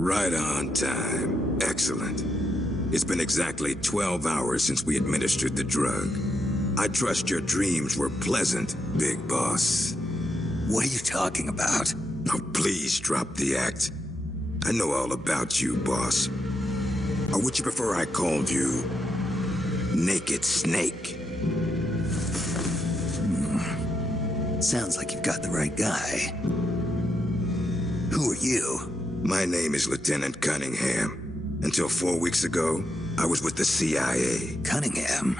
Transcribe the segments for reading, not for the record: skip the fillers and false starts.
Right on time. Excellent. It's been exactly 12 hours since we administered the drug. I trust your dreams were pleasant, Big Boss. What are you talking about? Oh, please drop the act. I know all about you, boss. Or would you prefer I called you Naked Snake? Sounds like you've got the right guy. Who are you? My name is Lieutenant Cunningham. Until 4 weeks ago, I was with the CIA. Cunningham?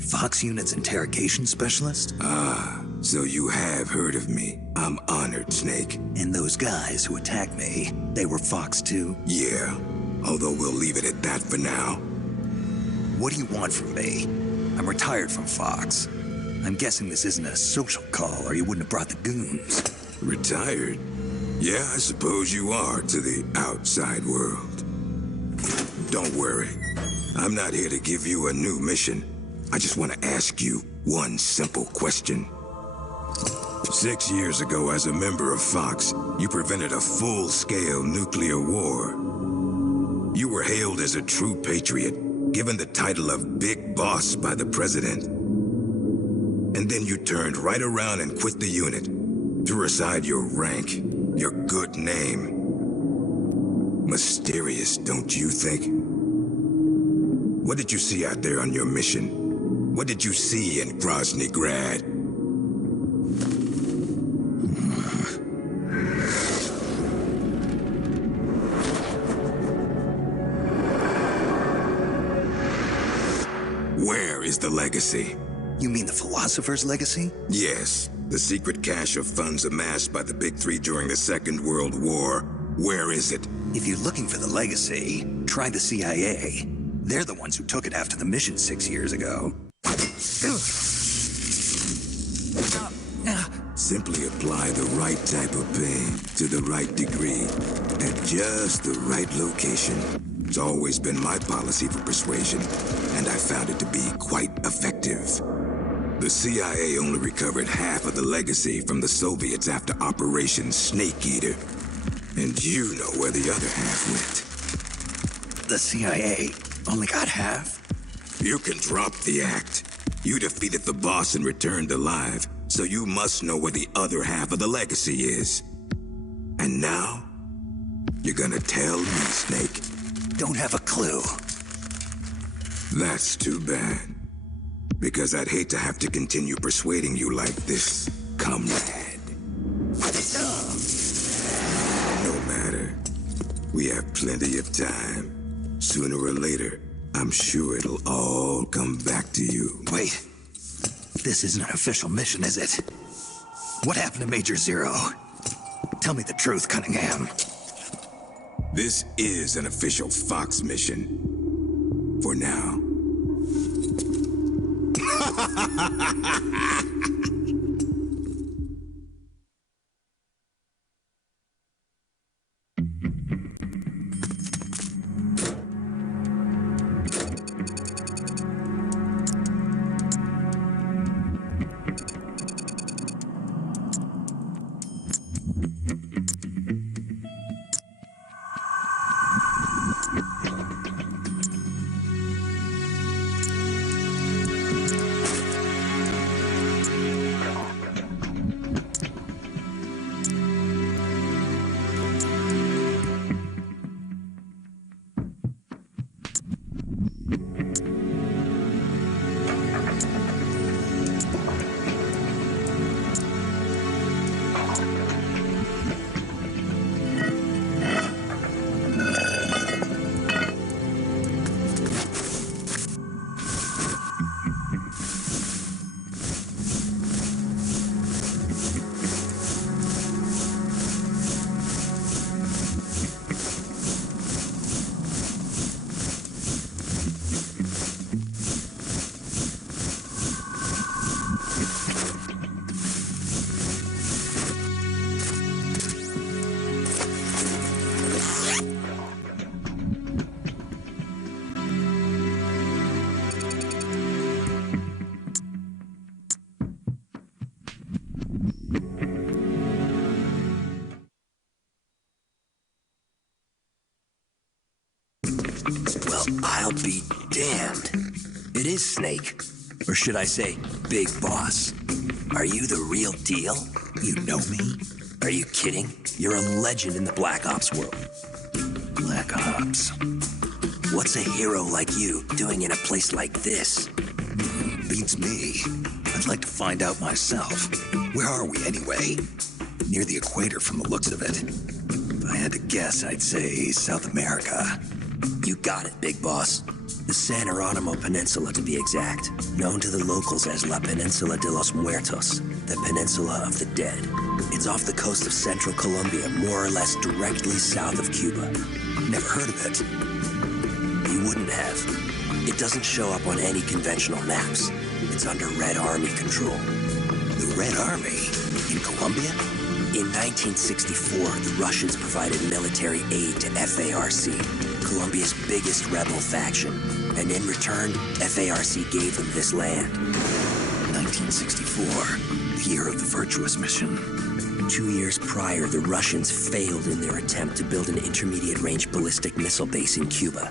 Fox Unit's interrogation specialist? Ah, so you have heard of me. I'm honored, Snake. And those guys who attacked me, they were Fox too? Yeah, although we'll leave it at that for now. What do you want from me? I'm retired from Fox. I'm guessing this isn't a social call, or you wouldn't have brought the goons. Retired? Yeah, I suppose you are to the outside world. Don't worry. I'm not here to give you a new mission. I just want to ask you one simple question. 6 years ago, as a member of Fox, you prevented a full-scale nuclear war. You were hailed as a true patriot, given the title of Big Boss by the President. And then you turned right around and quit the unit, threw aside your rank, your good name. Mysterious, don't you think? What did you see out there on your mission? What did you see in Grozny Grad? Where is the legacy? You mean the Philosopher's Legacy? Yes, the secret cache of funds amassed by the Big Three during the Second World War. Where is it? If you're looking for the legacy, try the CIA. They're the ones who took it after the mission 6 years ago. Simply apply the right type of pain to the right degree at just the right location. It's always been my policy for persuasion, and I found it to be quite effective. The CIA only recovered half of the legacy from the Soviets after Operation Snake Eater. And you know where the other half went. The CIA only got half? You can drop the act. You defeated the boss and returned alive, so you must know where the other half of the legacy is. And now, you're gonna tell me, Snake. Don't have a clue. That's too bad. Because I'd hate to have to continue persuading you like this, comrade. No matter. We have plenty of time. Sooner or later, I'm sure it'll all come back to you. Wait. This isn't an official mission, is it? What happened to Major Zero? Tell me the truth, Cunningham. This is an official Fox mission. For now. Well, I'll be damned. It is Snake. Or should I say, Big Boss. Are you the real deal? You know me? Are you kidding? You're a legend in the Black Ops world. Black Ops. What's a hero like you doing in a place like this? Beats me. I'd like to find out myself. Where are we anyway? Near the equator from the looks of it. If I had to guess, I'd say South America. You got it, Big Boss. The San Geronimo Peninsula, to be exact. Known to the locals as La Peninsula de los Muertos, the Peninsula of the Dead. It's off the coast of central Colombia, more or less directly south of Cuba. Never heard of it. You wouldn't have. It doesn't show up on any conventional maps. It's under Red Army control. The Red Army? In Colombia? In 1964, the Russians provided military aid to FARC, Colombia's biggest rebel faction. And in return, FARC gave them this land. 1964, the year of the Virtuous Mission. 2 years prior, the Russians failed in their attempt to build an intermediate-range ballistic missile base in Cuba.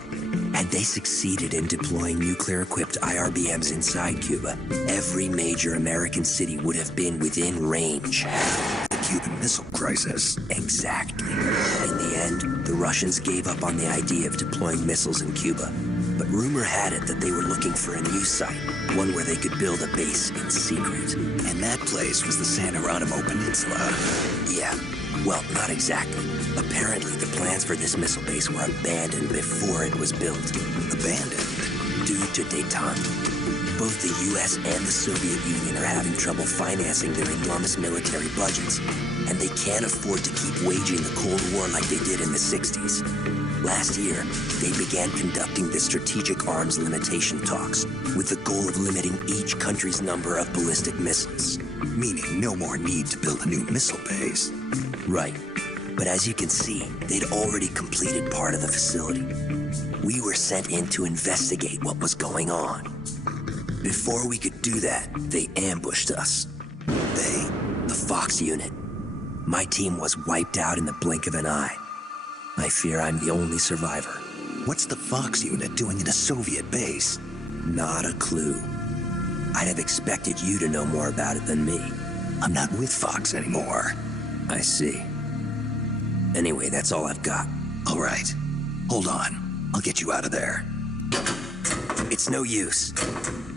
Had they succeeded in deploying nuclear-equipped IRBMs inside Cuba, every major American city would have been within range. The Cuban Missile Crisis. Exactly. In the end, the Russians gave up on the idea of deploying missiles in Cuba. But rumor had it that they were looking for a new site, one where they could build a base in secret. And that place was the San Geronimo Peninsula. Yeah. Well, not exactly. Apparently, the plans for this missile base were abandoned before it was built. Abandoned? Due to détente. Both the US and the Soviet Union are having trouble financing their enormous military budgets, and they can't afford to keep waging the Cold War like they did in the 60s. Last year, they began conducting the strategic arms limitation talks with the goal of limiting each country's number of ballistic missiles. Meaning no more need to build a new missile base. Right. But as you can see, they'd already completed part of the facility. We were sent in to investigate what was going on. Before we could do that, they ambushed us. They? The Fox unit. My team was wiped out in the blink of an eye. I fear I'm the only survivor. What's the Fox unit doing in a Soviet base? Not a clue. I'd have expected you to know more about it than me. I'm not with Fox anymore. I see. Anyway, that's all I've got. All right. Hold on. I'll get you out of there. It's no use.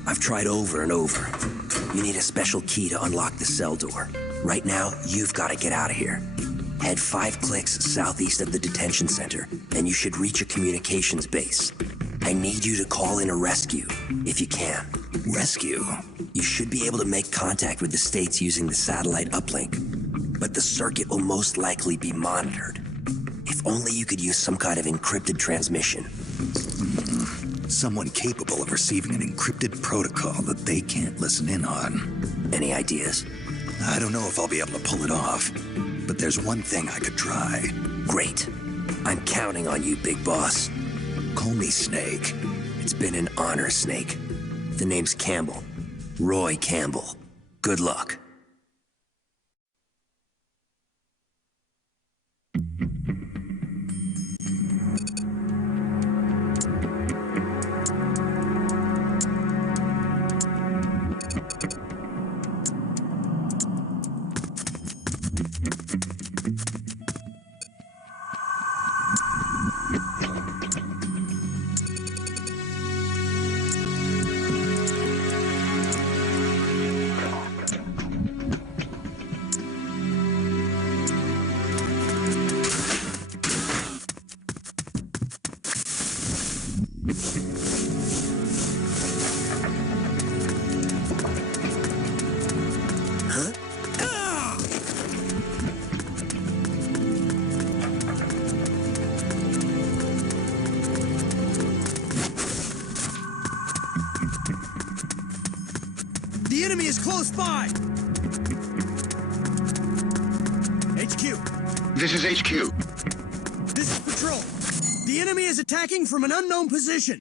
I've tried over and over. You need a special key to unlock the cell door. Right now, you've got to get out of here. Head 5 clicks southeast of the detention center, and you should reach a communications base. I need you to call in a rescue, if you can. Rescue? You should be able to make contact with the States using the satellite uplink, but the circuit will most likely be monitored. If only you could use some kind of encrypted transmission. Someone capable of receiving an encrypted protocol that they can't listen in on. Any ideas? I don't know if I'll be able to pull it off, but there's one thing I could try. Great. I'm counting on you, Big Boss. Call me Snake. It's been an honor, Snake. The name's Campbell. Roy Campbell. Good luck. The enemy is close by! HQ. This is HQ. This is Patrol. The enemy is attacking from an unknown position.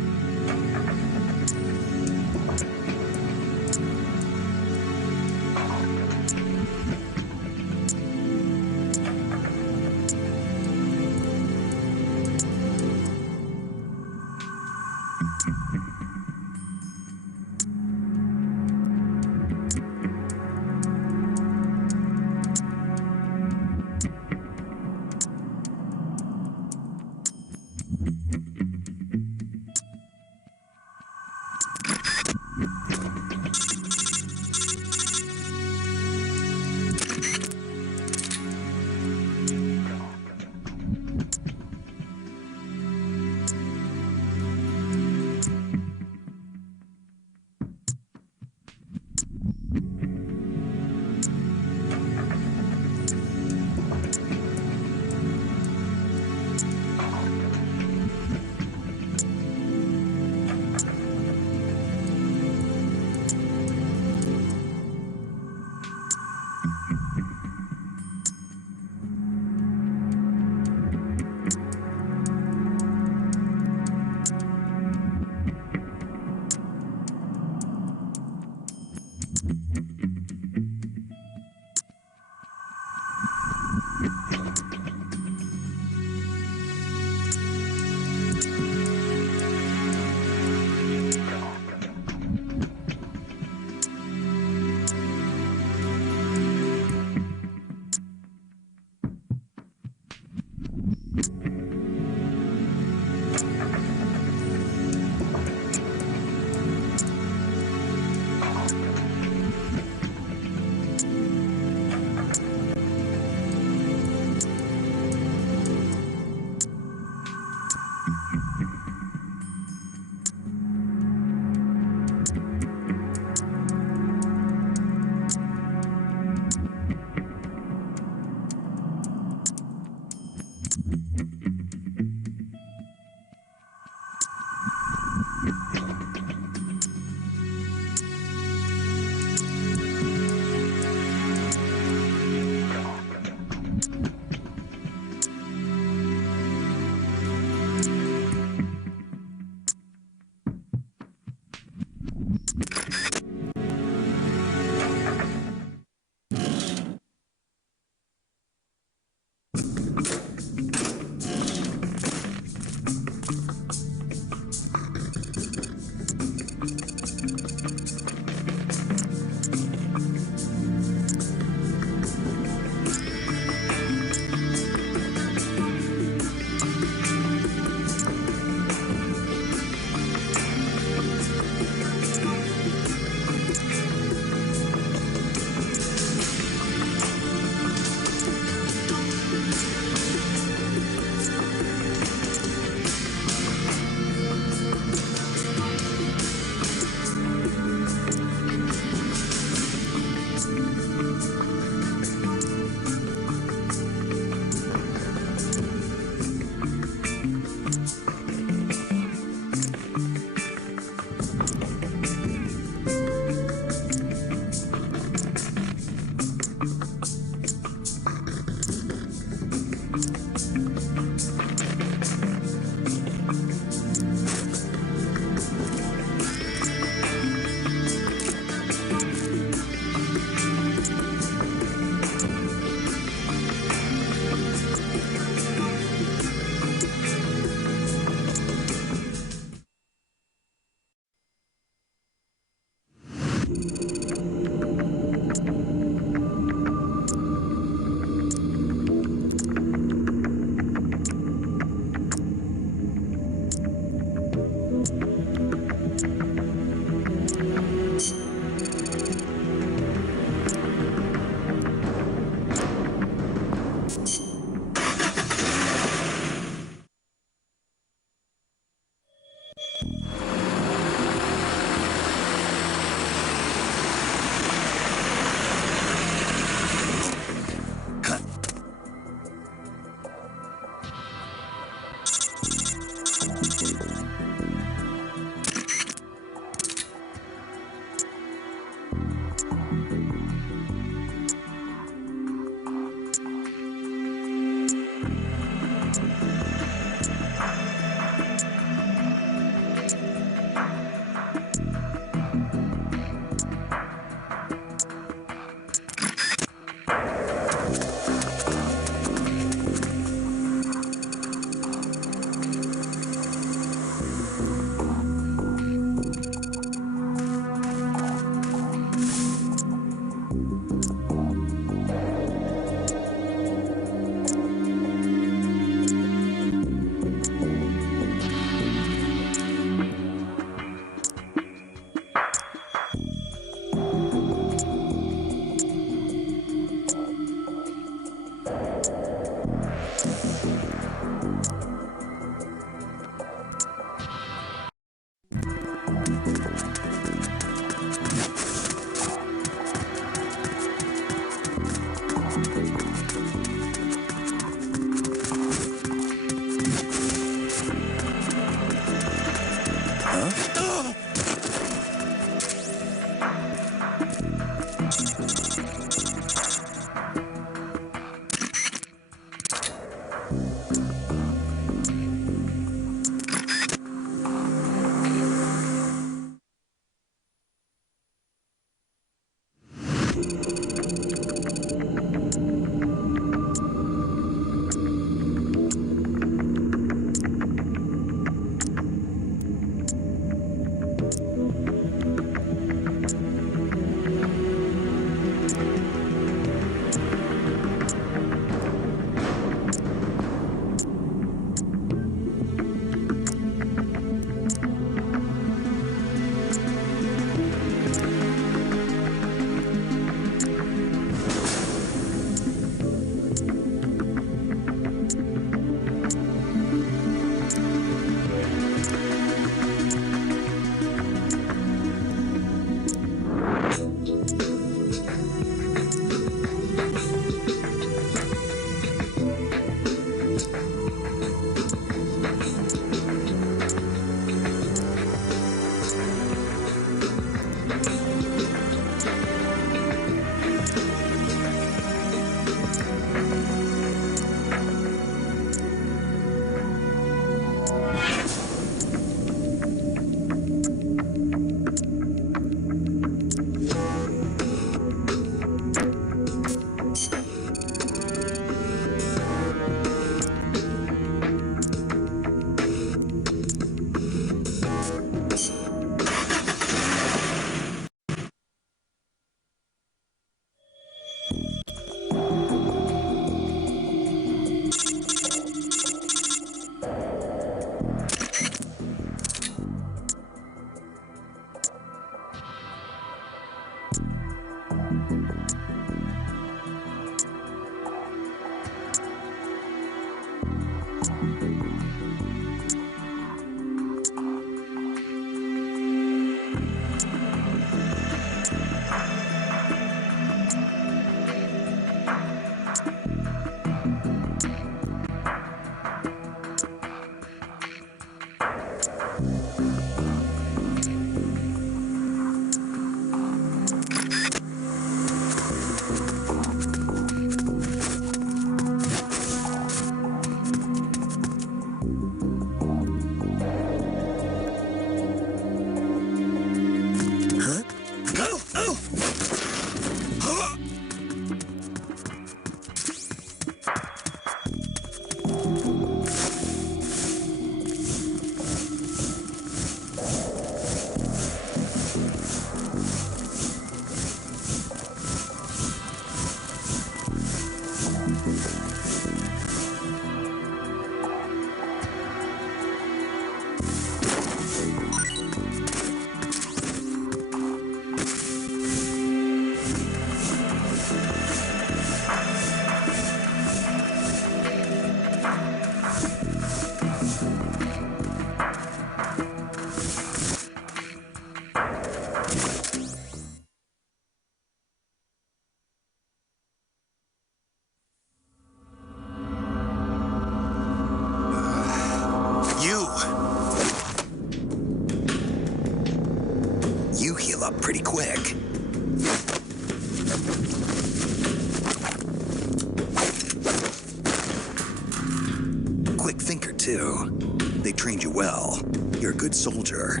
too. They trained you well. You're a good soldier.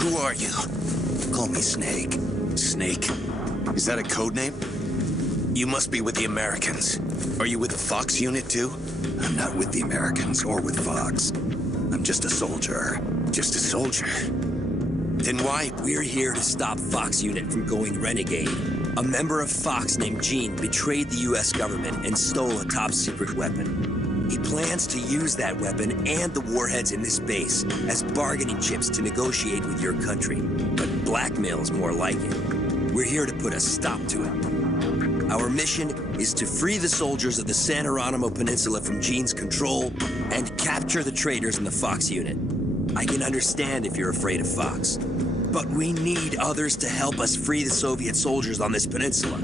Who are you? Call me Snake. Snake? Is that a code name? You must be with the Americans. Are you with the Fox unit too? I'm not with the Americans or with Fox. I'm just a soldier. Just a soldier? Then why? We're here to stop Fox Unit from going renegade. A member of Fox named Gene betrayed the US government and stole a top-secret weapon. He plans to use that weapon and the warheads in this base as bargaining chips to negotiate with your country. But blackmail's more like it. We're here to put a stop to it. Our mission is to free the soldiers of the San Geronimo Peninsula from Gene's control and capture the traitors in the Fox Unit. I can understand if you're afraid of Fox, but we need others to help us free the Soviet soldiers on this peninsula.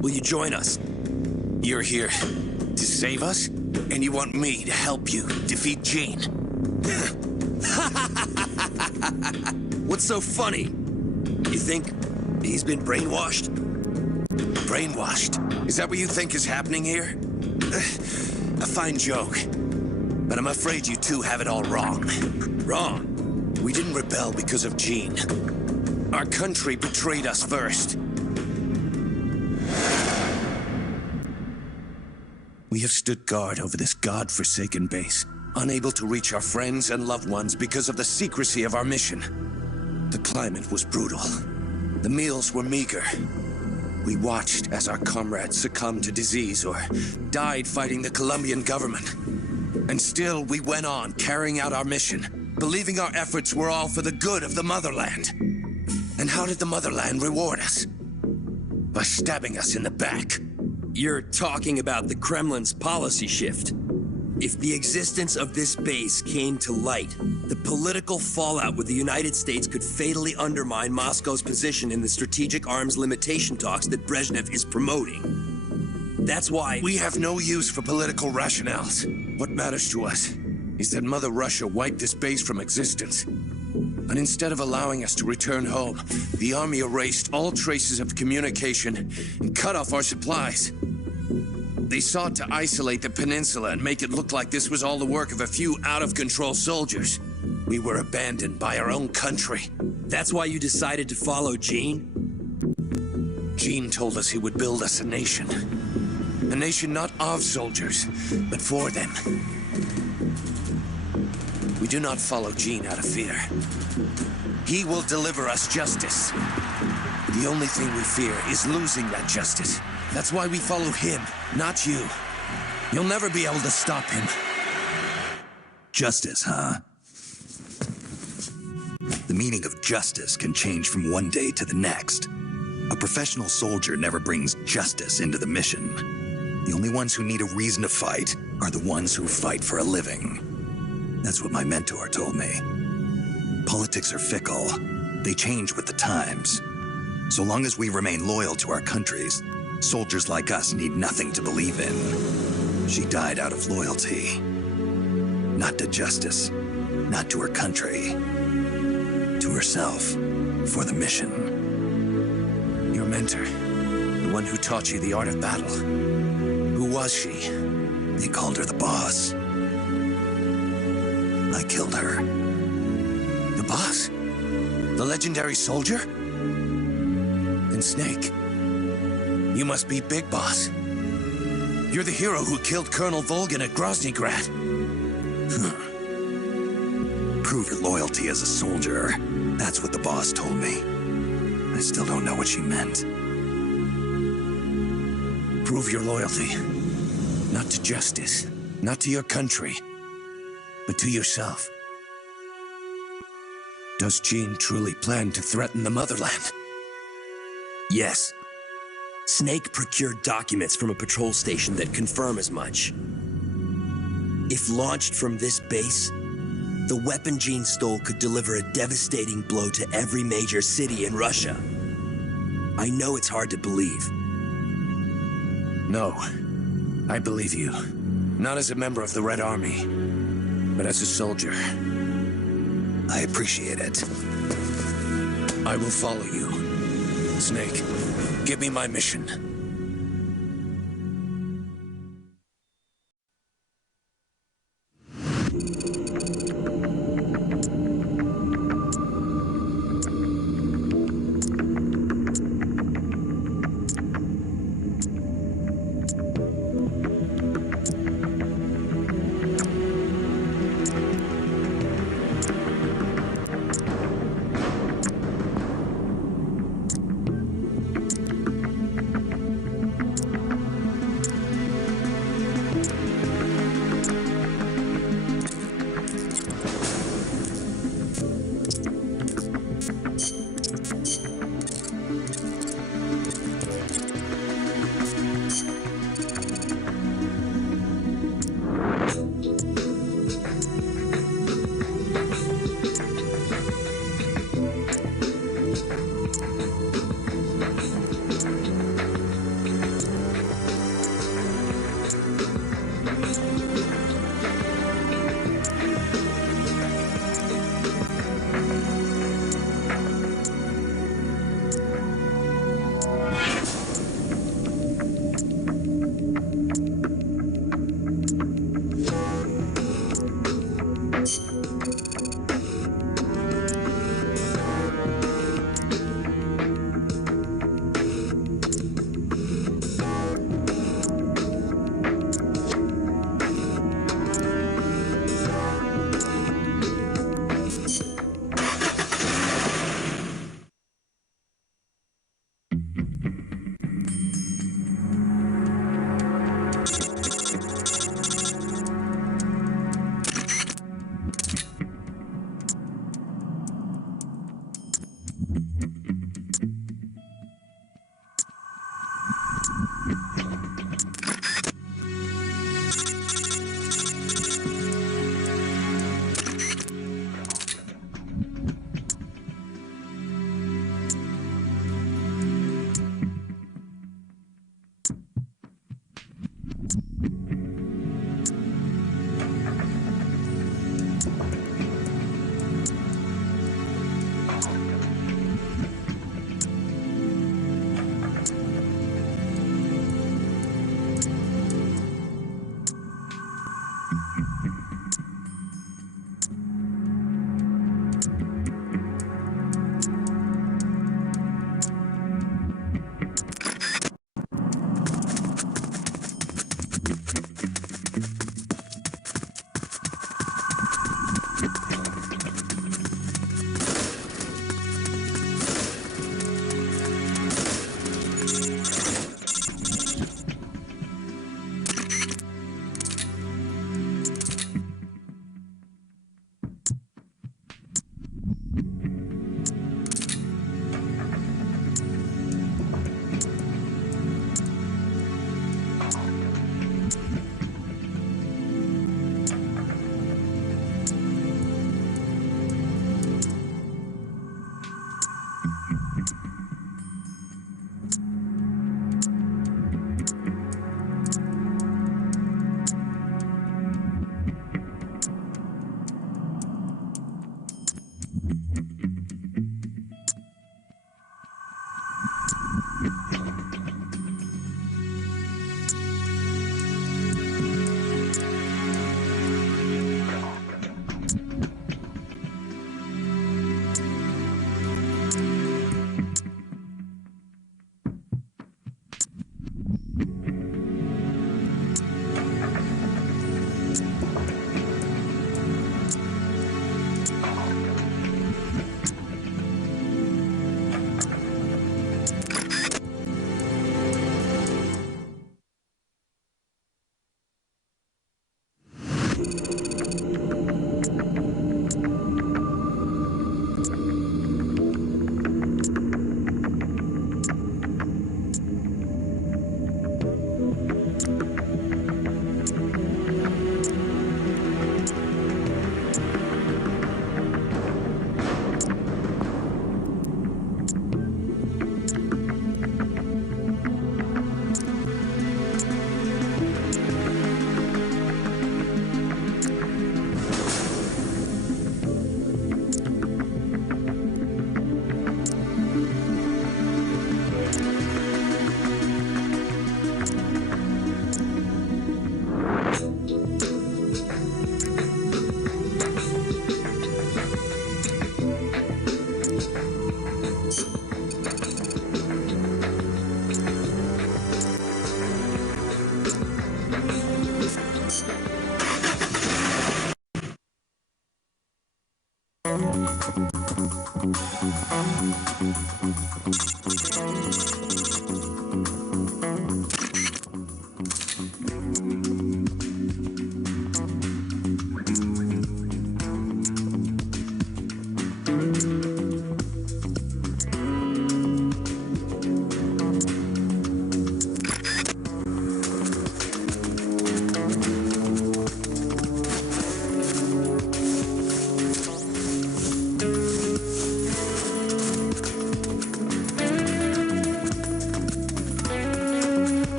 Will you join us? You're here to save us? And you want me to help you defeat Gene? What's so funny? You think he's been brainwashed? Brainwashed? Is that what you think is happening here? A fine joke. But I'm afraid you two have it all wrong. Wrong? We didn't rebel because of Gene. Our country betrayed us first. We have stood guard over this god-forsaken base, unable to reach our friends and loved ones because of the secrecy of our mission. The climate was brutal. The meals were meager. We watched as our comrades succumbed to disease or died fighting the Colombian government. And still, we went on carrying out our mission, believing our efforts were all for the good of the motherland. And how did the motherland reward us? By stabbing us in the back. You're talking about the Kremlin's policy shift. If the existence of this base came to light, the political fallout with the United States could fatally undermine Moscow's position in the strategic arms limitation talks that Brezhnev is promoting. That's why we have no use for political rationales. What matters to us is that Mother Russia wiped this base from existence. And instead of allowing us to return home, the army erased all traces of communication and cut off our supplies. They sought to isolate the peninsula and make it look like this was all the work of a few out-of-control soldiers. We were abandoned by our own country. That's why you decided to follow Gene? Gene told us he would build us a nation. A nation not of soldiers, but for them. We do not follow Gene out of fear. He will deliver us justice. The only thing we fear is losing that justice. That's why we follow him, not you. You'll never be able to stop him. Justice, huh? The meaning of justice can change from one day to the next. A professional soldier never brings justice into the mission. The only ones who need a reason to fight are the ones who fight for a living. That's what my mentor told me. Politics are fickle. They change with the times. So long as we remain loyal to our countries, soldiers like us need nothing to believe in. She died out of loyalty. Not to justice, not to her country. To herself, for the mission. Your mentor, the one who taught you the art of battle. Who was she? They called her the boss. I killed her. The boss? The legendary soldier? And Snake, you must be Big Boss. You're the hero who killed Colonel Volgin at Groznygrad. Prove your loyalty as a soldier. That's what the boss told me. I still don't know what she meant. Prove your loyalty. Not to justice, not to your country, but to yourself. Does Gene truly plan to threaten the motherland? Yes. Snake procured documents from a patrol station that confirm as much. If launched from this base, the weapon Gene stole could deliver a devastating blow to every major city in Russia. I know it's hard to believe. No, I believe you. Not as a member of the Red Army, but as a soldier. I appreciate it. I will follow you. Snake, give me my mission.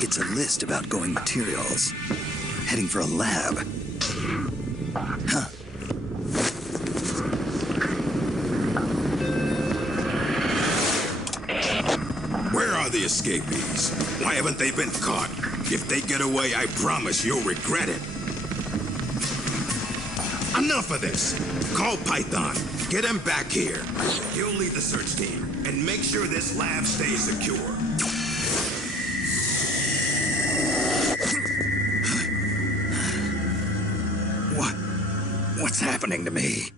It's a list of outgoing materials. heading for a lab. Huh. Where are the escapees? Why haven't they been caught? If they get away, I promise you'll regret it. Enough of this. Call Python. Get him back here. He'll lead the search team and make sure this lab stays secure. What's happening to me?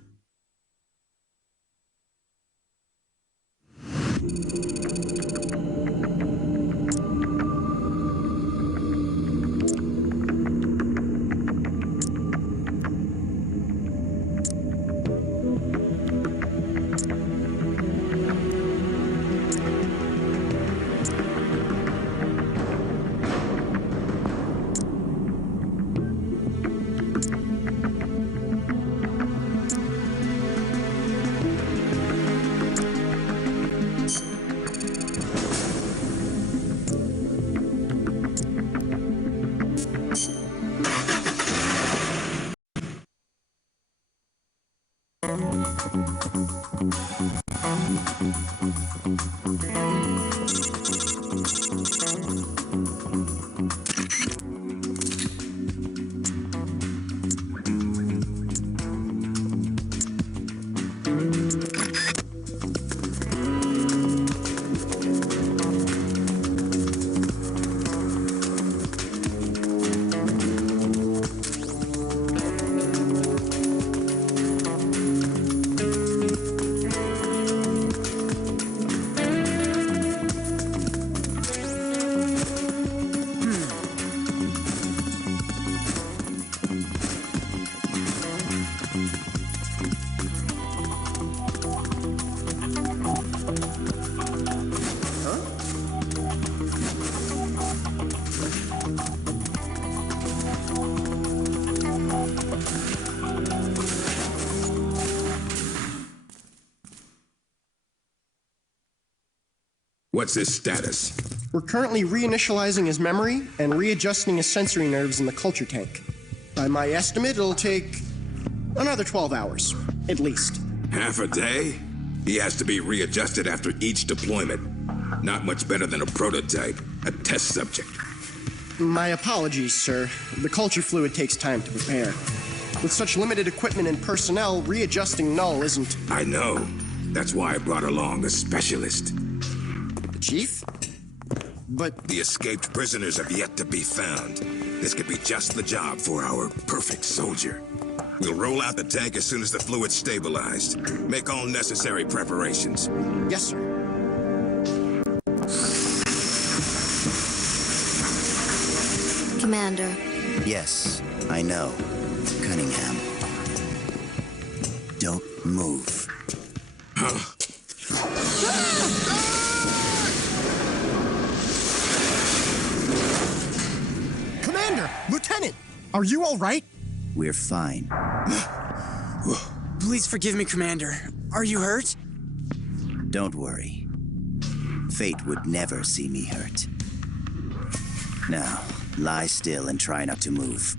What's his status? We're currently reinitializing his memory and readjusting his sensory nerves in the culture tank. By my estimate, it'll take another 12 hours, at least. Half a day? He has to be readjusted after each deployment. Not much better than a prototype, a test subject. My apologies, sir. The culture fluid takes time to prepare. With such limited equipment and personnel, readjusting Null isn't... I know. That's why I brought along a specialist. Chief? But... The escaped prisoners have yet to be found. This could be just the job for our perfect soldier. We'll roll out the tank as soon as the fluid's stabilized. Make all necessary preparations. Yes, sir. Commander. Yes, I know. Cunningham. Don't move. Commander! Lieutenant! Are you all right? We're fine. Please forgive me, Commander. Are you hurt? Don't worry. Fate would never see me hurt. Now, lie still and try not to move.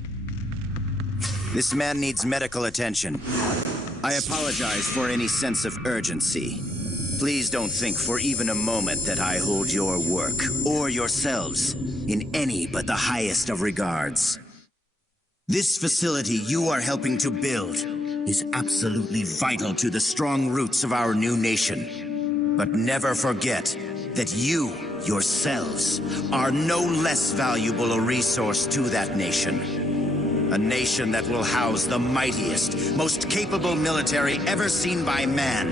This man needs medical attention. I apologize for any sense of urgency. Please don't think for even a moment that I hold your work, or yourselves, in any but the highest of regards. This facility you are helping to build is absolutely vital to the strong roots of our new nation. But never forget that you, yourselves, are no less valuable a resource to that nation. A nation that will house the mightiest, most capable military ever seen by man.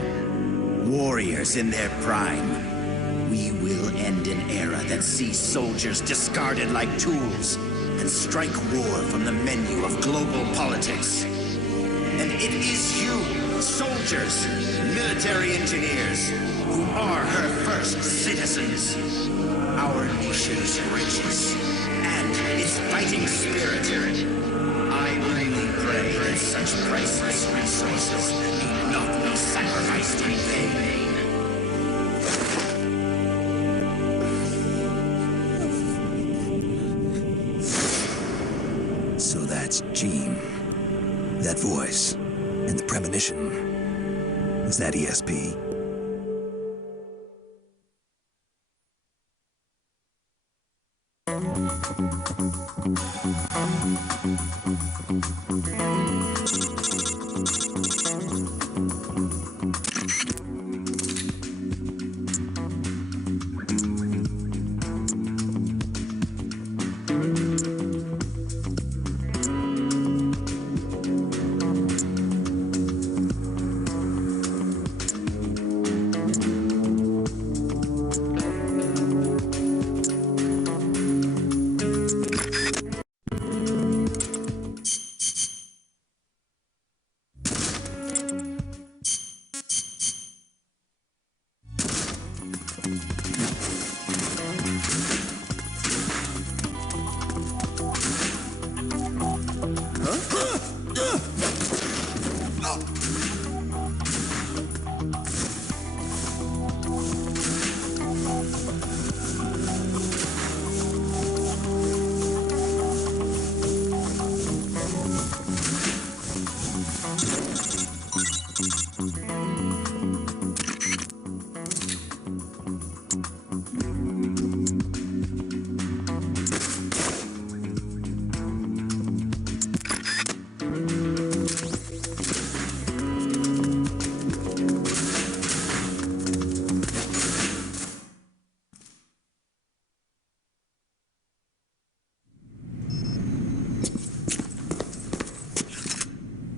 Warriors in their prime. We will end an era that sees soldiers discarded like tools and strike war from the menu of global politics. And it is you, soldiers, military engineers, who are her first citizens. Our nation's riches and its fighting spirit. I only pray that such priceless resources need not be sacrificed in vain. So That's Jean. That voice and the premonition. Is that ESP?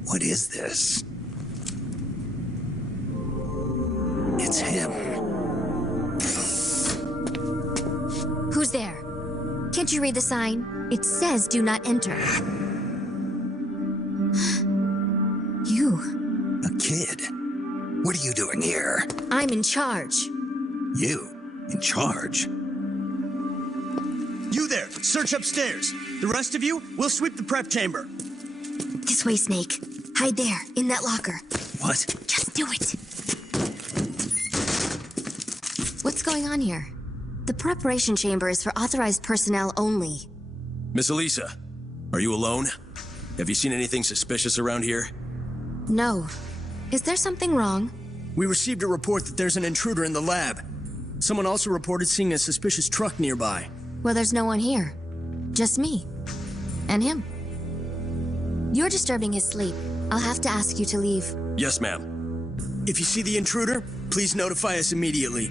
What is this? It's him. Who's there? Can't you read the sign? It says do not enter. You. A kid? What are you doing here? I'm in charge. You? In charge? You there, search upstairs. The rest of you, we'll sweep the prep chamber. This way, Snake. Hide there, in that locker. What? Just do it. What's going on here? The preparation chamber is for authorized personnel only. Miss Elisa, are you alone? Have you seen anything suspicious around here? No. Is there something wrong? We received a report that there's an intruder in the lab. Someone also reported seeing a suspicious truck nearby. Well, there's no one here. Just me. And him. You're disturbing his sleep. I'll have to ask you to leave. Yes, ma'am. If you see the intruder, please notify us immediately.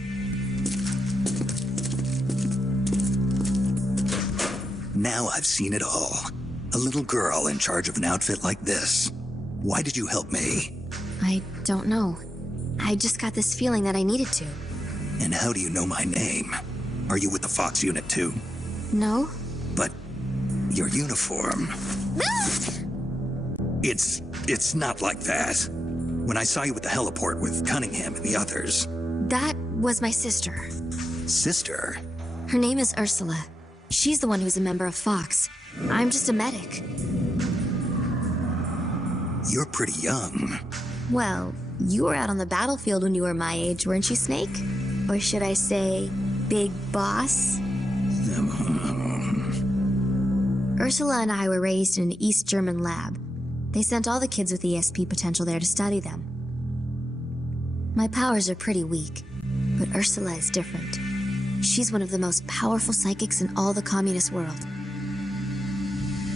Now I've seen it all. A little girl in charge of an outfit like this. Why did you help me? I don't know. I just got this feeling that I needed to. And how do you know my name? Are you with the Fox unit too? No? But your uniform... It's not like that. When I saw you at the heliport with Cunningham and the others... That was my sister. Sister? Her name is Ursula. She's the one who's a member of Fox. I'm just a medic. You're pretty young. Well, you were out on the battlefield when you were my age, weren't you, Snake? Or should I say, Big Boss? Ursula and I were raised in an East German lab. They sent all the kids with ESP potential there to study them. My powers are pretty weak, but Ursula is different. She's one of the most powerful psychics in all the communist world.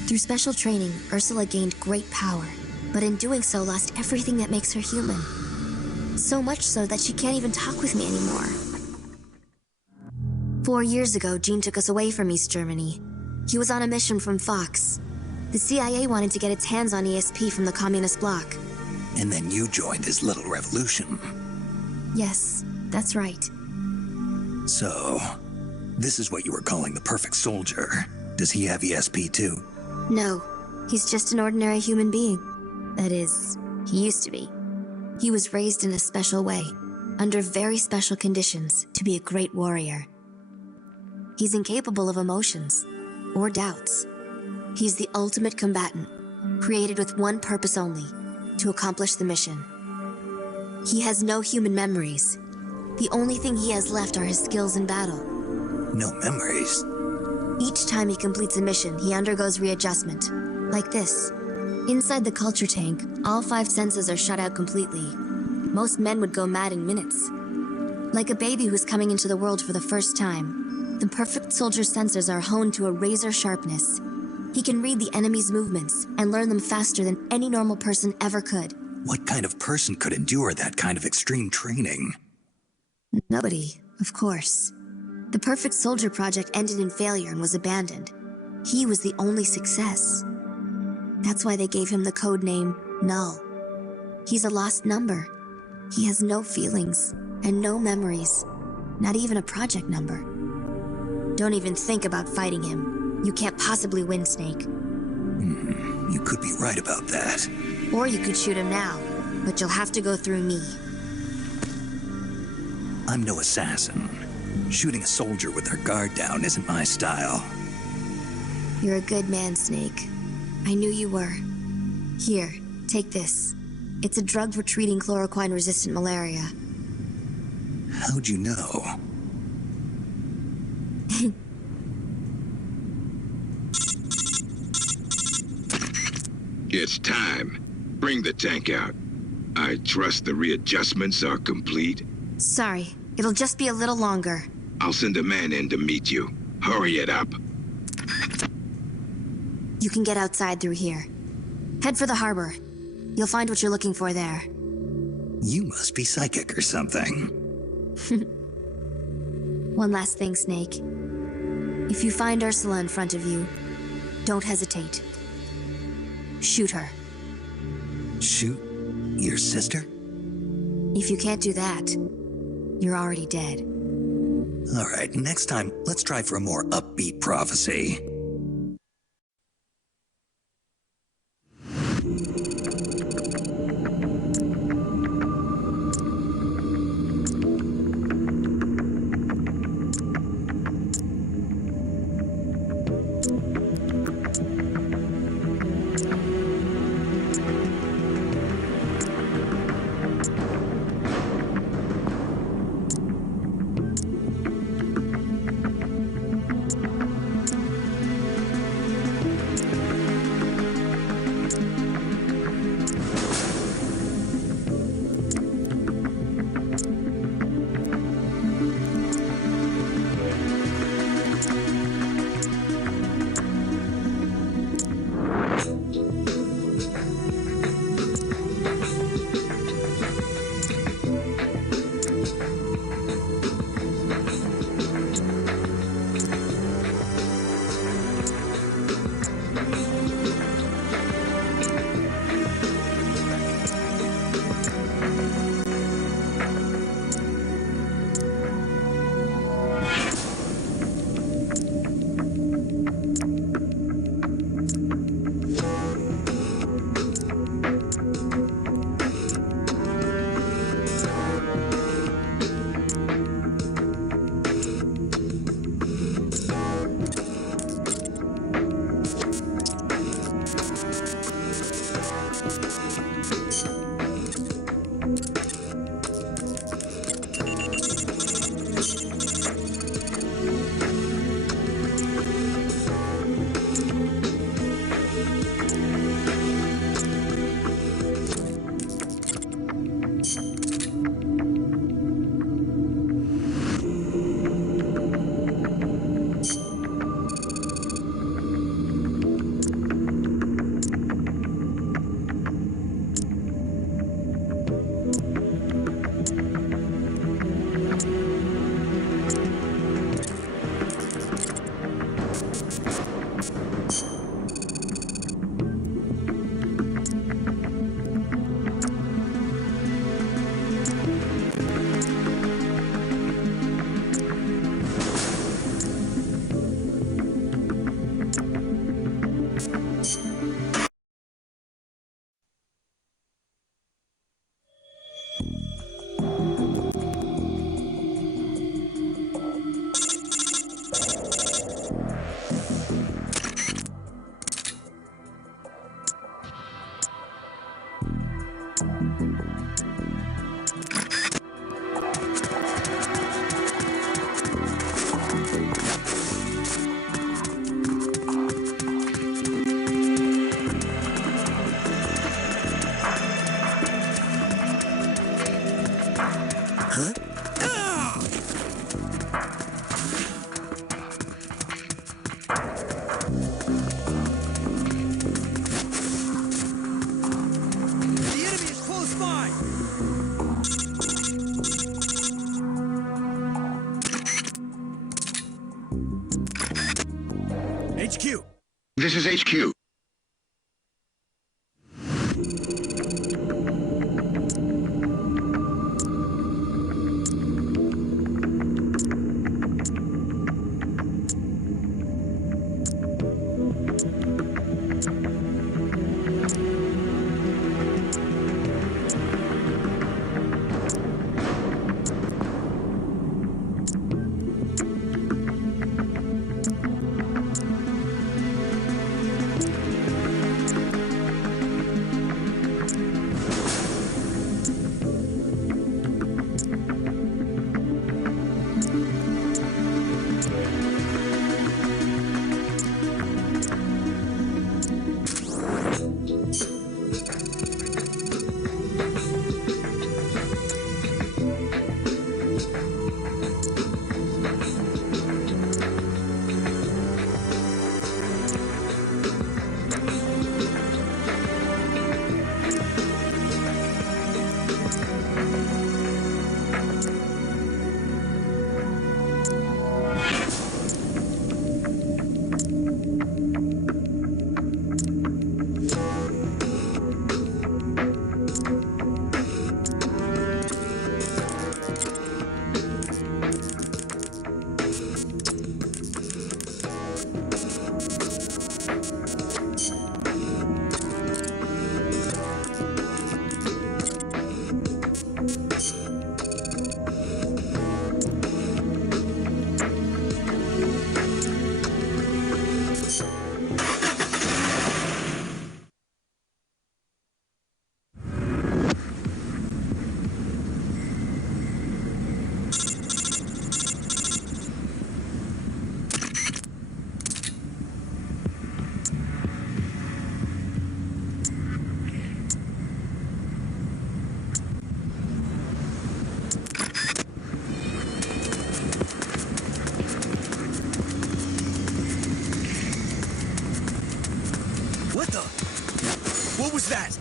Through special training, Ursula gained great power, but in doing so lost everything that makes her human. So much so that she can't even talk with me anymore. 4 years ago, Jean took us away from East Germany. He was on a mission from Fox. The CIA wanted to get its hands on ESP from the communist bloc. And then you joined his little revolution. Yes, that's right. So, this is what you were calling the perfect soldier. Does he have ESP too? No, he's just an ordinary human being. That is, he used to be. He was raised in a special way, under very special conditions, to be a great warrior. He's incapable of emotions, or doubts. He's the ultimate combatant, created with one purpose only, to accomplish the mission. He has no human memories. The only thing he has left are his skills in battle. No memories? Each time he completes a mission, he undergoes readjustment, Like this. Inside the culture tank, all 5 senses are shut out completely. Most men would go mad in minutes. Like a baby who's coming into the world for the first time, the perfect soldier's sensors are honed to a razor sharpness. He can read the enemy's movements and learn them faster than any normal person ever could. What kind of person could endure that kind of extreme training? Nobody, of course. The Perfect Soldier project ended in failure and was abandoned. He was the only success. That's why they gave him the code name Null. He's a lost number. He has no feelings and no memories, not even a project number. Don't even think about fighting him. You can't possibly win, Snake. You could be right about that. Or you could shoot him now, but you'll have to go through me. I'm no assassin. Shooting a soldier with their guard down isn't my style. You're a good man, Snake. I knew you were. Here, take this. It's a drug for treating chloroquine-resistant malaria. How'd you know? It's time. Bring the tank out. I trust the readjustments are complete. Sorry, it'll just be a little longer. I'll send a man in to meet you. Hurry it up. You can get outside through here. Head for the harbor. You'll find what you're looking for there. You must be psychic or something. One last thing, Snake. If you find Ursula in front of you, don't hesitate. Shoot her. Shoot your sister? If you can't do that, you're already dead. All right, next time, let's try for a more upbeat prophecy. HQ! This is HQ. What the? What was that?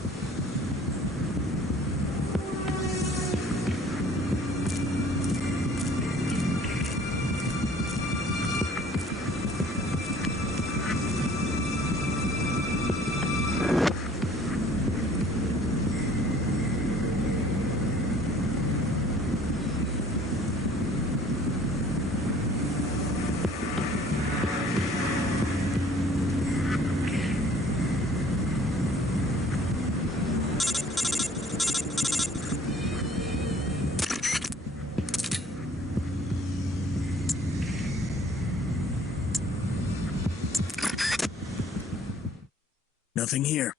Nothing here.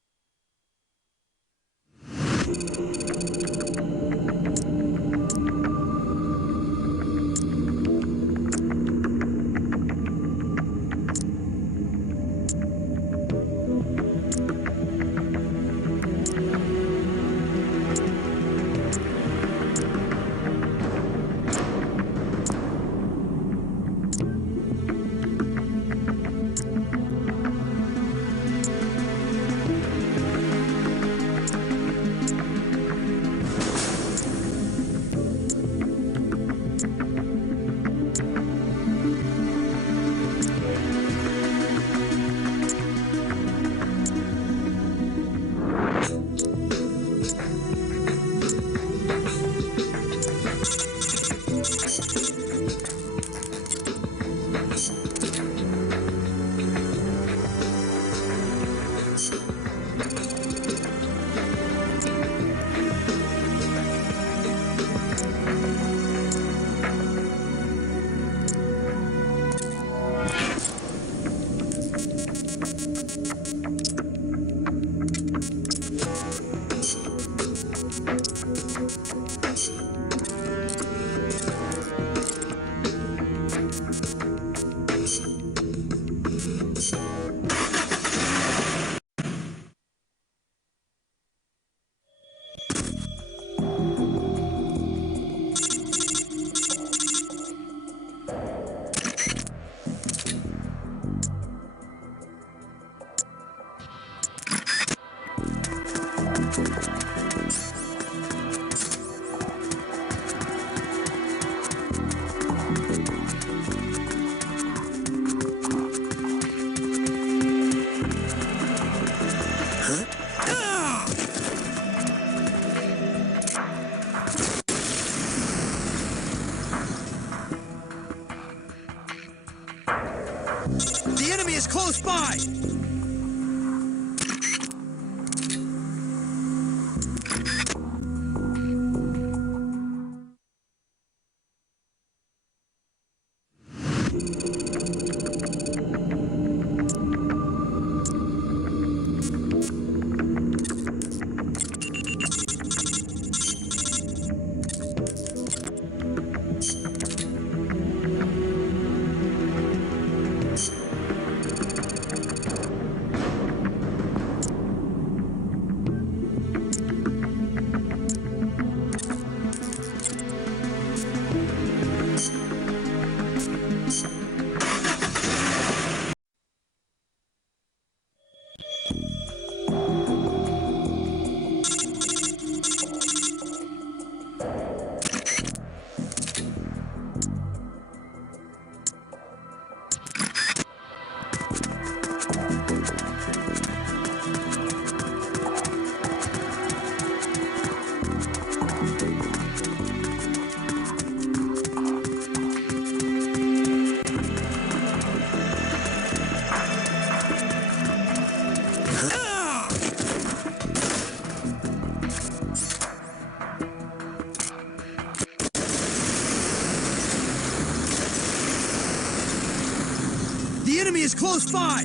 enemy is close by!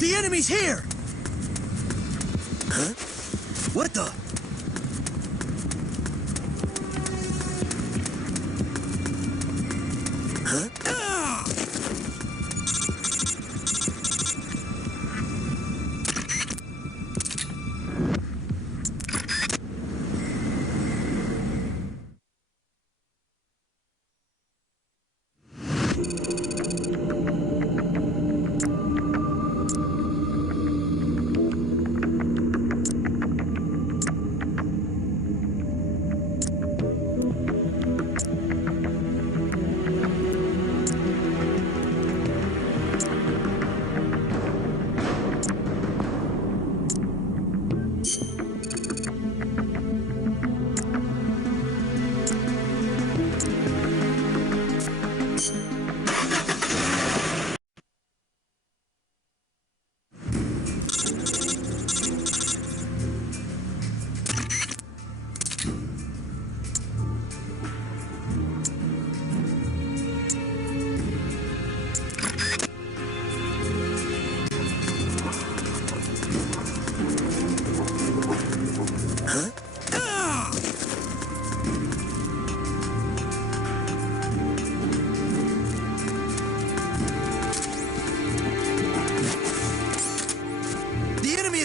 The enemy's here! Huh? What the? Huh? Ah!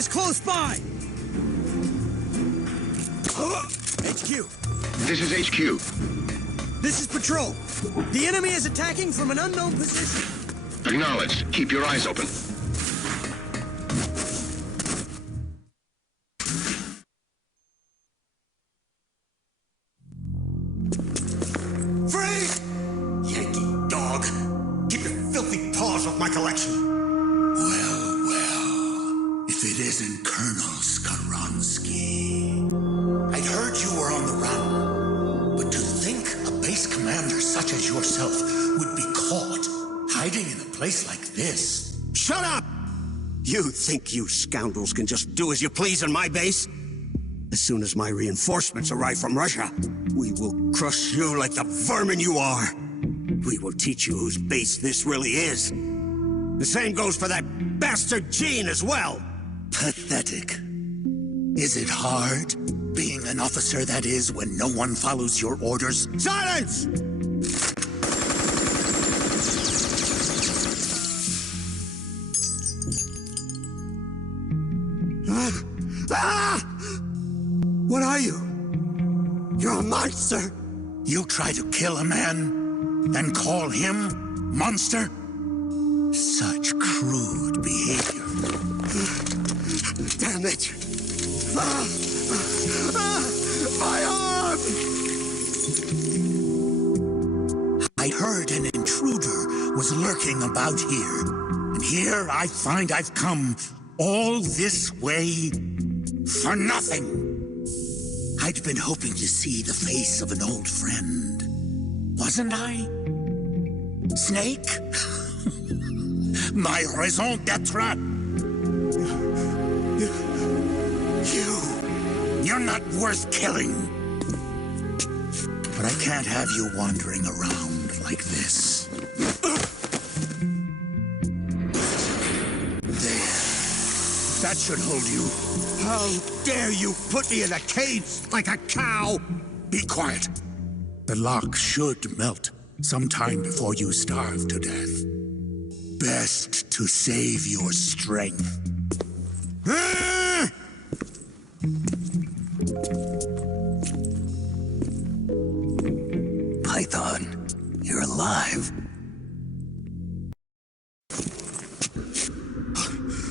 Close by! HQ. This is HQ. This is Patrol. The enemy is attacking from an unknown position. Acknowledged. Keep your eyes open. my collection. Well, well. If it isn't Colonel Skaronsky. I'd heard you were on the run. But to think a base commander such as yourself would be caught hiding in a place like this. Shut up! You think you scoundrels can just do as you please on my base? As soon as my reinforcements arrive from Russia, we will crush you like the vermin you are. We will teach you whose base this really is. The same goes for that bastard Gene as well. Pathetic. Is it hard, being an officer that is, when no one follows your orders? Silence! What are you? You're a monster! You try to kill a man, then call him monster? Such crude behavior. Damn it! My arm! I heard an intruder was lurking about here. And here I find I've come all this way for nothing. I'd been hoping to see the face of an old friend. Wasn't I? Snake? My raison d'etre? You're not worth killing. But I can't have you wandering around like this. There. That should hold you. How dare you put me in a cage like a cow? Be quiet. The lock should melt sometime before you starve to death. Best to save your strength. Python, you're alive.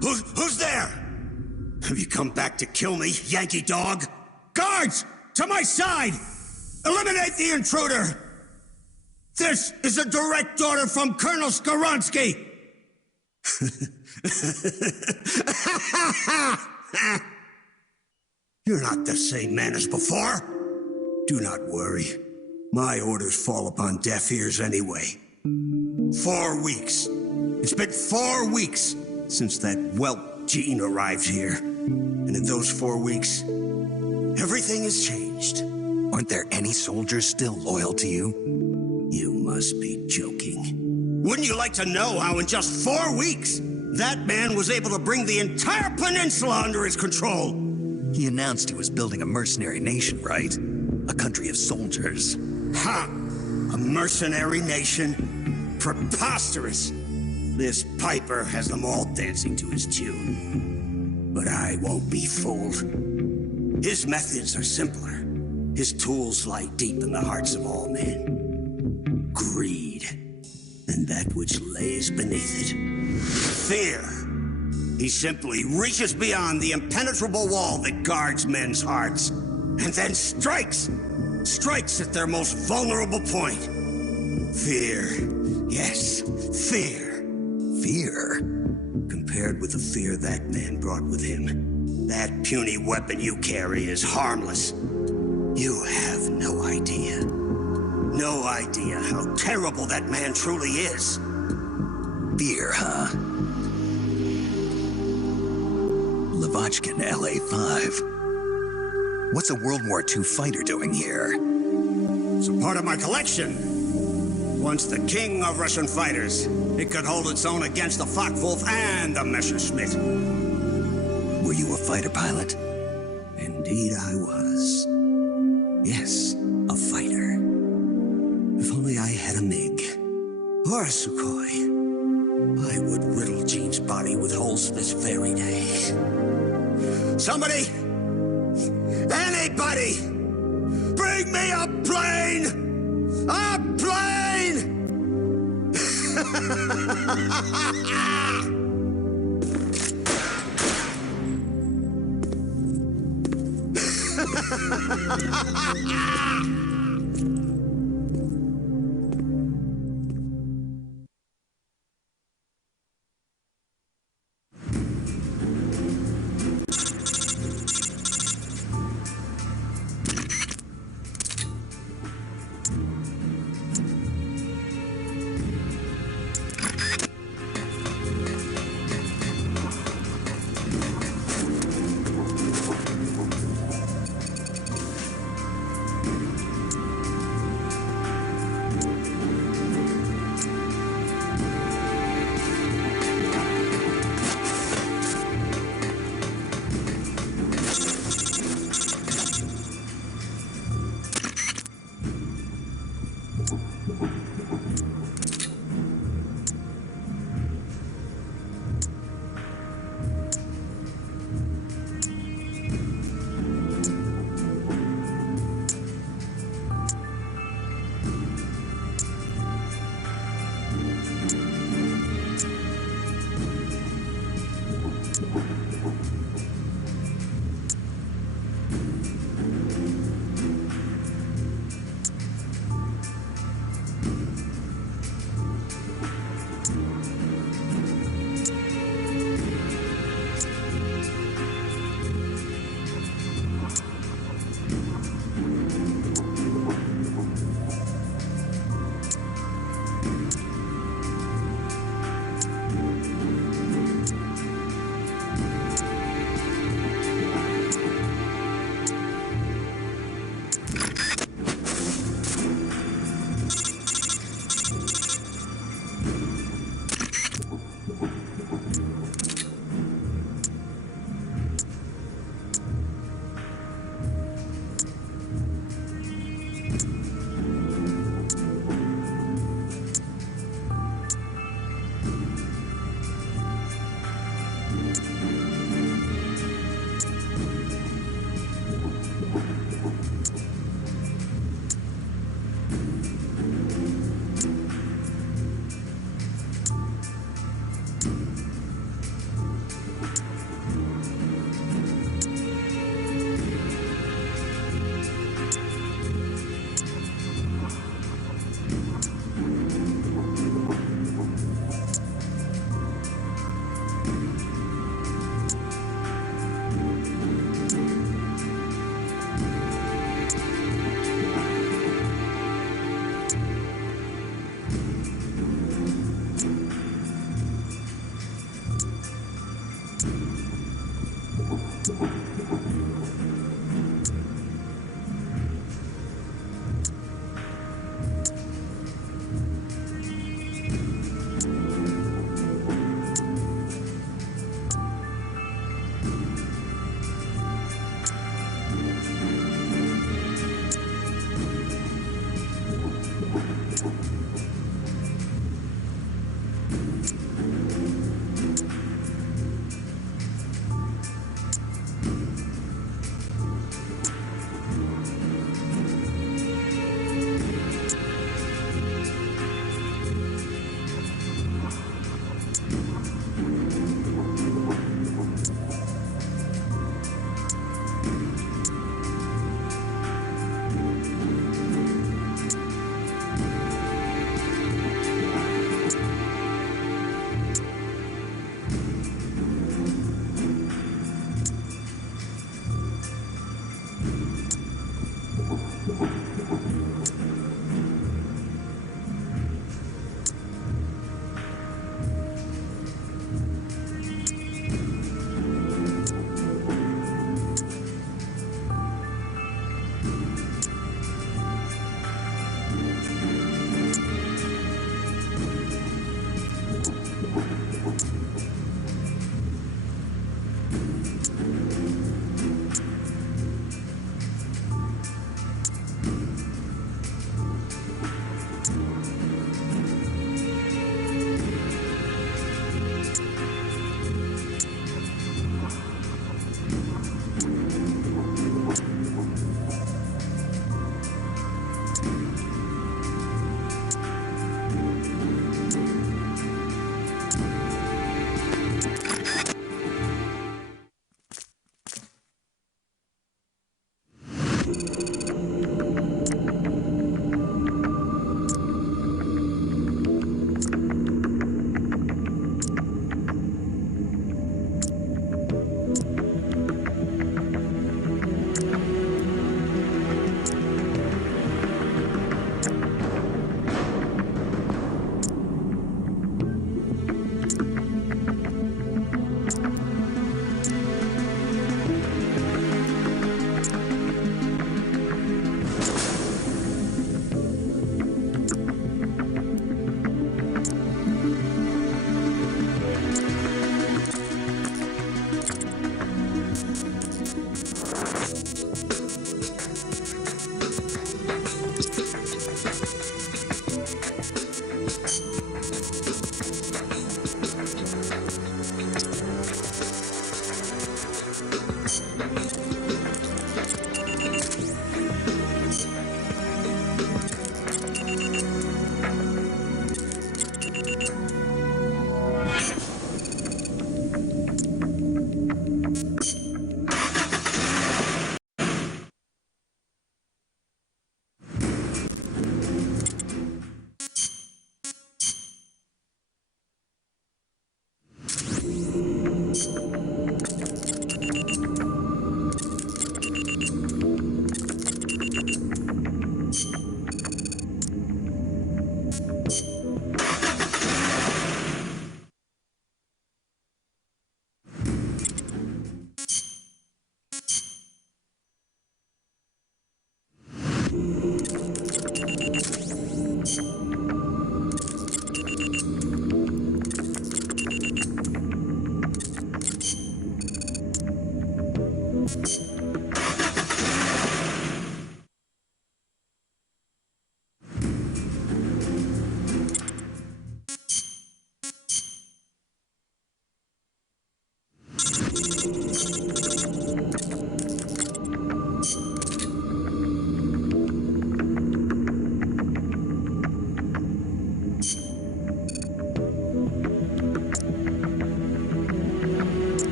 Who's there? Have you come back to kill me, Yankee dog? Guards! To my side! Eliminate the intruder! This is a direct order from Colonel Skaronsky! You're not the same man as before. Do not worry. My orders fall upon deaf ears anyway. 4 weeks. It's been 4 weeks since that whelp Gene arrived here. And in those 4 weeks, everything has changed. Aren't there any soldiers still loyal to you? You must be joking. Wouldn't you like to know how in just 4 weeks, that man was able to bring the entire peninsula under his control? He announced he was building a mercenary nation, right? A country of soldiers. Ha! A mercenary nation? Preposterous! This Piper has them all dancing to his tune. But I won't be fooled. His methods are simpler. His tools lie deep in the hearts of all men. Greed. And that which lays beneath it. Fear. He simply reaches beyond the impenetrable wall that guards men's hearts. And then strikes! Strikes at their most vulnerable point. Fear. Yes, fear. Fear? Compared with the fear that man brought with him, that puny weapon you carry is harmless. You have no idea. No idea how terrible that man truly is. Fear, huh? Lavochkin, LA-5. What's a World War II fighter doing here? It's a part of my collection. Once the king of Russian fighters, it could hold its own against the Focke-Wulf and the Messerschmitt. Were you a fighter pilot? Indeed I was. Yes, a fighter. If only I had a MiG. Or a Sukhoi. I would riddle Gene's body with holes this very day. Somebody! Anybody! Bring me a plane! A plane!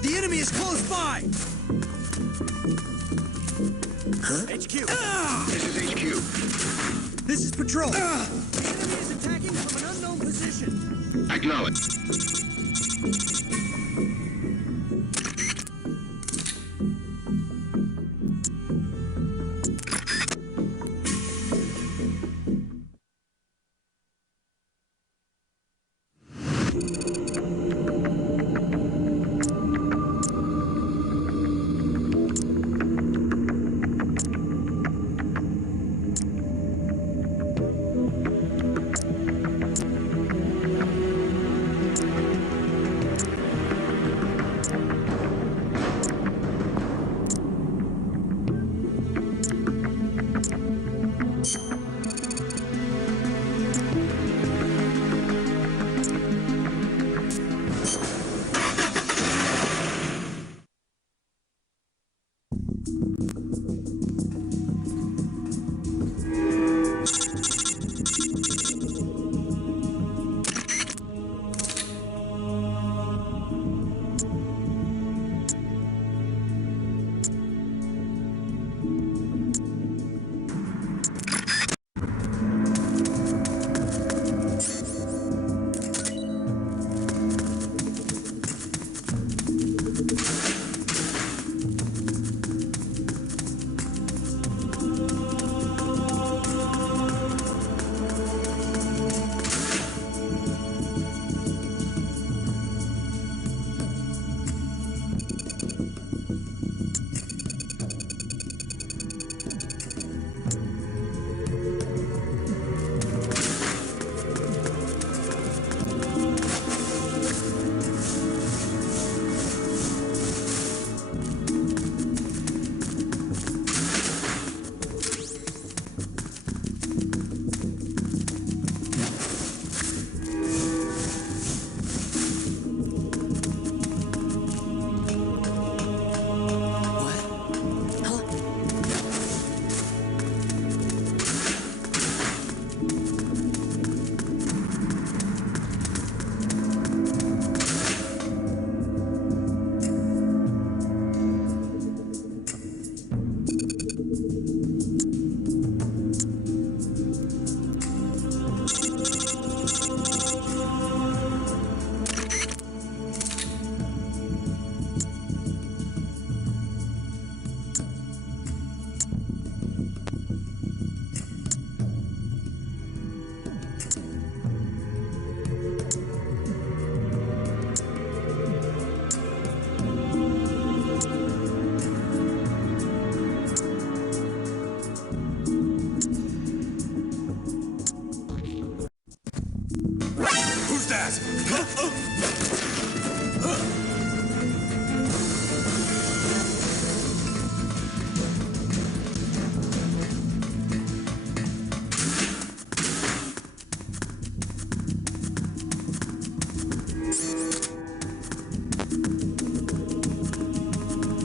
The enemy is close by! HQ! This is HQ. This is Patrol. The enemy is attacking from an unknown position. Acknowledge.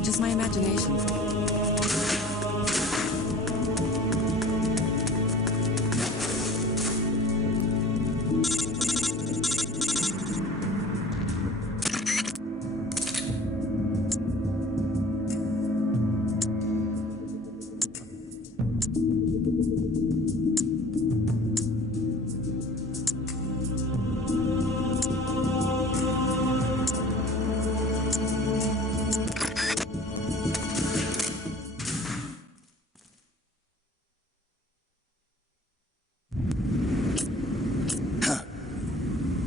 Just my imagination.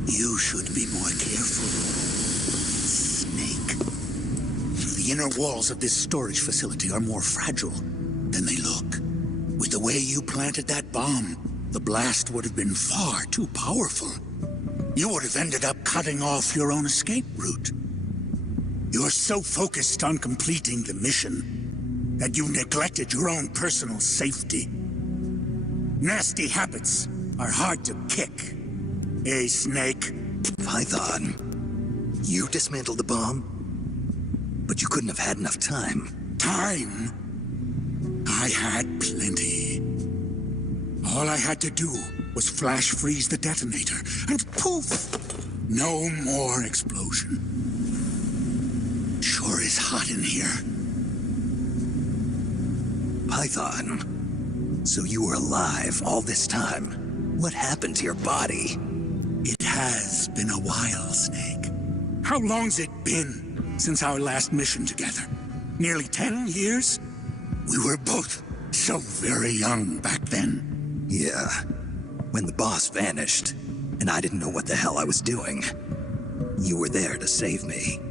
You should be more careful, Snake. The inner walls of this storage facility are more fragile than they look. With the way you planted that bomb, the blast would have been far too powerful. You would have ended up cutting off your own escape route. You're so focused on completing the mission that you neglected your own personal safety. Nasty habits are hard to kick. Hey, Snake. Python, you dismantled the bomb, but you couldn't have had enough time. Time? I had plenty. All I had to do was flash freeze the detonator, and poof! No more explosion. Sure is hot in here. Python, so you were alive all this time. What happened to your body? It has been a while, Snake. How long's it been since our last mission together? Nearly 10 years? We were both so very young back then. Yeah. When the boss vanished, and I didn't know what the hell I was doing. You were there to save me.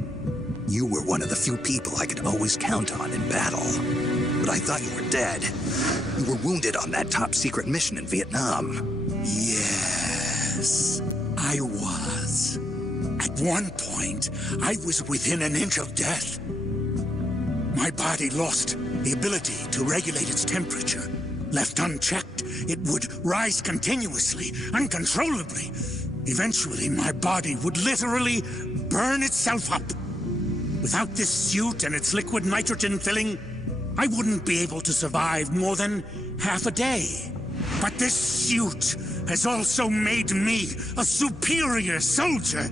You were one of the few people I could always count on in battle. But I thought you were dead. You were wounded on that top-secret mission in Vietnam. Yes, I was. At one point, I was within an inch of death. My body lost the ability to regulate its temperature. Left unchecked, it would rise continuously, uncontrollably. Eventually, my body would literally burn itself up. Without this suit and its liquid nitrogen filling, I wouldn't be able to survive more than half a day. But this suit has also made me a superior soldier.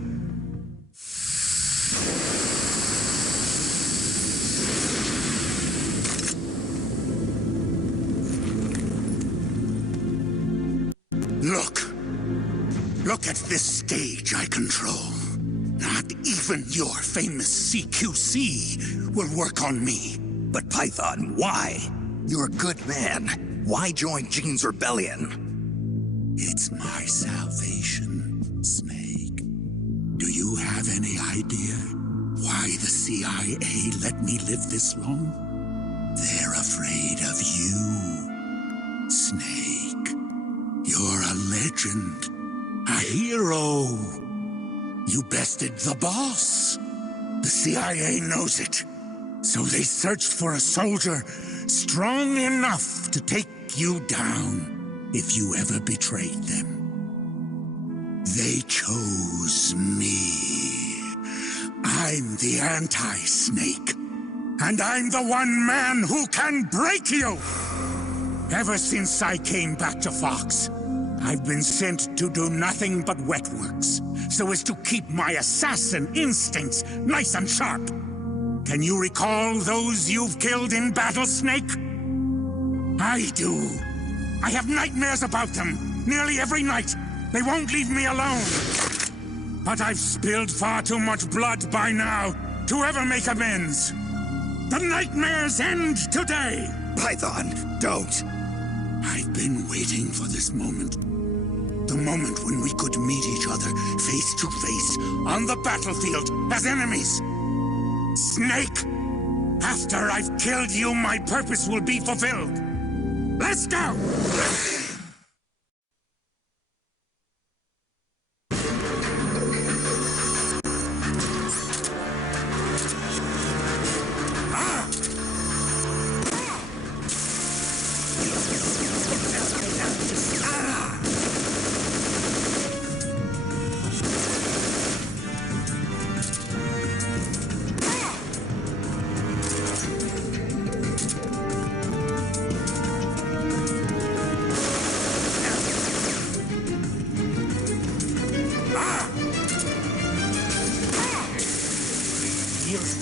Look at this stage I control. Not even your famous CQC will work on me. But Python, why? You're a good man. Why join Gene's rebellion? It's my salvation, Snake. Do you have any idea why the CIA let me live this long? They're afraid of you, Snake. You're a legend. A hero. You bested the boss. The CIA knows it. So they searched for a soldier strong enough to take you down if you ever betrayed them. They chose me. I'm the anti-Snake. And I'm the one man who can break you! Ever since I came back to Fox, I've been sent to do nothing but wet works, so as to keep my assassin instincts nice and sharp. Can you recall those you've killed in battle, Snake? I do. I have nightmares about them, nearly every night. They won't leave me alone. But I've spilled far too much blood by now to ever make amends. The nightmares end today! Python, don't! I've been waiting for this moment. The moment when we could meet each other face to face on the battlefield as enemies. Snake! After I've killed you, my purpose will be fulfilled. Let's go!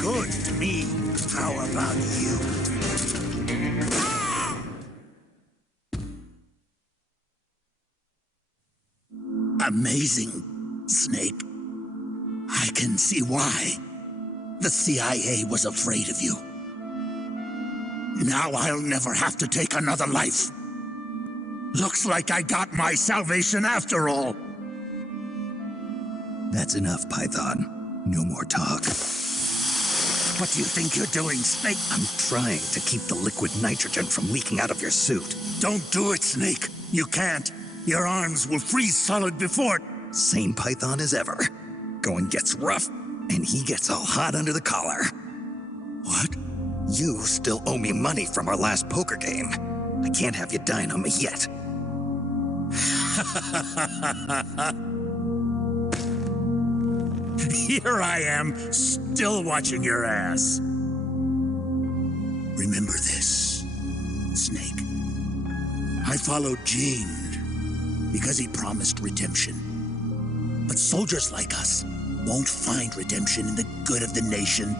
good to me. How about you? Amazing, Snake. I can see why the CIA was afraid of you. Now I'll never have to take another life. Looks like I got my salvation after all. That's enough, Python. No more talk. What do you think you're doing, Snake? I'm trying to keep the liquid nitrogen from leaking out of your suit. Don't do it, Snake. You can't. Your arms will freeze solid before... Same Python as ever. Going gets rough, and he gets all hot under the collar. What? You still owe me money from our last poker game. I can't have you dying on me yet. Here I am, still watching your ass. Remember this, Snake. I followed Gene because he promised redemption. But soldiers like us won't find redemption in the good of the nation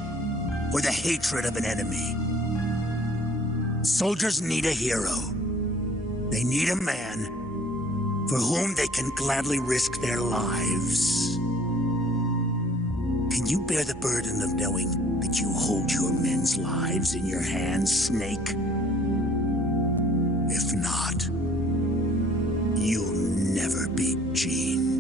or the hatred of an enemy. Soldiers need a hero. They need a man for whom they can gladly risk their lives. Can you bear the burden of knowing that you hold your men's lives in your hands, Snake? If not, you'll never beat Gene.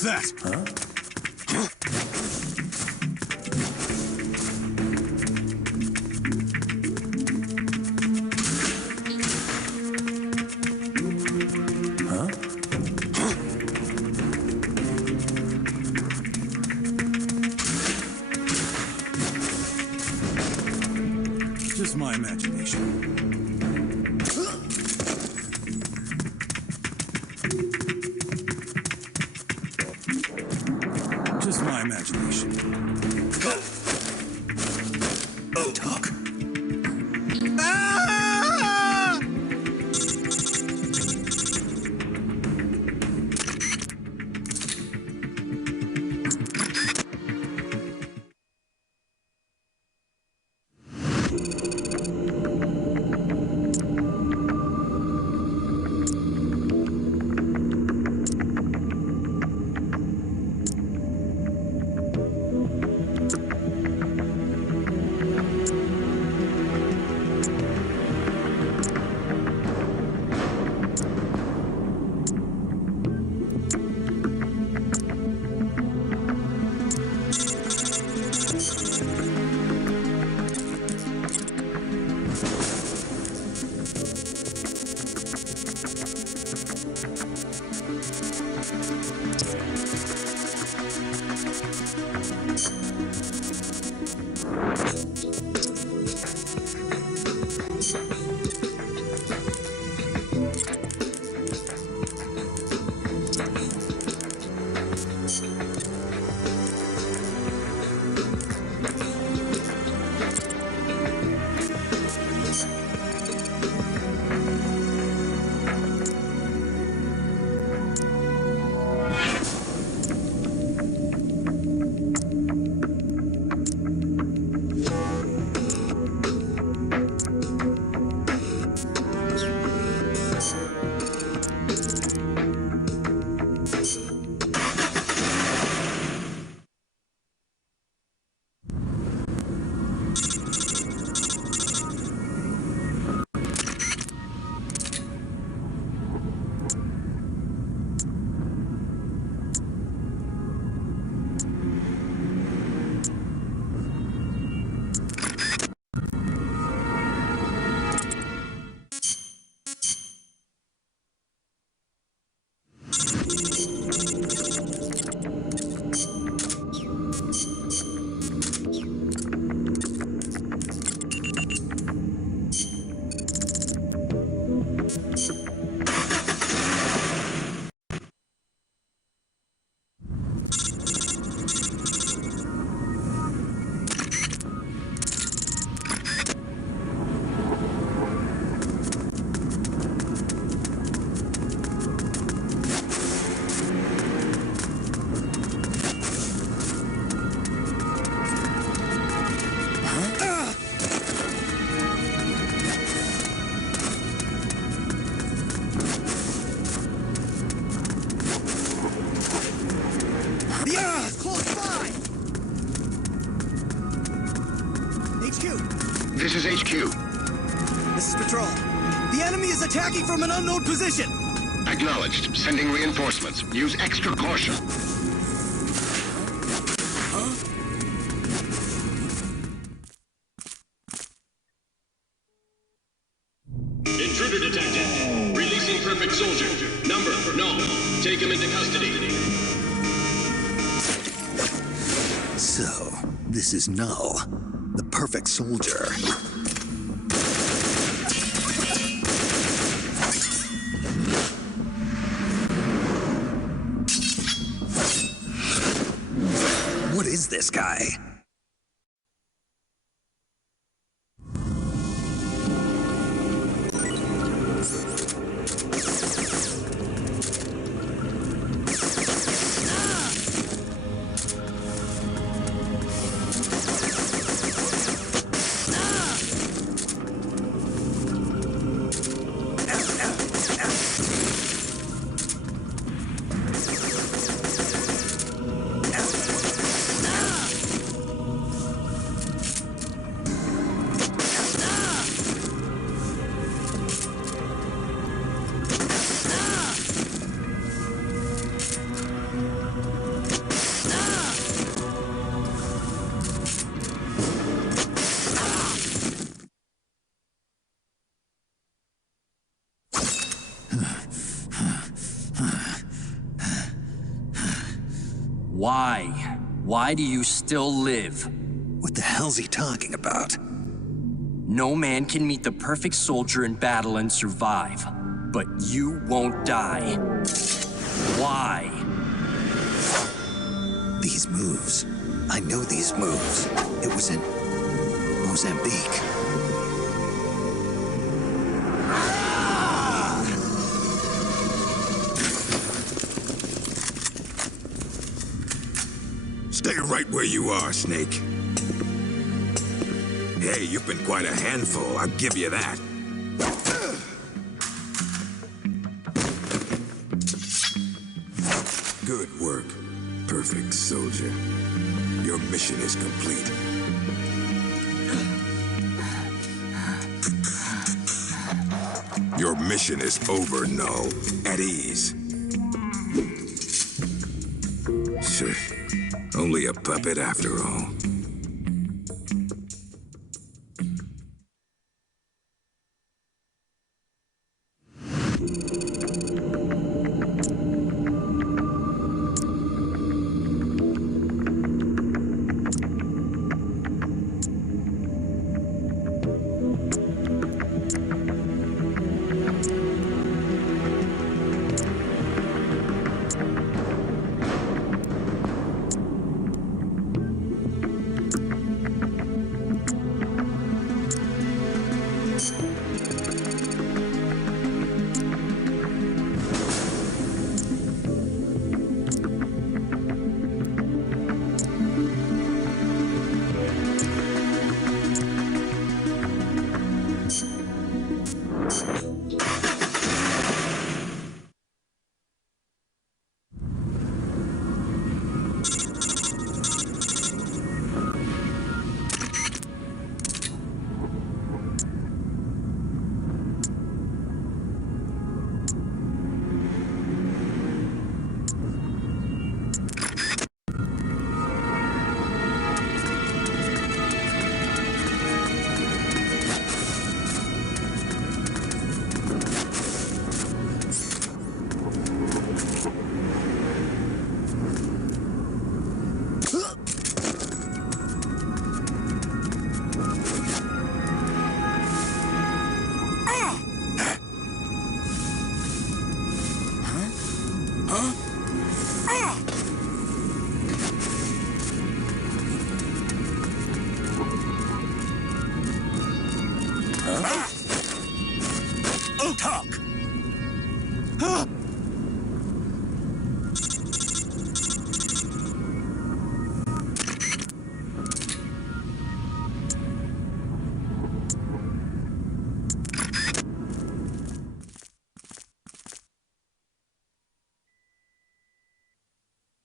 What's that? Huh? Just my imagination. Just my imagination. Talk. This is HQ. This is Patrol. The enemy is attacking from an unknown position. Acknowledged. Sending reinforcements. Use extra caution. Intruder detected. Releasing Perfect Soldier. Number, null. Take him into custody. So, this is Null, the Perfect Soldier. What is this guy? Why? Why do you still live? What the hell's he talking about? No man can meet the perfect soldier in battle and survive, but you won't die. Why? These moves. I know these moves. It was in Mozambique. Stay right where you are, Snake. Hey, you've been quite a handful, I'll give you that. Good work, perfect soldier. Your mission is complete. Your mission is over, Null. At ease. Sure. Only a puppet after all.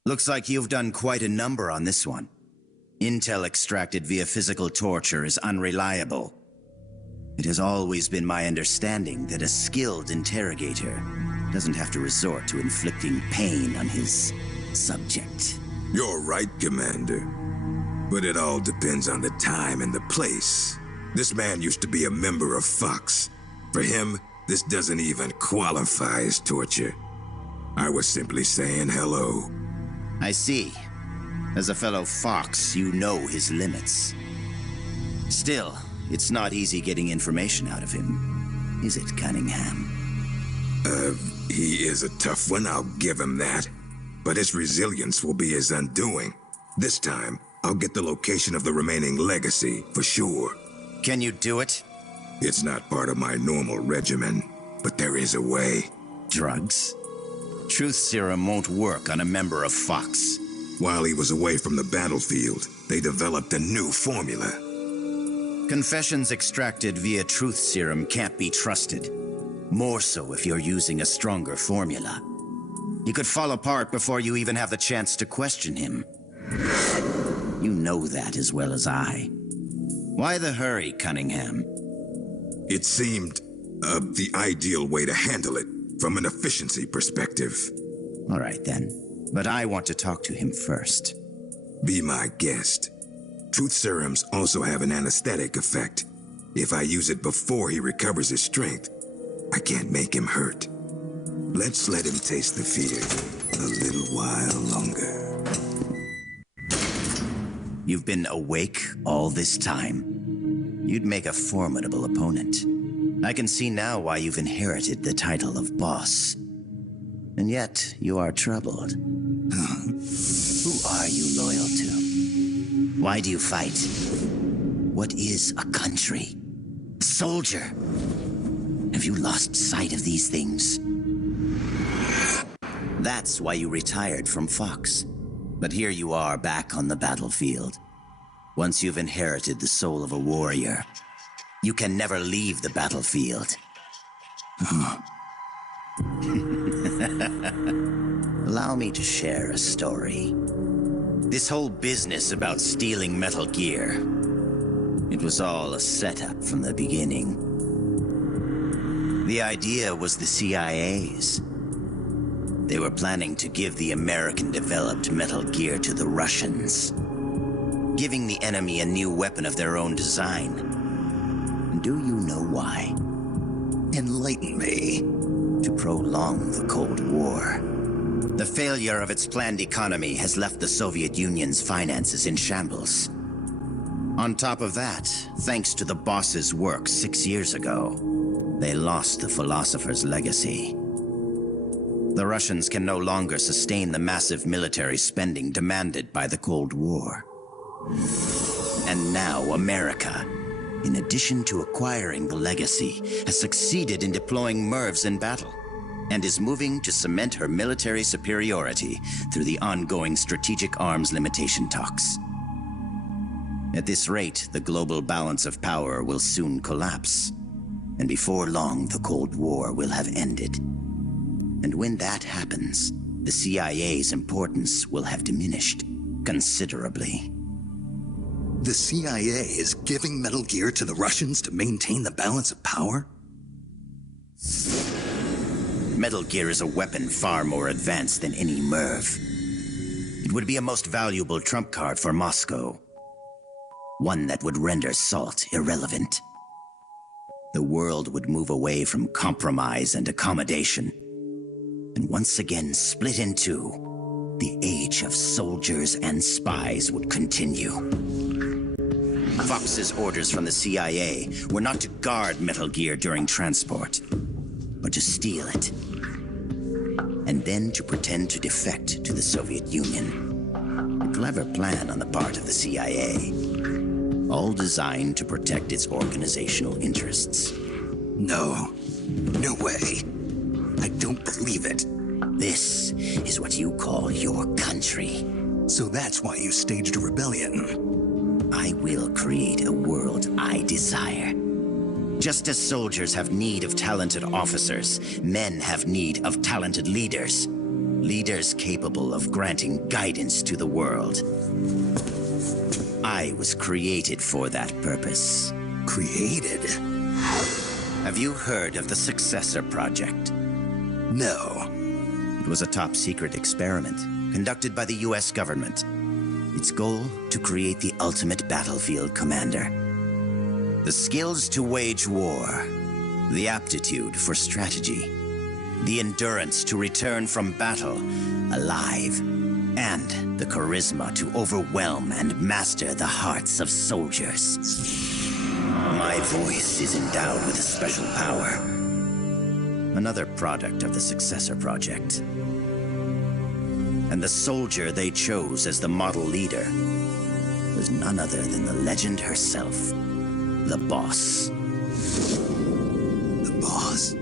Looks like you've done quite a number on this one. Intel extracted via physical torture is unreliable. It has always been my understanding that a skilled interrogator doesn't have to resort to inflicting pain on his subject. You're right, Commander. But it all depends on the time and the place. This man used to be a member of Fox. For him, this doesn't even qualify as torture. I was simply saying hello. I see. As a fellow Fox, you know his limits. Still, it's not easy getting information out of him, is it, Cunningham? He is a tough one, I'll give him that. But his resilience will be his undoing. This time, I'll get the location of the remaining legacy, for sure. Can you do it? It's not part of my normal regimen, but there is a way. Drugs? Truth serum won't work on a member of Fox. While he was away from the battlefield, they developed a new formula. Confessions extracted via truth serum can't be trusted. More so if you're using a stronger formula. He could fall apart before you even have the chance to question him. You know that as well as I. Why the hurry, Cunningham? It seemed the ideal way to handle it, from an efficiency perspective. All right then, but I want to talk to him first. Be my guest. Truth serums also have an anesthetic effect. If I use it before he recovers his strength, I can't make him hurt. Let's let him taste the fear a little while longer. You've been awake all this time. You'd make a formidable opponent. I can see now why you've inherited the title of boss. And yet, you are troubled. Who are you loyal to? Why do you fight? What is a country? A soldier? Have you lost sight of these things? That's why you retired from Fox. But here you are back on the battlefield. Once you've inherited the soul of a warrior, you can never leave the battlefield. Allow me to share a story. This whole business about stealing Metal Gear, it was all a setup from the beginning. The idea was the CIA's. They were planning to give the American-developed Metal Gear to the Russians, giving the enemy a new weapon of their own design. Do you know why? Enlighten me. To prolong the Cold War. The failure of its planned economy has left the Soviet Union's finances in shambles. On top of that, thanks to the boss's work 6 years ago, they lost the philosopher's legacy. The Russians can no longer sustain the massive military spending demanded by the Cold War. And now America, in addition to acquiring the legacy, has succeeded in deploying MIRVs in battle, and is moving to cement her military superiority through the ongoing strategic arms limitation talks. At this rate, the global balance of power will soon collapse, and before long the Cold War will have ended. And when that happens, the CIA's importance will have diminished considerably. The CIA is giving Metal Gear to the Russians to maintain the balance of power? Metal Gear is a weapon far more advanced than any MIRV. It would be a most valuable trump card for Moscow. One that would render SALT irrelevant. The world would move away from compromise and accommodation, and once again split in two. The age of soldiers and spies would continue. Fox's orders from the CIA were not to guard Metal Gear during transport, but to steal it, and then to pretend to defect to the Soviet Union. A clever plan on the part of the CIA, all designed to protect its organizational interests. No. No way. I don't believe it. This is what you call your country. So that's why you staged a rebellion. I will create a world I desire. Just as soldiers have need of talented officers, men have need of talented leaders. Leaders capable of granting guidance to the world. I was created for that purpose. Created? Have you heard of the Successor Project? No. It was a top-secret experiment conducted by the US government. Its goal, to create the ultimate battlefield commander. The skills to wage war, the aptitude for strategy, the endurance to return from battle alive, and the charisma to overwhelm and master the hearts of soldiers. My voice is endowed with a special power. Another product of the Successor Project. And the soldier they chose as the model leader was none other than the legend herself, the Boss. The Boss?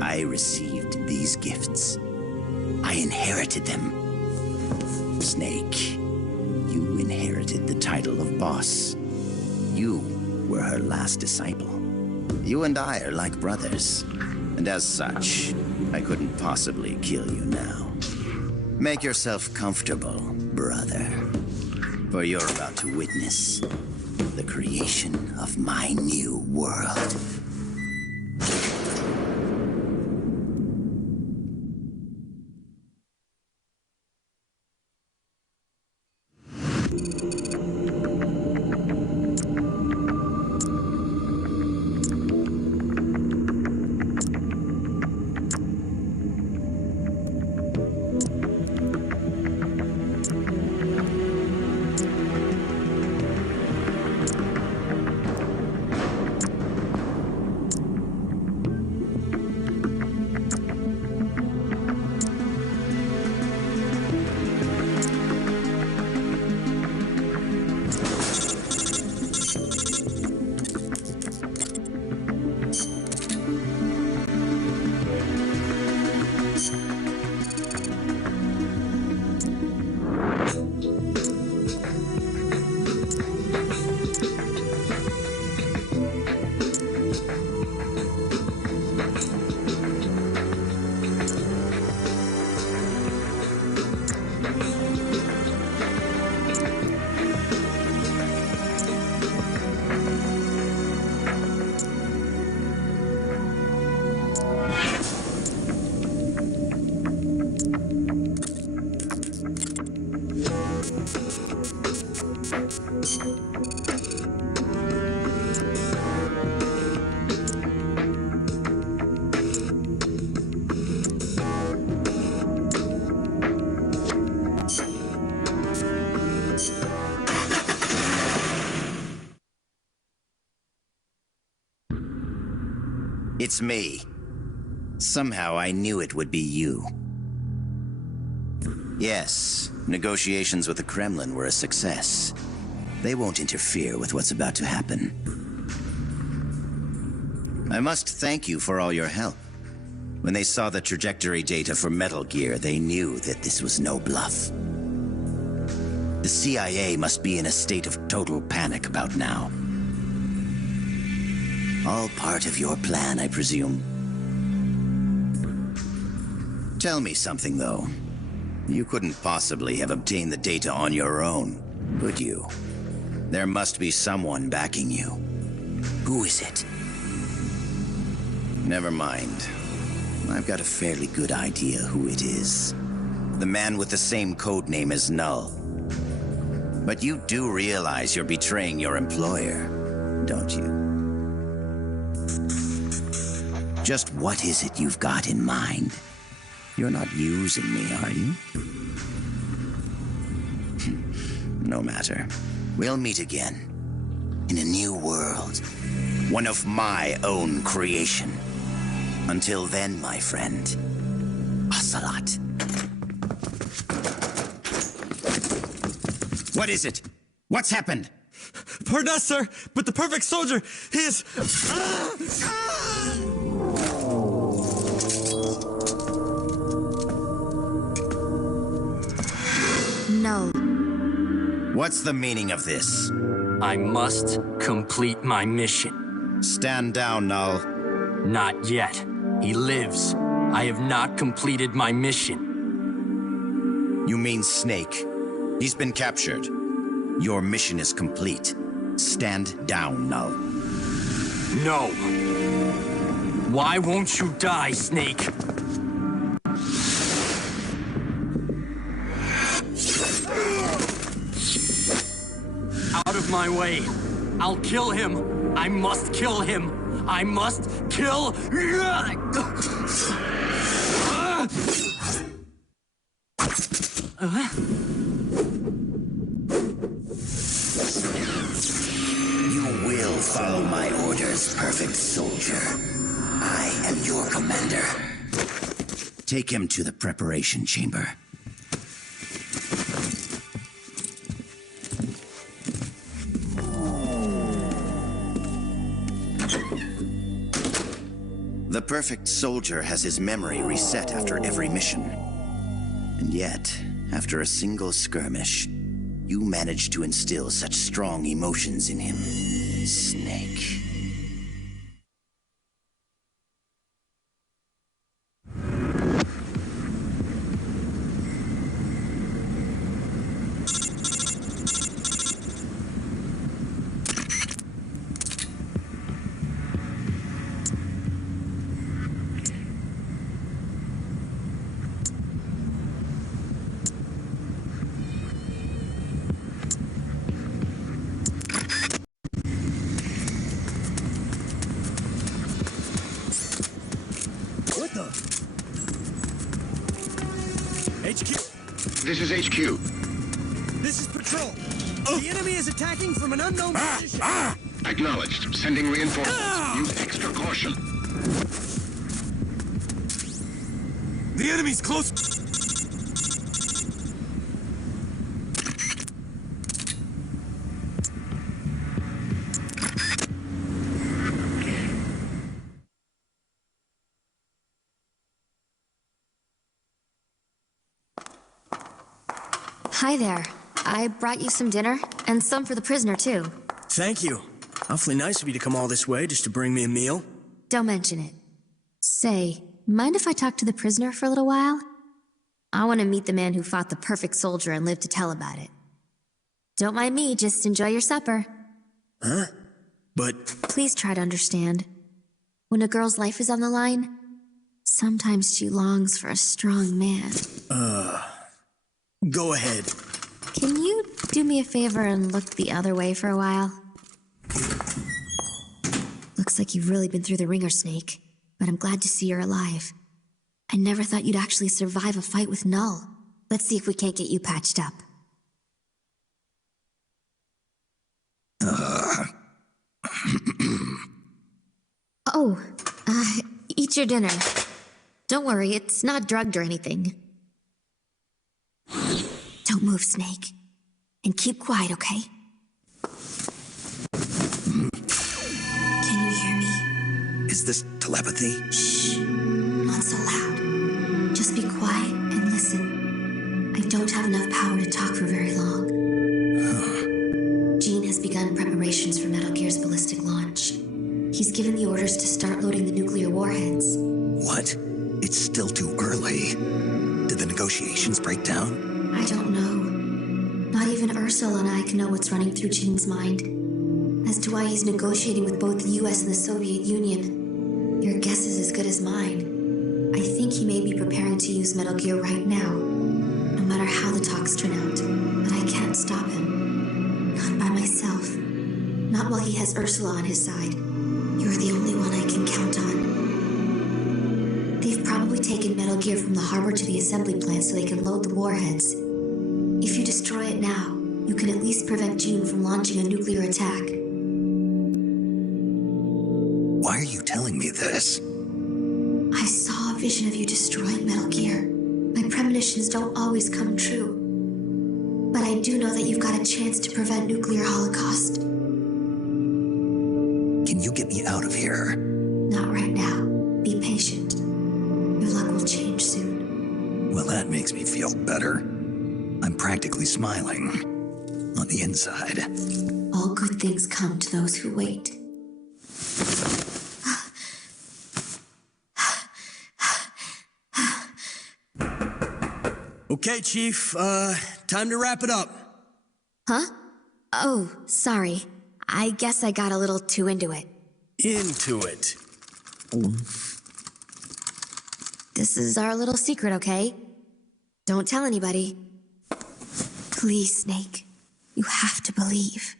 I received these gifts. I inherited them. Snake, you inherited the title of Boss. You were her last disciple. You and I are like brothers. And as such, I couldn't possibly kill you now. Make yourself comfortable, brother. For you're about to witness the creation of my new world. It's me. Somehow I knew it would be you. Yes, negotiations with the Kremlin were a success. They won't interfere with what's about to happen. I must thank you for all your help. When they saw the trajectory data for Metal Gear, they knew that this was no bluff. The CIA must be in a state of total panic about now. All part of your plan, I presume. Tell me something, though. You couldn't possibly have obtained the data on your own, could you? There must be someone backing you. Who is it? Never mind. I've got a fairly good idea who it is. The man with the same code name as Null. But you do realize you're betraying your employer, don't you? Just what is it you've got in mind? You're not using me, are you? No matter. We'll meet again. In a new world. One of my own creation. Until then, my friend. Ocelot. What is it? What's happened? Pardon us, sir, but the perfect soldier is... No. What's the meaning of this? I must complete my mission. Stand down, Null. Not yet. He lives. I have not completed my mission. You mean Snake? He's been captured. Your mission is complete. Stand down, Null. No. Why won't you die, Snake? Out of my way. I'll kill him. I must kill him. I must kill... You will follow my orders, perfect soldier. I am your commander. Take him to the preparation chamber. The perfect soldier has his memory reset after every mission. And yet, after a single skirmish, you managed to instill such strong emotions in him. Snake. This is HQ. This is Patrol. The enemy is attacking from an unknown position. Acknowledged. Sending reinforcements. Use extra caution. The enemy's close. Hi there. I brought you some dinner, and some for the prisoner, too. Thank you. Awfully nice of you to come all this way just to bring me a meal. Don't mention it. Say, mind if I talk to the prisoner for a little while? I want to meet the man who fought the perfect soldier and live to tell about it. Don't mind me, just enjoy your supper. Huh? But... Please try to understand. When a girl's life is on the line, sometimes she longs for a strong man. Go ahead. Can you do me a favor and look the other way for a while? Looks like you've really been through the ringer, Snake, but I'm glad to see you're alive. I never thought you'd actually survive a fight with Null. Let's see if we can't get you patched up. Oh, Eat your dinner. Don't worry, it's not drugged or anything. Don't move, Snake. And keep quiet, okay? Can you hear me? Is this telepathy? Shh. Not so loud. Just be quiet and listen. I don't have enough power to talk for very long. Gene has begun preparations for Metal Gear's ballistic launch. He's given the orders to start loading the nuclear warheads. What? It's still too early. Did the negotiations break down? I don't know. Not even Ursula and I can know what's running through Gene's mind. As to why he's negotiating with both the US and the Soviet Union, your guess is as good as mine. I think he may be preparing to use Metal Gear right now, no matter how the talks turn out. But I can't stop him. Not by myself. Not while he has Ursula on his side. You're the only one I can count on. They've probably taken Metal Gear from the harbor to the assembly plant so they can load the warheads. If you destroy it now, you can at least prevent Gene from launching a nuclear attack. Why are you telling me this? I saw a vision of you destroying Metal Gear. My premonitions don't always come true. But I do know that you've got a chance to prevent nuclear holocaust. Can you get me out of here? Not right now. Be patient. Your luck will change soon. Well, that makes me feel better. I'm practically smiling. On the inside. All good things come to those who wait. Okay, Chief. Time to wrap it up. Huh? Oh, sorry. I guess I got a little too into it. Into it. This is our little secret, okay? Don't tell anybody. Please, Snake. You have to believe.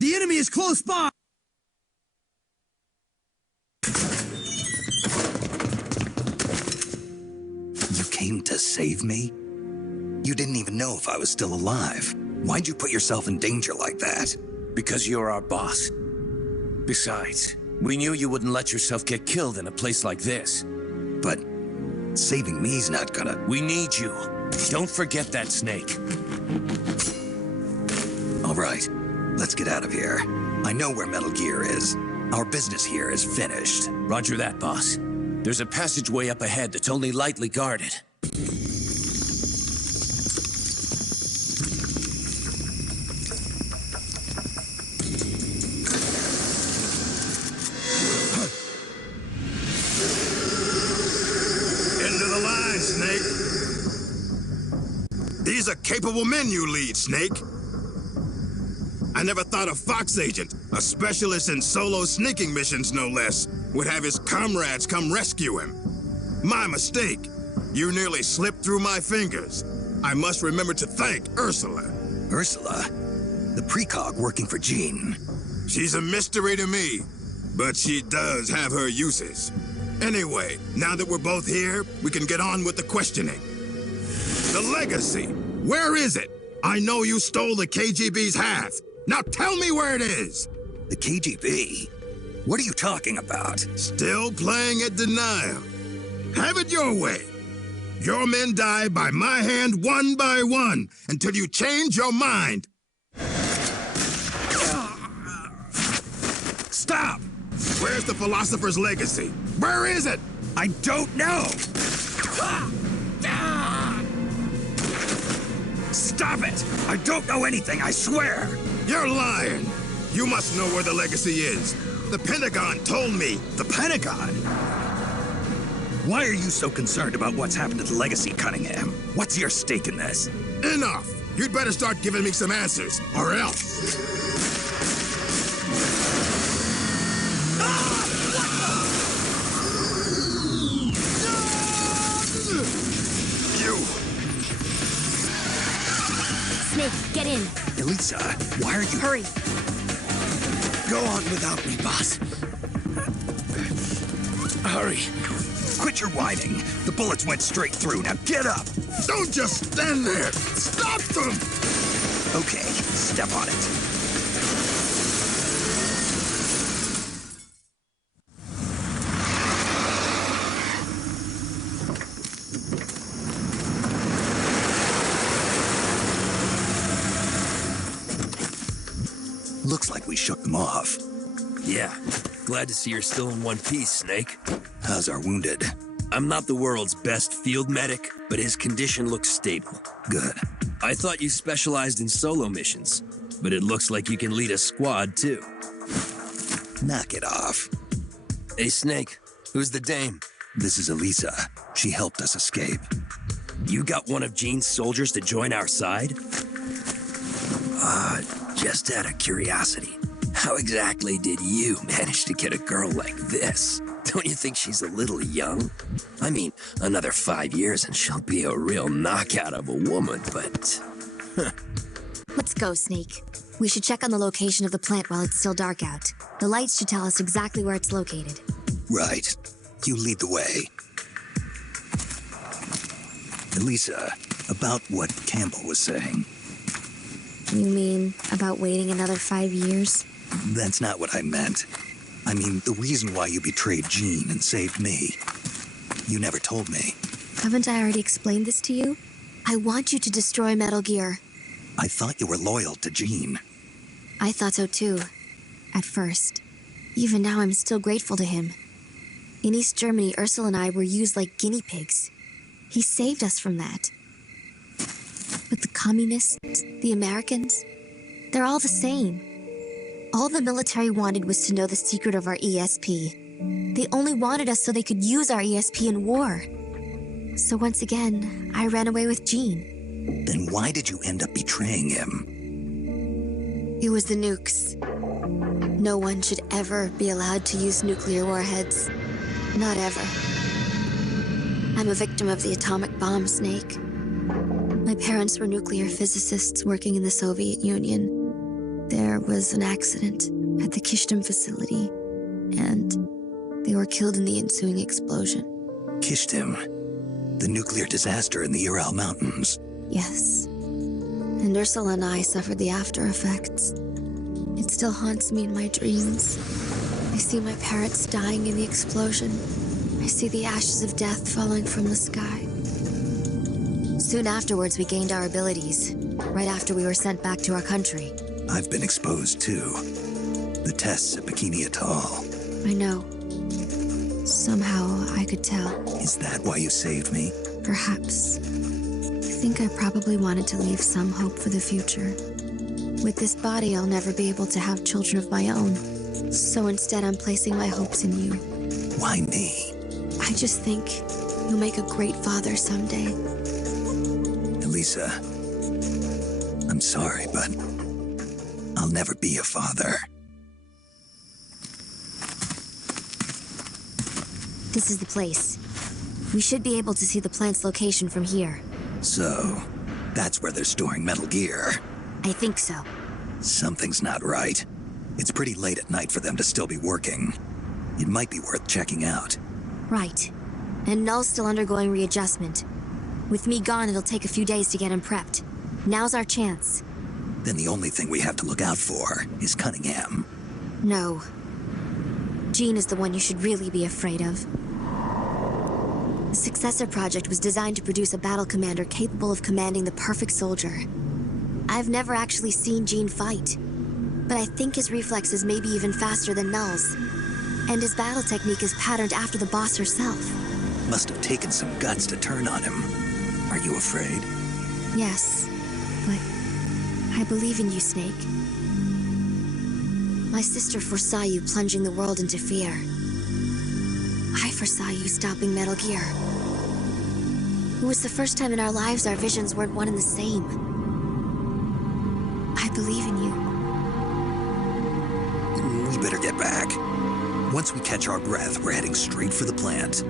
The enemy is close by! You came to save me? You didn't even know if I was still alive. Why'd you put yourself in danger like that? Because you're our boss. Besides, we knew you wouldn't let yourself get killed in a place like this. But saving me's not gonna... We need you. Don't forget that, Snake. All right, let's get out of here. I know where Metal Gear is. Our business here is finished. Roger that, boss. There's a passageway up ahead that's only lightly guarded. Into the line, Snake. These are capable men you lead, Snake. I never thought a Fox agent, a specialist in solo sneaking missions no less, would have his comrades come rescue him. My mistake. You nearly slipped through my fingers. I must remember to thank Ursula. Ursula? The precog working for Gene. She's a mystery to me, but she does have her uses. Anyway, now that we're both here, we can get on with the questioning. The legacy. Where is it? I know you stole the KGB's half. Now tell me where it is! The KGB? What are you talking about? Still playing at denial. Have it your way. Your men die by my hand one by one until you change your mind. Stop! Where's the philosopher's legacy? Where is it? I don't know! Stop it! I don't know anything, I swear! You're lying! You must know where the legacy is. The Pentagon told me. The Pentagon? Why are you so concerned about what's happened to the legacy, Cunningham? What's your stake in this? Enough! You'd better start giving me some answers, or else. Snake, get in. Elisa, why are you... Hurry. Go on without me, boss. Hurry. Quit your whining. The bullets went straight through. Now get up. Don't just stand there. Stop them! Okay, step on it. Looks like we shook them off. Yeah. Glad to see you're still in one piece, Snake. How's our wounded? I'm not the world's best field medic, but his condition looks stable. Good. I thought you specialized in solo missions, but it looks like you can lead a squad, too. Knock it off. Hey, Snake, who's the dame? This is Elisa. She helped us escape. You got one of Jean's soldiers to join our side? Just out of curiosity, how exactly did you manage to get a girl like this? Don't you think she's a little young? I mean, another 5 years and she'll be a real knockout of a woman, but... Let's go, Snake. We should check on the location of the plant while it's still dark out. The lights should tell us exactly where it's located. Right. You lead the way. Elisa, about what Campbell was saying. You mean about waiting another 5 years? That's not what I meant. I mean, the reason why you betrayed Jean and saved me. You never told me. Haven't I already explained this to you? I want you to destroy Metal Gear. I thought you were loyal to Jean. I thought so too. At first. Even now, I'm still grateful to him. In East Germany, Ursula and I were used like guinea pigs. He saved us from that. But the communists, the Americans, they're all the same. All the military wanted was to know the secret of our ESP. They only wanted us so they could use our ESP in war. So once again, I ran away with Jean. Then why did you end up betraying him? It was the nukes. No one should ever be allowed to use nuclear warheads. Not ever. I'm a victim of the atomic bomb, Snake. My parents were nuclear physicists working in the Soviet Union. There was an accident at the Kishtim facility, and they were killed in the ensuing explosion. Kishtim? The nuclear disaster in the Ural Mountains? Yes. And Ursula and I suffered the after effects. It still haunts me in my dreams. I see my parents dying in the explosion. I see the ashes of death falling from the sky. Soon afterwards, we gained our abilities, right after we were sent back to our country. I've been exposed too. The tests at Bikini Atoll. I know. Somehow, I could tell. Is that why you saved me? Perhaps. I think I probably wanted to leave some hope for the future. With this body, I'll never be able to have children of my own. So instead, I'm placing my hopes in you. Why me? I just think you'll make a great father someday. Elisa, I'm sorry, but I'll never be a father. This is the place. We should be able to see the plant's location from here. So, that's where they're storing Metal Gear. I think so. Something's not right. It's pretty late at night for them to still be working. It might be worth checking out. Right. And Null's still undergoing readjustment. With me gone, it'll take a few days to get him prepped. Now's our chance. Then the only thing we have to look out for is Cunningham. No. Jean is the one you should really be afraid of. The Successor Project was designed to produce a battle commander capable of commanding the perfect soldier. I've never actually seen Jean fight, but I think his reflexes may be even faster than Null's. And his battle technique is patterned after the boss herself. Must have taken some guts to turn on him. Are you afraid? Yes, but I believe in you, Snake. My sister foresaw you plunging the world into fear. I foresaw you stopping Metal Gear. It was the first time in our lives our visions weren't one and the same. I believe in you. We better get back. Once we catch our breath, we're heading straight for the plant.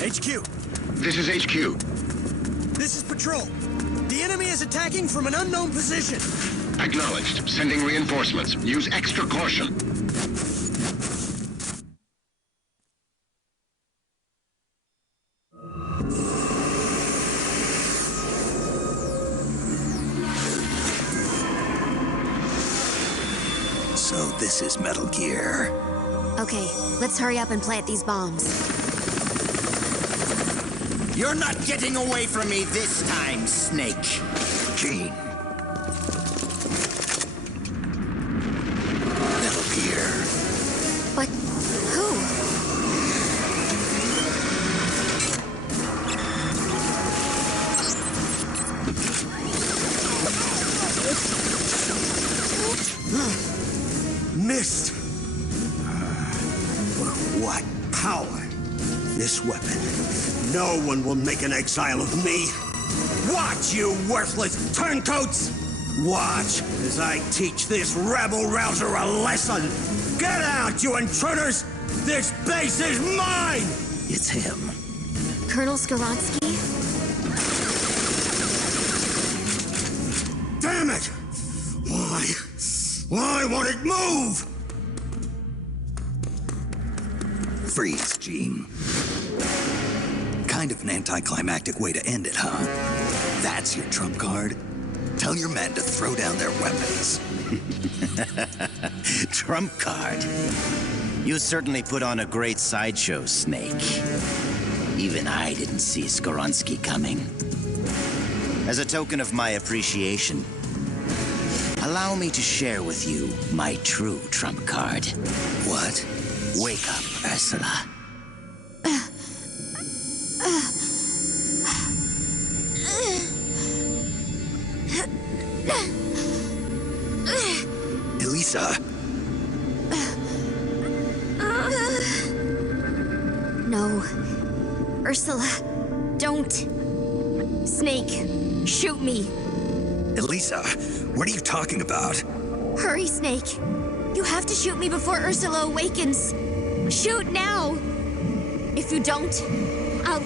HQ. This is HQ. This is Patrol. The enemy is attacking from an unknown position. Acknowledged. Sending reinforcements. Use extra caution. So this is Metal Gear. Okay, let's hurry up and plant these bombs. You're not getting away from me this time, Snake. Jean. Metal Gear. But who? Missed. What power? This weapon. No one will make an exile of me. Watch, you worthless turncoats! Watch as I teach this rabble-rouser a lesson! Get out, you intruders! This base is mine! It's him. Colonel Skowronski? Damn it! Why won't it move? Freeze, Gene. Kind of an anticlimactic way to end it, huh? That's your trump card? Tell your men to throw down their weapons. Trump card. You certainly put on a great sideshow, Snake. Even I didn't see Skowronski coming. As a token of my appreciation, allow me to share with you my true trump card. What? Wake up, Ursula. Elisa! No. Ursula, don't. Snake, shoot me. Elisa, what are you talking about? Hurry, Snake. You have to shoot me before Ursula awakens. Shoot now. If you don't, I'll...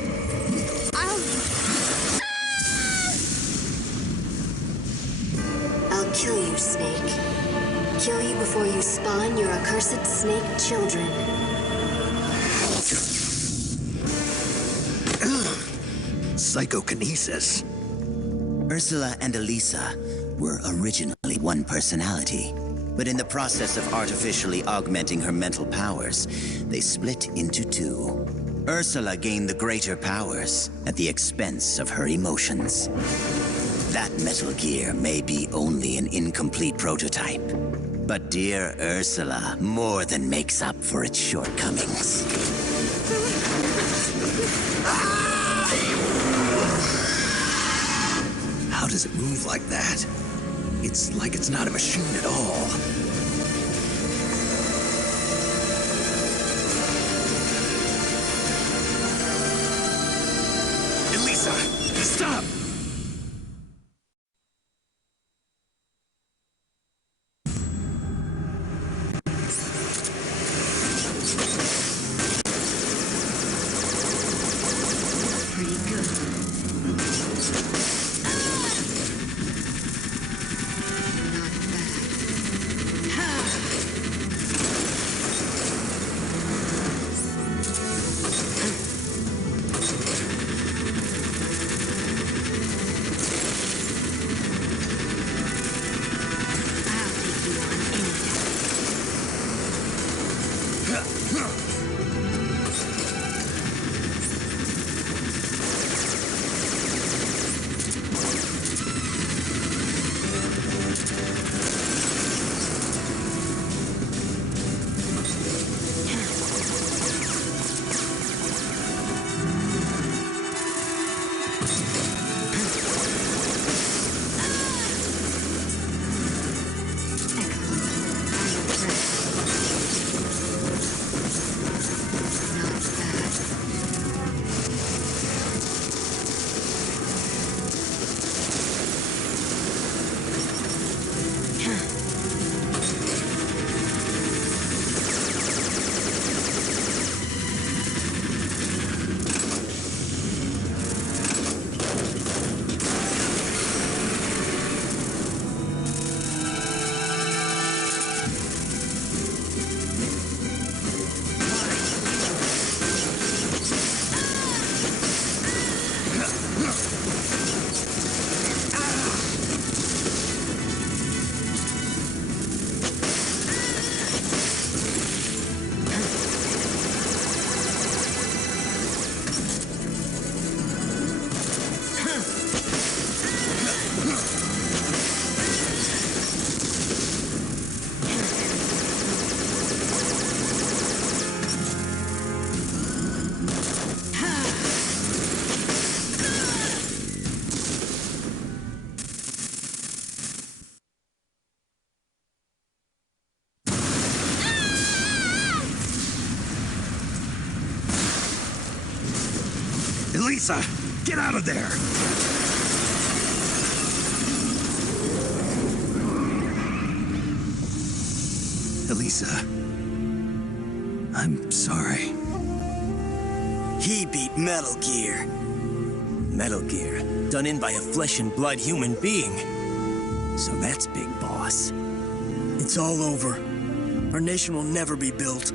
I'll kill you, Snake. Kill you before you spawn your accursed snake children. Psychokinesis. Ursula and Elisa were originally one personality, but in the process of artificially augmenting her mental powers, they split into two. Ursula gained the greater powers at the expense of her emotions. That Metal Gear may be only an incomplete prototype, but dear Ursula more than makes up for its shortcomings. How does it move like that? It's like it's not a machine at all. Elisa, stop! Elisa, get out of there! Elisa, I'm sorry. He beat Metal Gear. Metal Gear, done in by a flesh and blood human being. So that's Big Boss. It's all over. Our nation will never be built.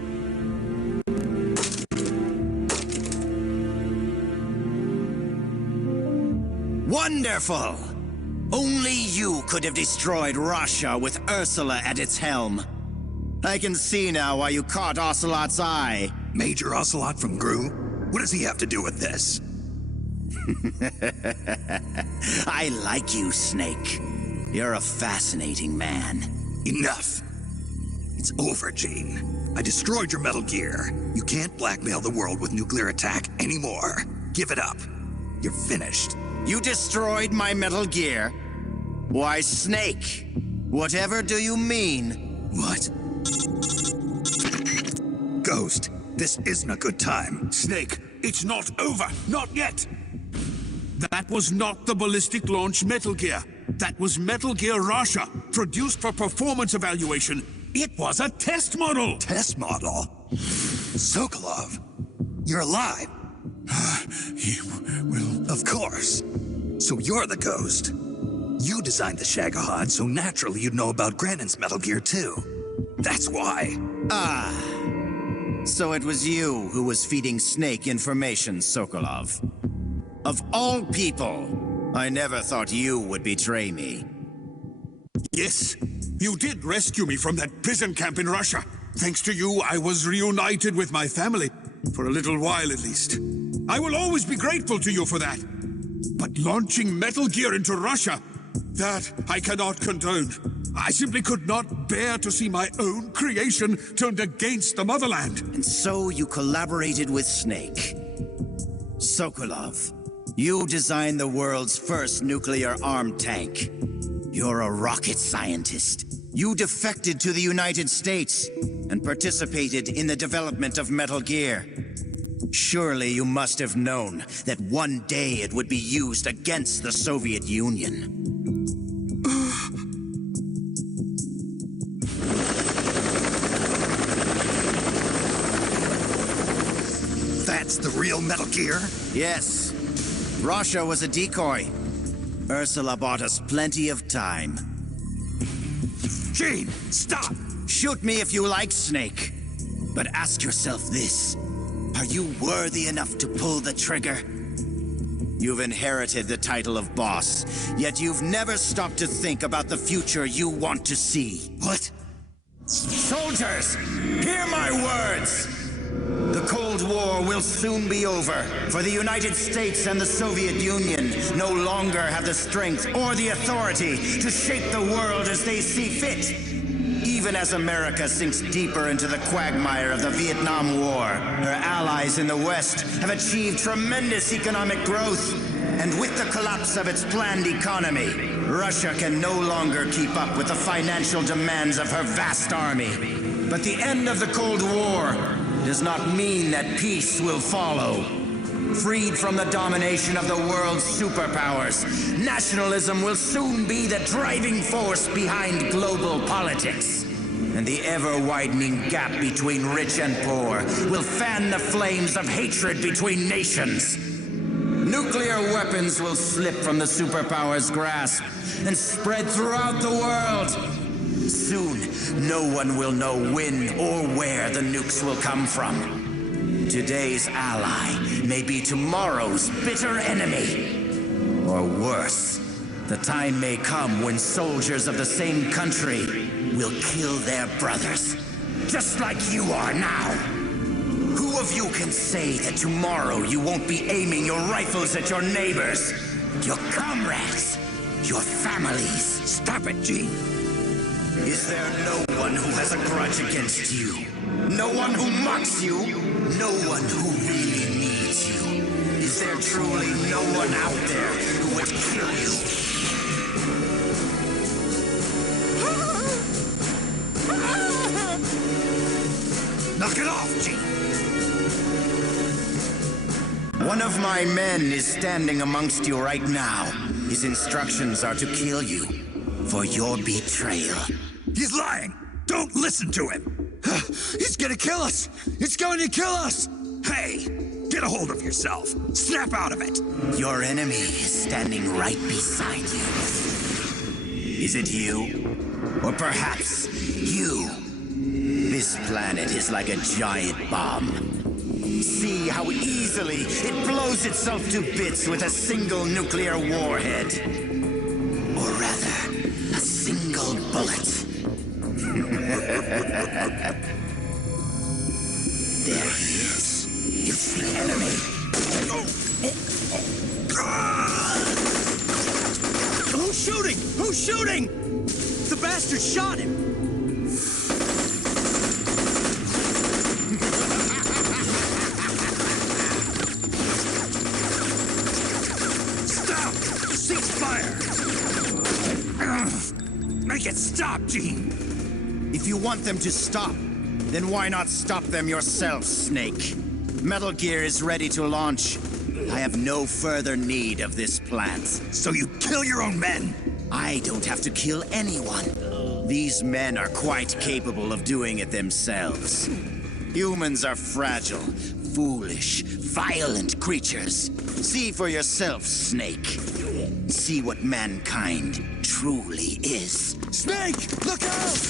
Wonderful! Only you could have destroyed Russia with Ursula at its helm. I can see now why you caught Ocelot's eye. Major Ocelot from Gru? What does he have to do with this? I like you, Snake. You're a fascinating man. Enough. It's over, Gene. I destroyed your Metal Gear. You can't blackmail the world with nuclear attack anymore. Give it up. You're finished. You destroyed my Metal Gear? Why, Snake, whatever do you mean? What? Ghost, this isn't a good time. Snake, it's not over. Not yet. That was not the ballistic launch Metal Gear. That was Metal Gear Russia, produced for performance evaluation. It was a test model. Test model? Sokolov, you're alive. He will... Of course. So you're the Ghost. You designed the Shagohod, so naturally you'd know about Granin's Metal Gear too. That's why. Ah. So it was you who was feeding Snake information, Sokolov. Of all people, I never thought you would betray me. Yes, you did rescue me from that prison camp in Russia. Thanks to you, I was reunited with my family. For a little while, at least. I will always be grateful to you for that. But launching Metal Gear into Russia, that I cannot condone. I simply could not bear to see my own creation turned against the motherland. And so you collaborated with Snake. Sokolov, you designed the world's first nuclear-armed tank. You're a rocket scientist. You defected to the United States and participated in the development of Metal Gear. Surely you must have known that one day it would be used against the Soviet Union. That's the real Metal Gear? Yes. Russia was a decoy. Ursula bought us plenty of time. Gene, stop! Shoot me if you like, Snake. But ask yourself this. Are you worthy enough to pull the trigger? You've inherited the title of boss, yet you've never stopped to think about the future you want to see. What? Soldiers, hear my words! The Cold War will soon be over, for the United States and the Soviet Union no longer have the strength or the authority to shape the world as they see fit. Even as America sinks deeper into the quagmire of the Vietnam War, her allies in the West have achieved tremendous economic growth. And with the collapse of its planned economy, Russia can no longer keep up with the financial demands of her vast army. But the end of the Cold War does not mean that peace will follow. Freed from the domination of the world's superpowers, nationalism will soon be the driving force behind global politics. And the ever-widening gap between rich and poor will fan the flames of hatred between nations. Nuclear weapons will slip from the superpowers' grasp and spread throughout the world. Soon, no one will know when or where the nukes will come from. Today's ally may be tomorrow's bitter enemy. Or worse, the time may come when soldiers of the same country will kill their brothers, just like you are now. Who of you can say that tomorrow you won't be aiming your rifles at your neighbors, your comrades, your families? Stop it, Gene. Is there no one who has a grudge against you? No one who mocks you? No one who really needs you? Is there truly no one out there who would kill you? Knock it off, Gene! One of my men is standing amongst you right now. His instructions are to kill you for your betrayal. He's lying! Don't listen to him! He's gonna kill us! It's going to kill us! Hey, get a hold of yourself. Snap out of it. Your enemy is standing right beside you. Is it you? Or perhaps you? This planet is like a giant bomb. See how easily it blows itself to bits with a single nuclear warhead. Or rather, a single bullet. There he is. It's the enemy. Who's shooting? Who's shooting? The bastard shot him! Stop! Cease fire! Make it stop, Gene! If you want them to stop, then why not stop them yourself, Snake? Metal Gear is ready to launch. I have no further need of this plant. So you kill your own men? I don't have to kill anyone. These men are quite capable of doing it themselves. Humans are fragile, foolish, violent creatures. See for yourself, Snake. See what mankind truly is. Snake! Look out!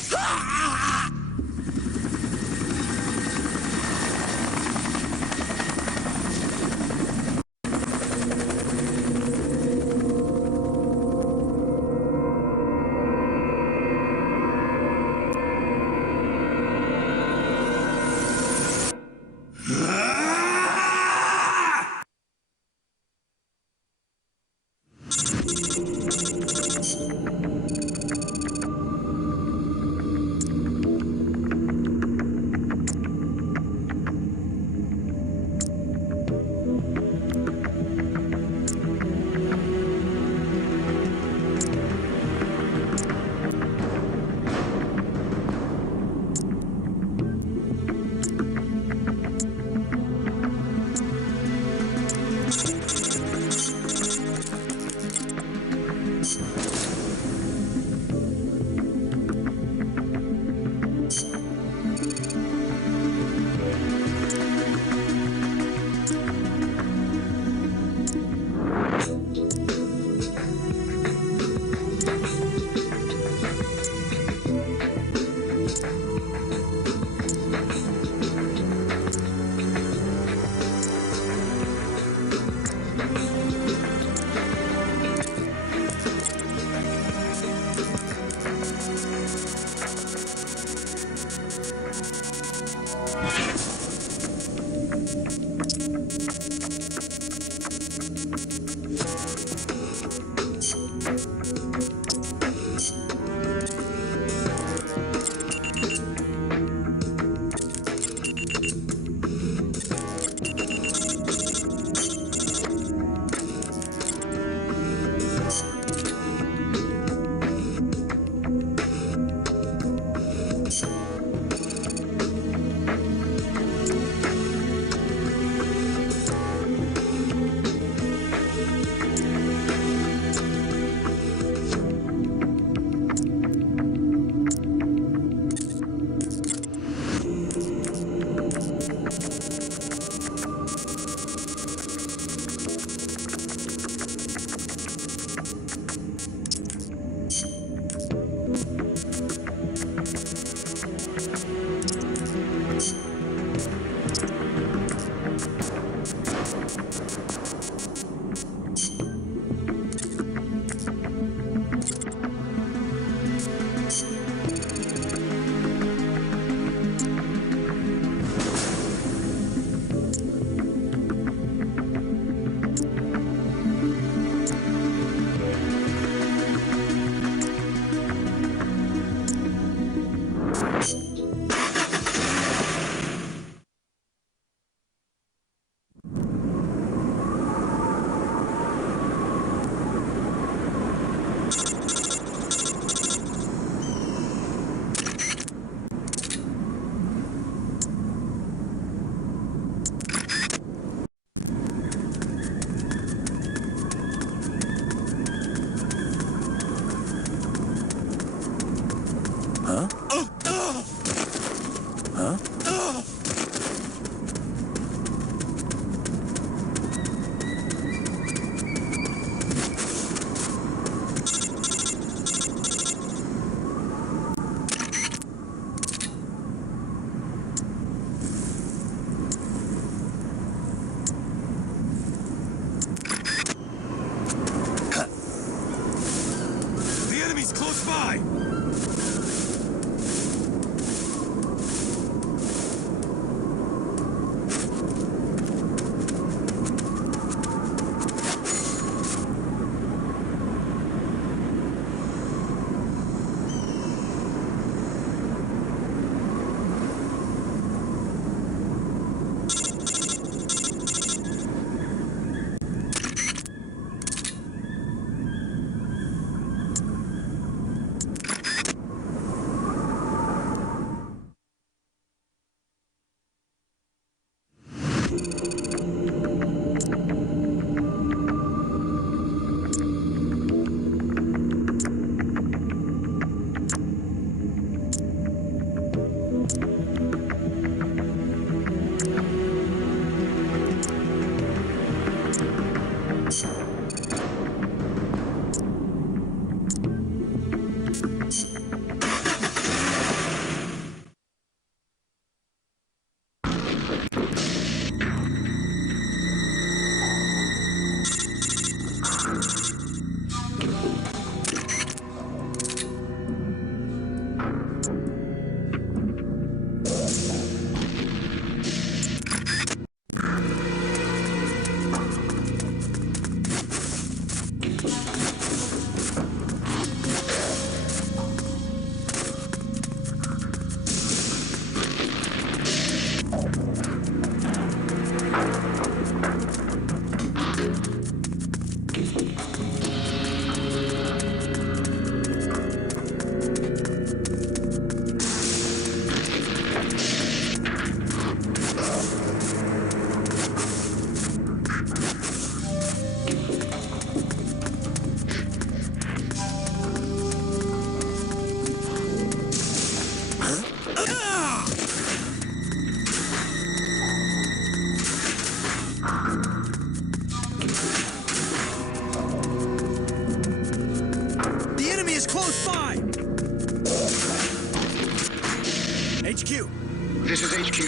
close by! HQ! This is HQ.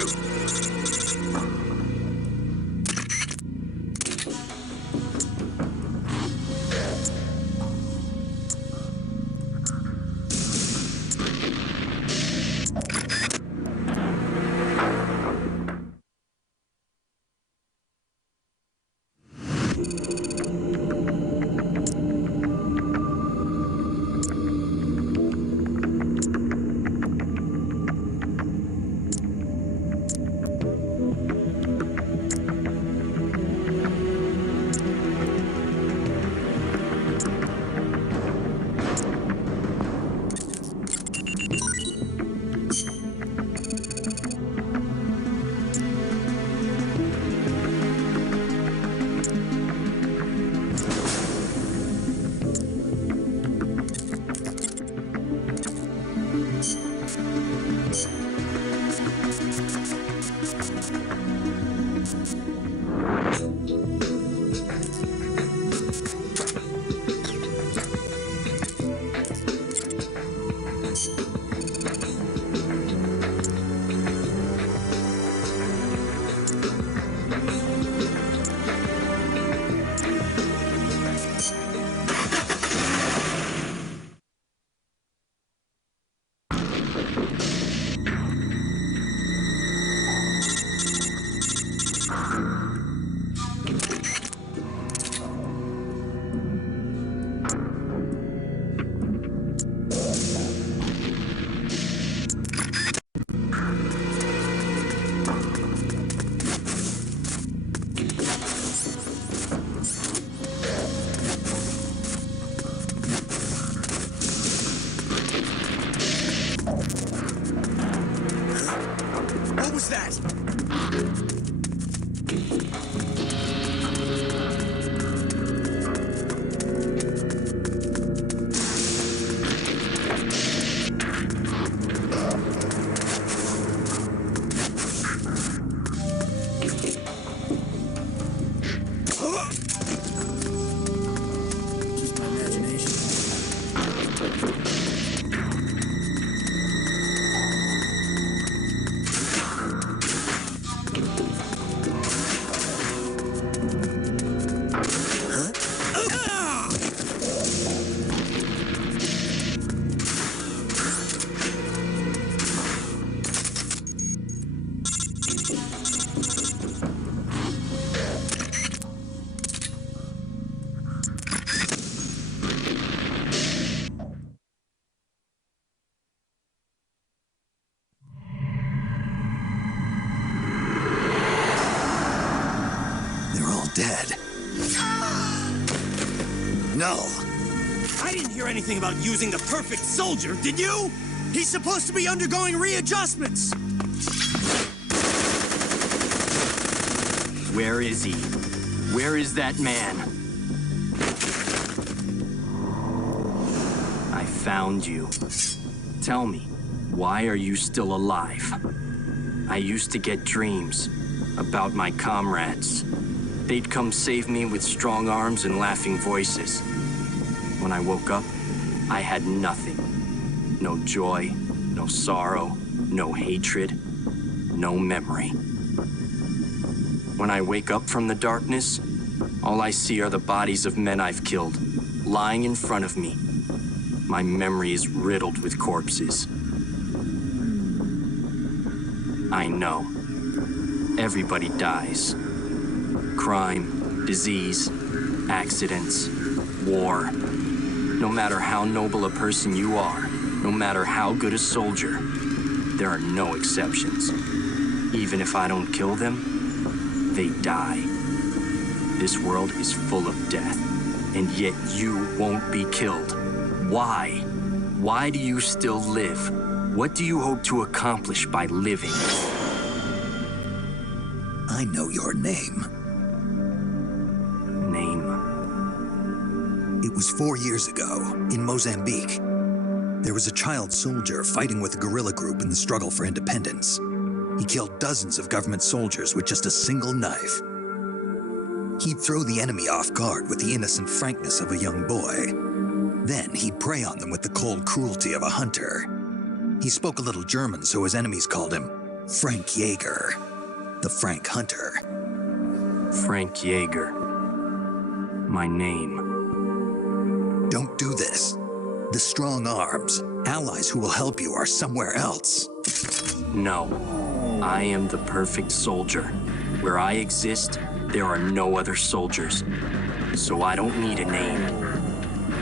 What was that? Dead. No. I didn't hear anything about using the perfect soldier, did you? He's supposed to be undergoing readjustments. Where is he? Where is that man? I found you. Tell me, why are you still alive? I used to get dreams about my comrades. They'd come save me with strong arms and laughing voices. When I woke up, I had nothing. No joy, no sorrow, no hatred, no memory. When I wake up from the darkness, all I see are the bodies of men I've killed, lying in front of me. My memory is riddled with corpses. I know. Everybody dies. Crime, disease, accidents, war. No matter how noble a person you are, no matter how good a soldier, there are no exceptions. Even if I don't kill them, they die. This world is full of death, and yet you won't be killed. Why? Why do you still live? What do you hope to accomplish by living? I know your name. It was 4 years ago, in Mozambique. There was a child soldier fighting with a guerrilla group in the struggle for independence. He killed dozens of government soldiers with just a single knife. He'd throw the enemy off guard with the innocent frankness of a young boy. Then he'd prey on them with the cold cruelty of a hunter. He spoke a little German, so his enemies called him Frank Jaeger, the Frank Hunter. Frank Jaeger. My name. Don't do this. The strong arms, allies who will help you, are somewhere else. No. I am the perfect soldier. Where I exist, there are no other soldiers. So I don't need a name.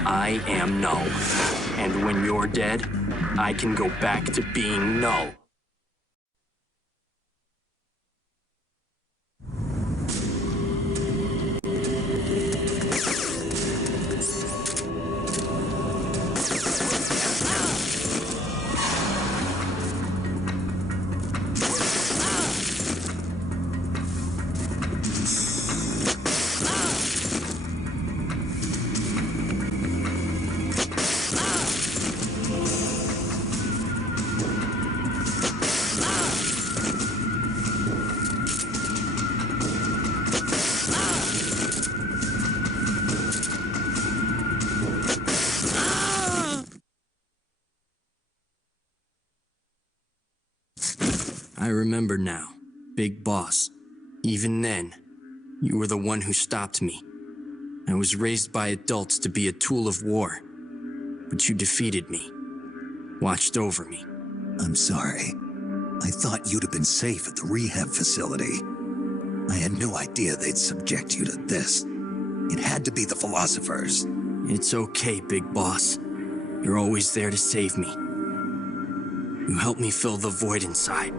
I am Null. And when you're dead, I can go back to being Null. I remember now, Big Boss. Even then, you were the one who stopped me. I was raised by adults to be a tool of war, but you defeated me, watched over me. I'm sorry. I thought you'd have been safe at the rehab facility. I had no idea they'd subject you to this. It had to be the philosophers. It's okay, Big Boss. You're always there to save me. You helped me fill the void inside.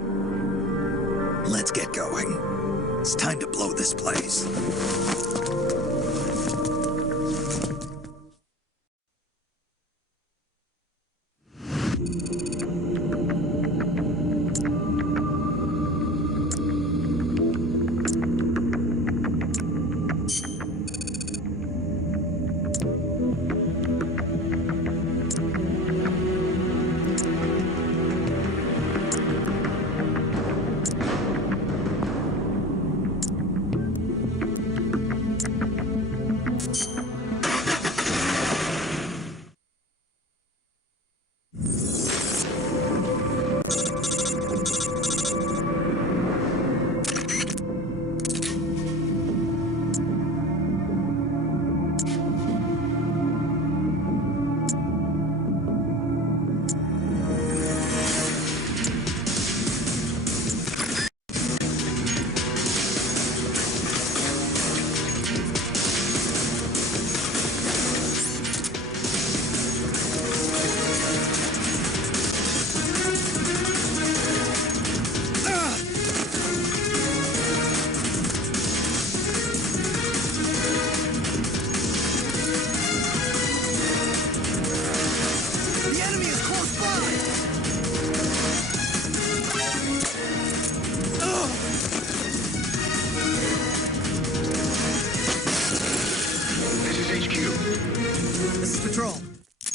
Let's get going. It's time to blow this place.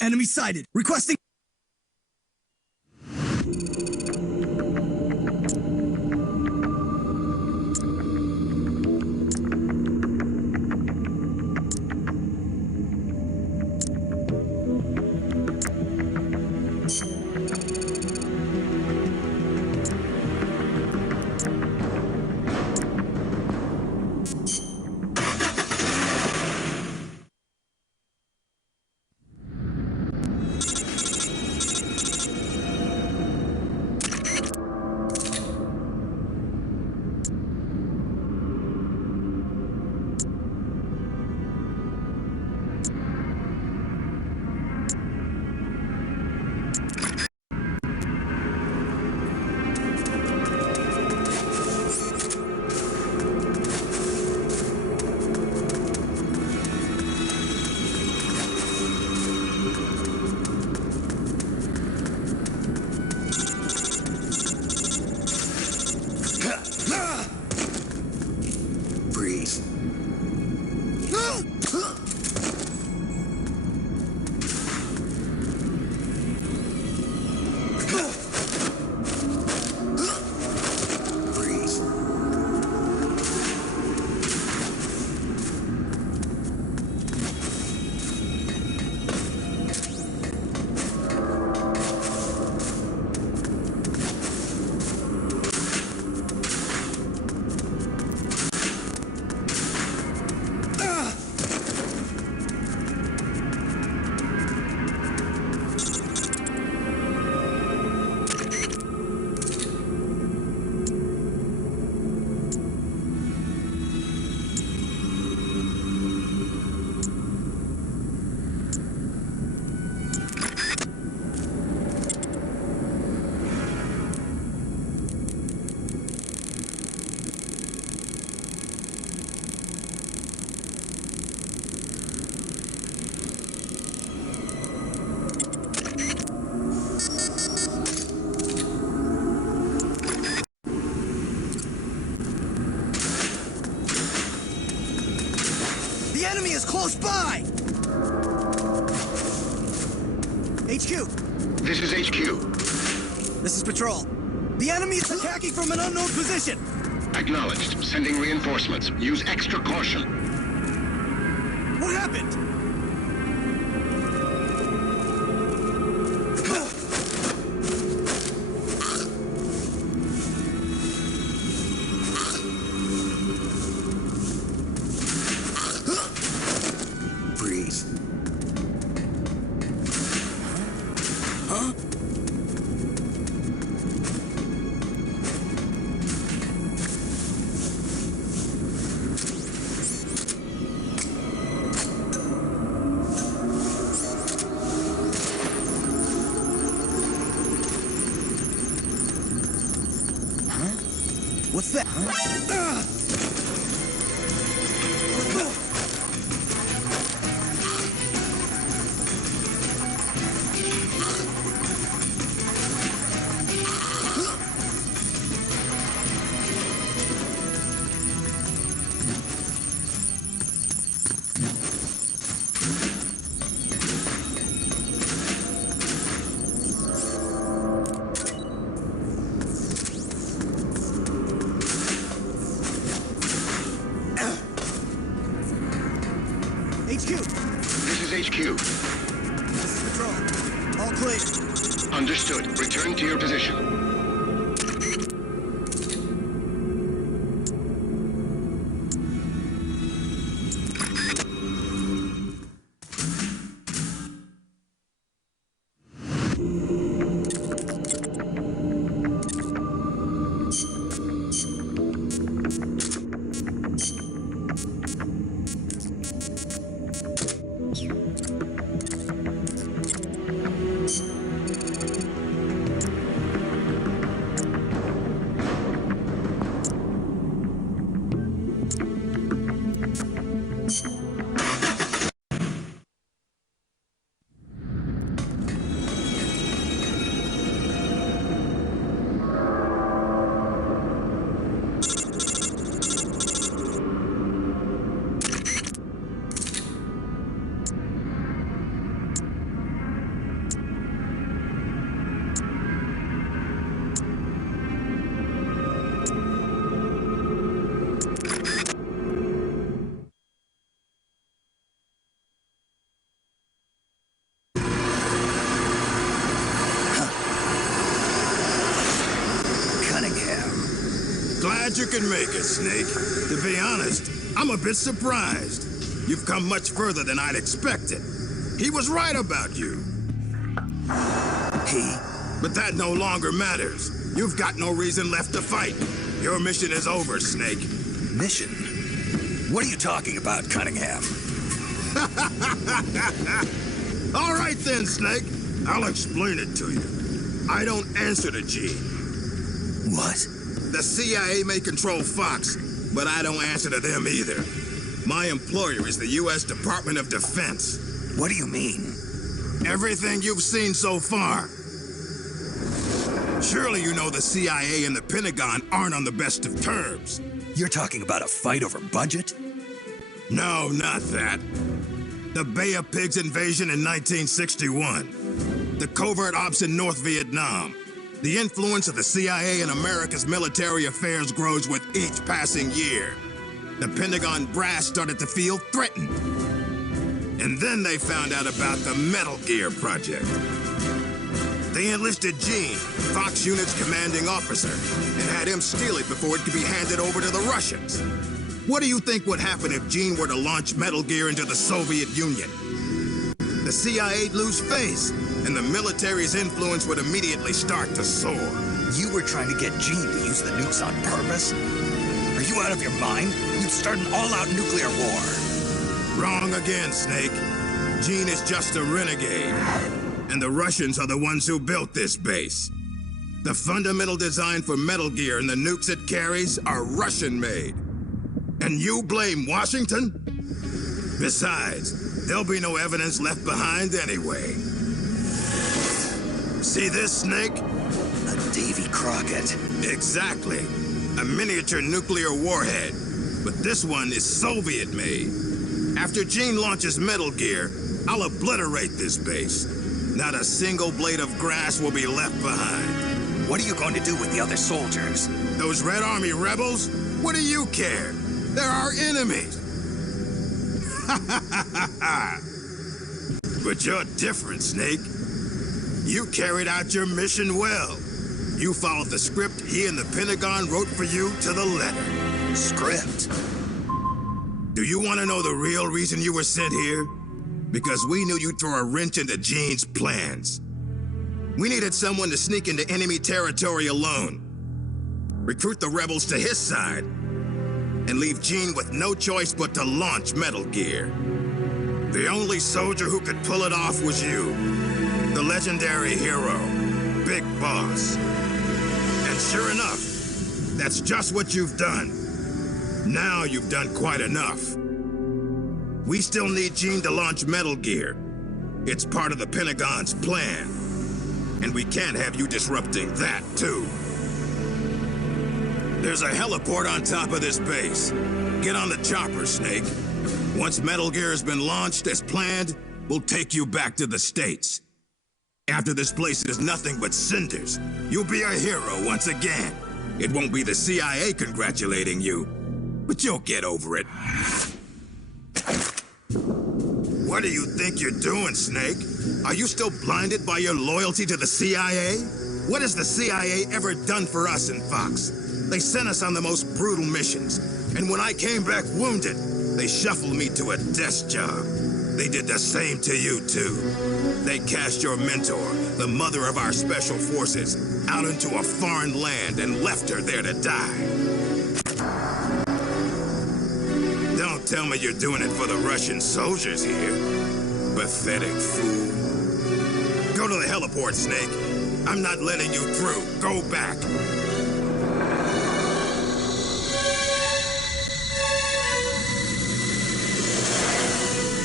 Enemy sighted. Requesting... enemy is close by! HQ! This is HQ. This is Patrol. The enemy is attacking from an unknown position! Acknowledged. Sending reinforcements. Use extra caution. What happened? Breathe. Huh? What's that? HQ! This is HQ. This is Patrol. All clear. Understood. Return to your position. Glad you can make it, Snake. To be honest, I'm a bit surprised. You've come much further than I'd expected. He was right about you. He? But that no longer matters. You've got no reason left to fight. Your mission is over, Snake. Mission? What are you talking about, Cunningham? All right then, Snake. I'll explain it to you. I don't answer to Gene. What? The CIA may control Fox, but I don't answer to them either. My employer is the U.S. Department of Defense. What do you mean? Everything you've seen so far. Surely you know the CIA and the Pentagon aren't on the best of terms. You're talking about a fight over budget? No, not that. The Bay of Pigs invasion in 1961. The covert ops in North Vietnam. The influence of the CIA in America's military affairs grows with each passing year. The Pentagon brass started to feel threatened. And then they found out about the Metal Gear project. They enlisted Gene, Fox Unit's commanding officer, and had him steal it before it could be handed over to the Russians. What do you think would happen if Gene were to launch Metal Gear into the Soviet Union? The CIA'd lose face, and the military's influence would immediately start to soar. You were trying to get Gene to use the nukes on purpose? Are you out of your mind? You'd start an all-out nuclear war. Wrong again, Snake. Gene is just a renegade. And the Russians are the ones who built this base. The fundamental design for Metal Gear and the nukes it carries are Russian-made. And you blame Washington? Besides, there'll be no evidence left behind anyway. See this, Snake? A Davy Crockett. Exactly. A miniature nuclear warhead. But this one is Soviet-made. After Gene launches Metal Gear, I'll obliterate this base. Not a single blade of grass will be left behind. What are you going to do with the other soldiers? Those Red Army rebels? What do you care? They're our enemies. But you're different, Snake. You carried out your mission well. You followed the script he and the Pentagon wrote for you to the letter. Script? Do you want to know the real reason you were sent here? Because we knew you'd throw a wrench into Gene's plans. We needed someone to sneak into enemy territory alone, recruit the rebels to his side, and leave Gene with no choice but to launch Metal Gear. The only soldier who could pull it off was you, the legendary hero, Big Boss. And sure enough, that's just what you've done. Now you've done quite enough. We still need Gene to launch Metal Gear. It's part of the Pentagon's plan. And we can't have you disrupting that, too. There's a heliport on top of this base. Get on the chopper, Snake. Once Metal Gear has been launched as planned, we'll take you back to the States. After this place is nothing but cinders, you'll be a hero once again. It won't be the CIA congratulating you, but you'll get over it. What do you think you're doing, Snake? Are you still blinded by your loyalty to the CIA? What has the CIA ever done for us in Fox? They sent us on the most brutal missions, and when I came back wounded, they shuffled me to a desk job. They did the same to you, too. They cast your mentor, the mother of our special forces, out into a foreign land and left her there to die. Don't tell me you're doing it for the Russian soldiers here. Pathetic fool. Go to the heliport, Snake. I'm not letting you through. Go back.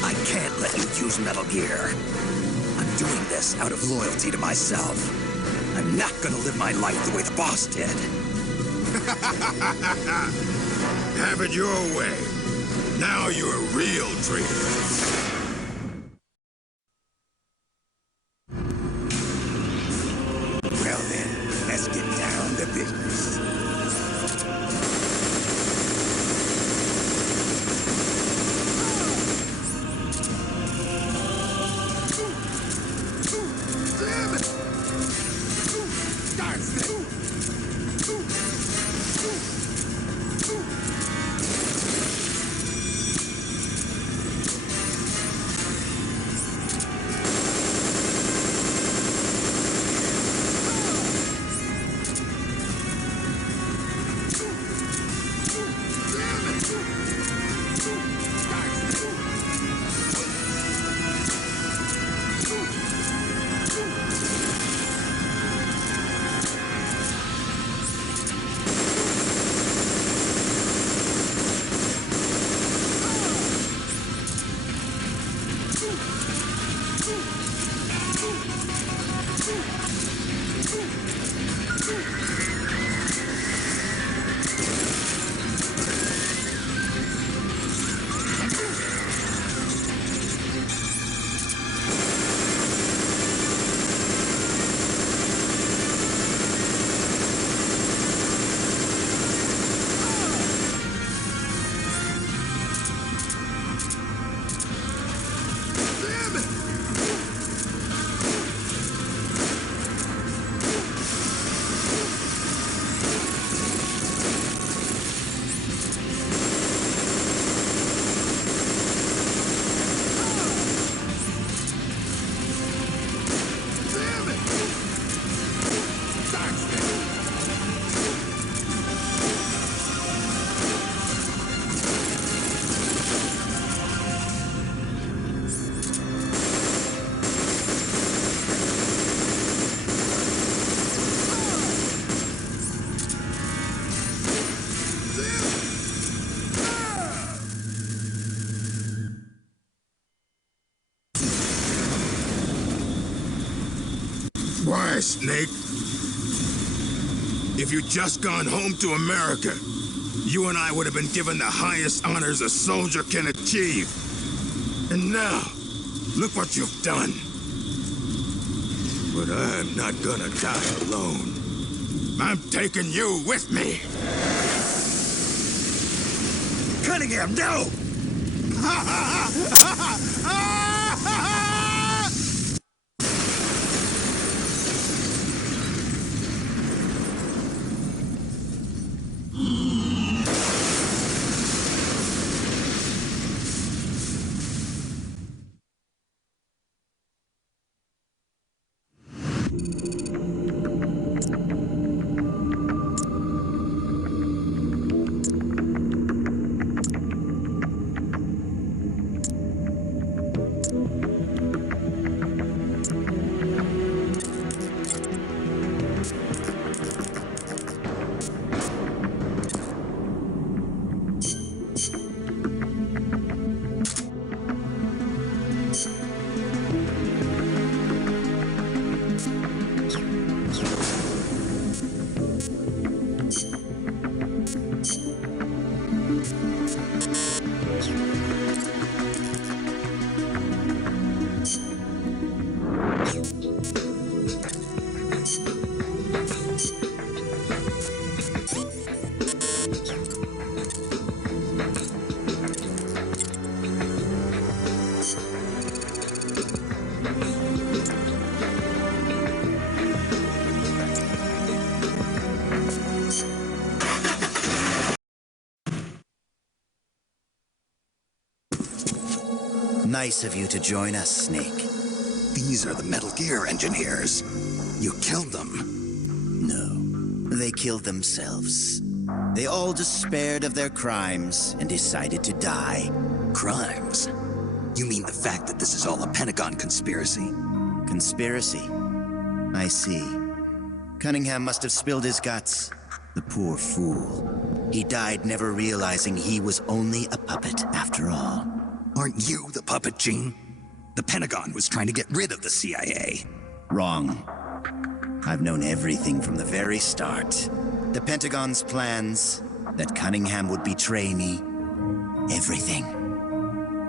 I can't let you use Metal Gear. I'm doing this out of loyalty to myself. I'm not gonna live my life the way the boss did. Have it your way. Now you're a real traitor. Well then, let's get down to business. Why, Snake? If you'd just gone home to America, you and I would have been given the highest honors a soldier can achieve. And now, look what you've done. But I'm not gonna die alone. I'm taking you with me. Cunningham, no! Nice of you to join us, Snake. These are the Metal Gear engineers. You killed them. No, they killed themselves. They all despaired of their crimes and decided to die. Crimes? You mean the fact that this is all a Pentagon conspiracy? Conspiracy? I see. Cunningham must have spilled his guts. The poor fool. He died never realizing he was only a puppet after all. Aren't you the puppet, Gene? The Pentagon was trying to get rid of the CIA. Wrong. I've known everything from the very start. The Pentagon's plans, that Cunningham would betray me. Everything.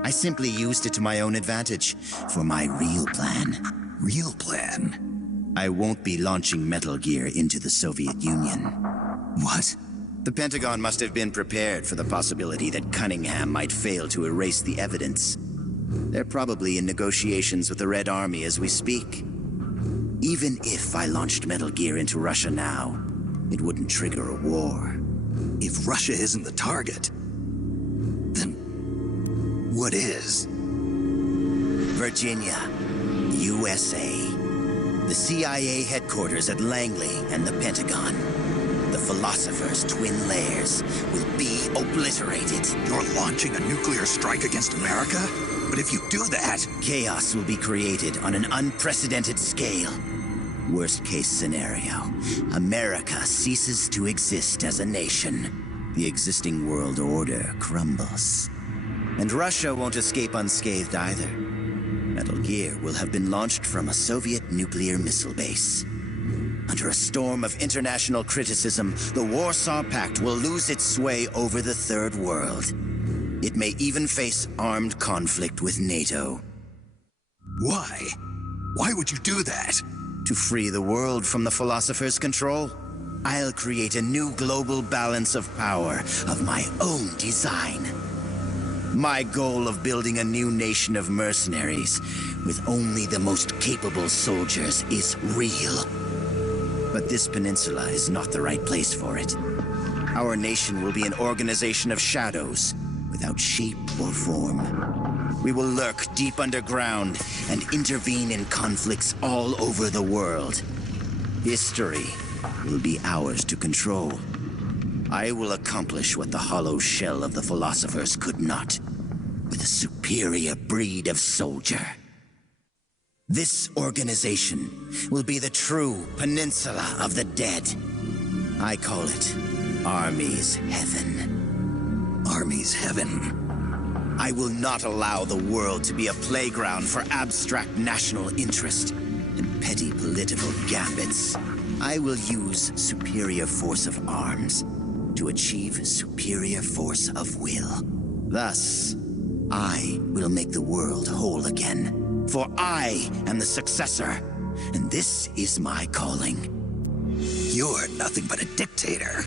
I simply used it to my own advantage for my real plan. Real plan? I won't be launching Metal Gear into the Soviet Union. What? The Pentagon must have been prepared for the possibility that Cunningham might fail to erase the evidence. They're probably in negotiations with the Red Army as we speak. Even if I launched Metal Gear into Russia now, it wouldn't trigger a war. If Russia isn't the target, then what is? Virginia, USA. The CIA headquarters at Langley and the Pentagon. The Philosopher's twin lairs will be obliterated. You're launching a nuclear strike against America? But if you do that... Chaos will be created on an unprecedented scale. Worst case scenario, America ceases to exist as a nation. The existing world order crumbles. And Russia won't escape unscathed either. Metal Gear will have been launched from a Soviet nuclear missile base. Under a storm of international criticism, the Warsaw Pact will lose its sway over the Third World. It may even face armed conflict with NATO. Why? Why would you do that? To free the world from the Philosopher's control, I'll create a new global balance of power of my own design. My goal of building a new nation of mercenaries with only the most capable soldiers is real. But this peninsula is not the right place for it. Our nation will be an organization of shadows, without shape or form. We will lurk deep underground and intervene in conflicts all over the world. History will be ours to control. I will accomplish what the hollow shell of the Philosophers could not, with a superior breed of soldier. This organization will be the true Peninsula of the Dead. I call it Army's Heaven. Army's Heaven? I will not allow the world to be a playground for abstract national interest and petty political gambits. I will use superior force of arms to achieve superior force of will. Thus, I will make the world whole again. For I am the successor, and this is my calling. You're nothing but a dictator.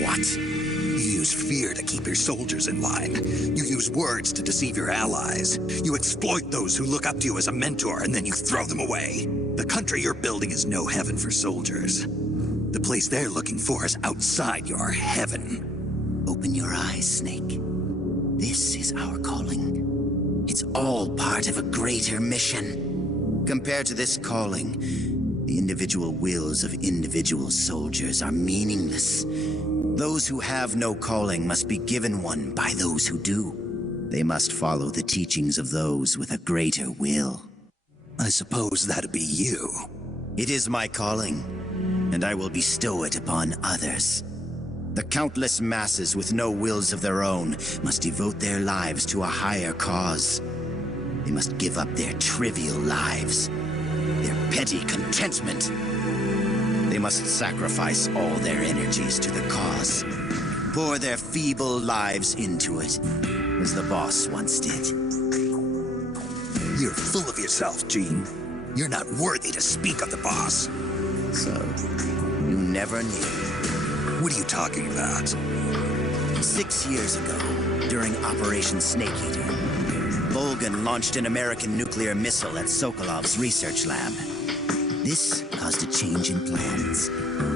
What? You use fear to keep your soldiers in line. You use words to deceive your allies. You exploit those who look up to you as a mentor, and then you throw them away. The country you're building is no heaven for soldiers. The place they're looking for is outside your heaven. Open your eyes, Snake. This is our calling. It's all part of a greater mission. Compared to this calling, the individual wills of individual soldiers are meaningless. Those who have no calling must be given one by those who do. They must follow the teachings of those with a greater will. I suppose that'd be you. It is my calling, and I will bestow it upon others. The countless masses with no wills of their own must devote their lives to a higher cause. They must give up their trivial lives, their petty contentment. They must sacrifice all their energies to the cause, pour their feeble lives into it, as the boss once did. You're full of yourself, Gene. You're not worthy to speak of the boss. So, you never knew. What are you talking about? 6 years ago, during Operation Snake Eater, Volgin launched an American nuclear missile at Sokolov's research lab. This caused a change in plans,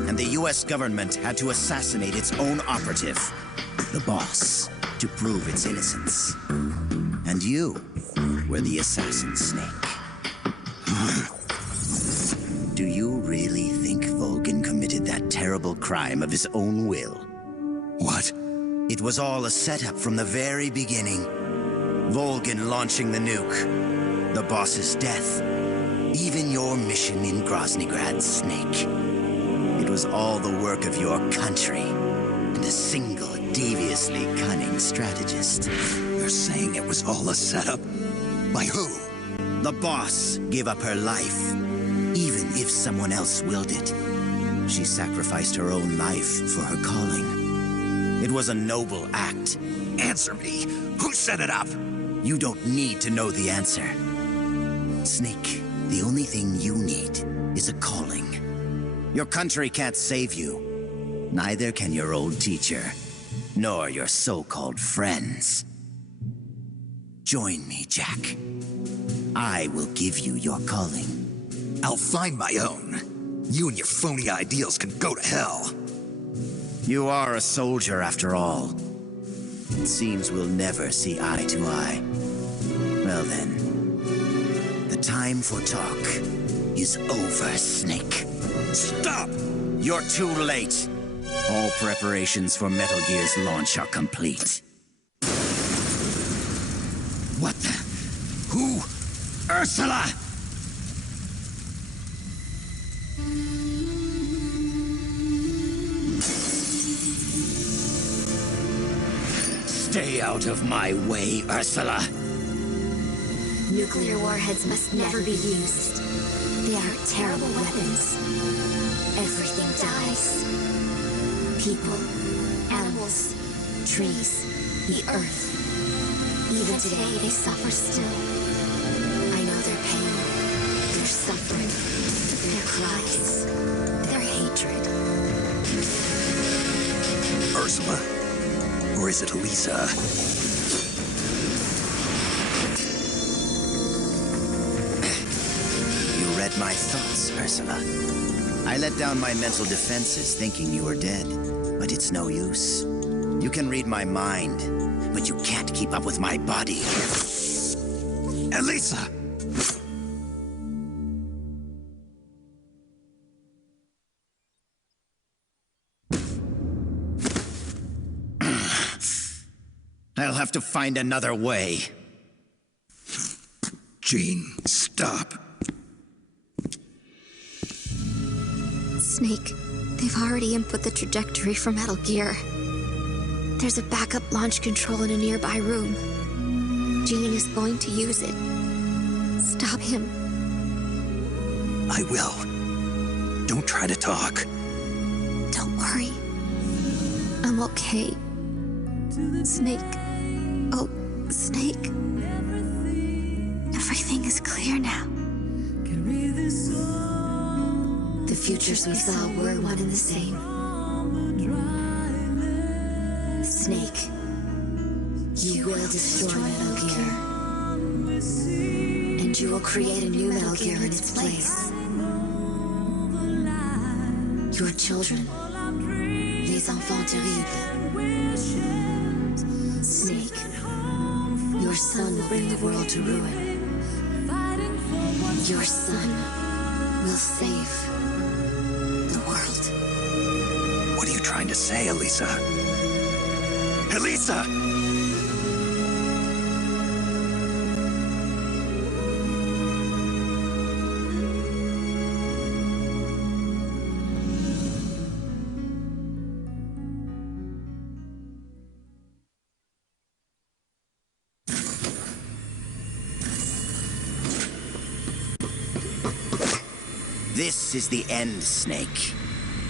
and the US government had to assassinate its own operative, the boss, to prove its innocence. And you were the assassin, Snake. Do you really think Volgin committed that terrible crime of his own will? What? It was all a setup from the very beginning. Volgin launching the nuke, the boss's death, even your mission in Groznygrad, Snake. It was all the work of your country, and a single, deviously cunning strategist. You're saying it was all a setup? By who? The boss gave up her life, even if someone else willed it. She sacrificed her own life for her calling. It was a noble act. Answer me. Who set it up? You don't need to know the answer. Snake, the only thing you need is a calling. Your country can't save you. Neither can your old teacher, nor your so-called friends. Join me, Jack. I will give you your calling. I'll find my own. You and your phony ideals can go to hell. You are a soldier, after all. It seems we'll never see eye to eye. Well then, the time for talk is over, Snake. Stop! You're too late. All preparations for Metal Gear's launch are complete. What the? Who? Ursula! Stay out of my way, Ursula. Nuclear warheads must never be used. They are terrible weapons. Everything dies. People, animals, trees, the earth. Even today, they suffer still. I know their pain, their suffering, their cries, their hatred. Ursula? Or is it Lisa? You read my thoughts, Ursula. I let down my mental defenses thinking you were dead, but it's no use. You can read my mind, but you can't keep up with my body. Elisa! I'll have to find another way. Gene, stop. Snake, they've already input the trajectory for Metal Gear. There's a backup launch control in a nearby room. Gene is going to use it. Stop him. I will. Don't try to talk. Don't worry. I'm okay. Snake, I'll Snake, everything is clear now. The futures we saw were one and the same. Snake, you will destroy Metal Gear. And you will create a new Metal Gear in its place. Your children, les enfants terribles. Snake, your son will bring the world to ruin. Your son will save the world. What are you trying to say, Elisa? Elisa! This is the end, Snake.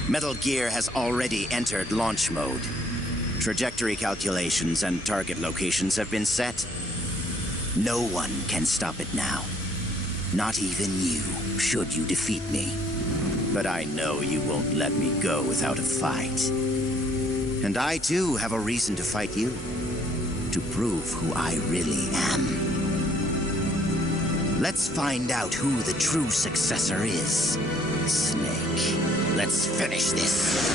Metal Gear has already entered launch mode. Trajectory calculations and target locations have been set. No one can stop it now. Not even you, should you defeat me. But I know you won't let me go without a fight. And I too have a reason to fight you. To prove who I really am. Let's find out who the true successor is. Snake, let's finish this.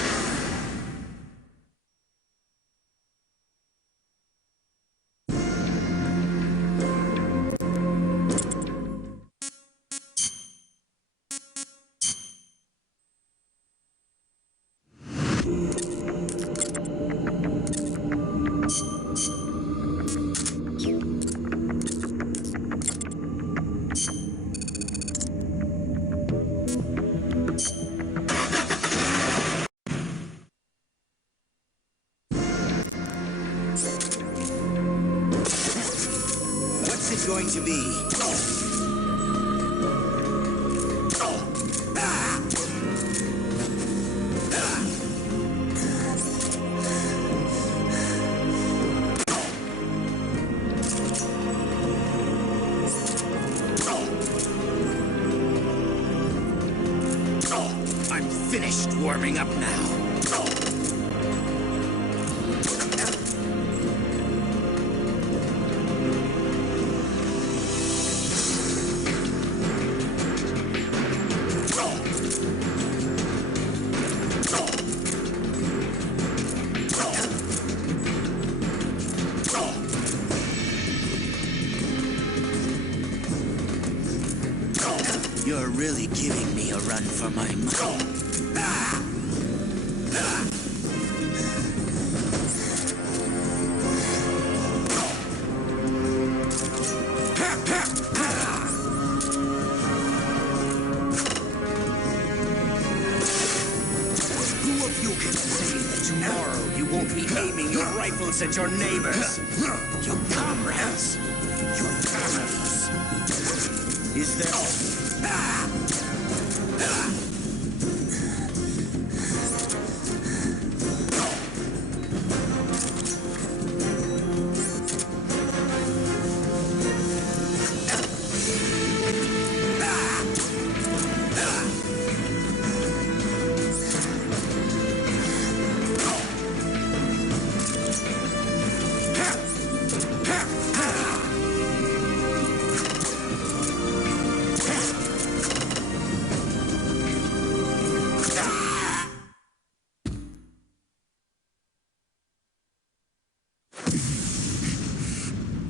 Going to be. I'm finished warming up now. You're really giving me a run for my money. Who of you can say that tomorrow you won't be aiming your rifles at your neighbors, your comrades, your families? Is there...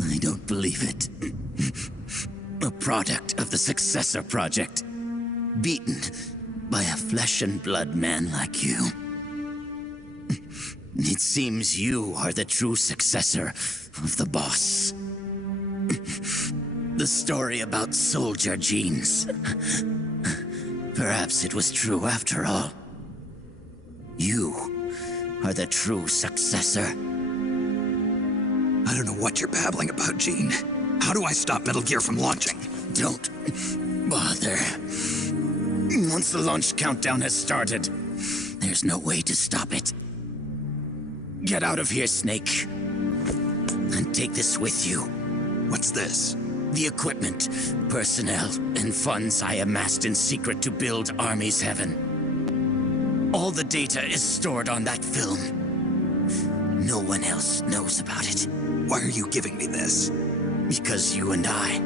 I don't believe it. A product of the Successor Project. Beaten by a flesh and blood man like you. It seems you are the true successor of the boss. The story about soldier genes. Perhaps it was true after all. You are the true successor. I don't know what you're babbling about, Gene. How do I stop Metal Gear from launching? Don't bother. Once the launch countdown has started, there's no way to stop it. Get out of here, Snake. And take this with you. What's this? The equipment, personnel, and funds I amassed in secret to build Army's Heaven. All the data is stored on that film. No one else knows about it. Why are you giving me this? Because you and I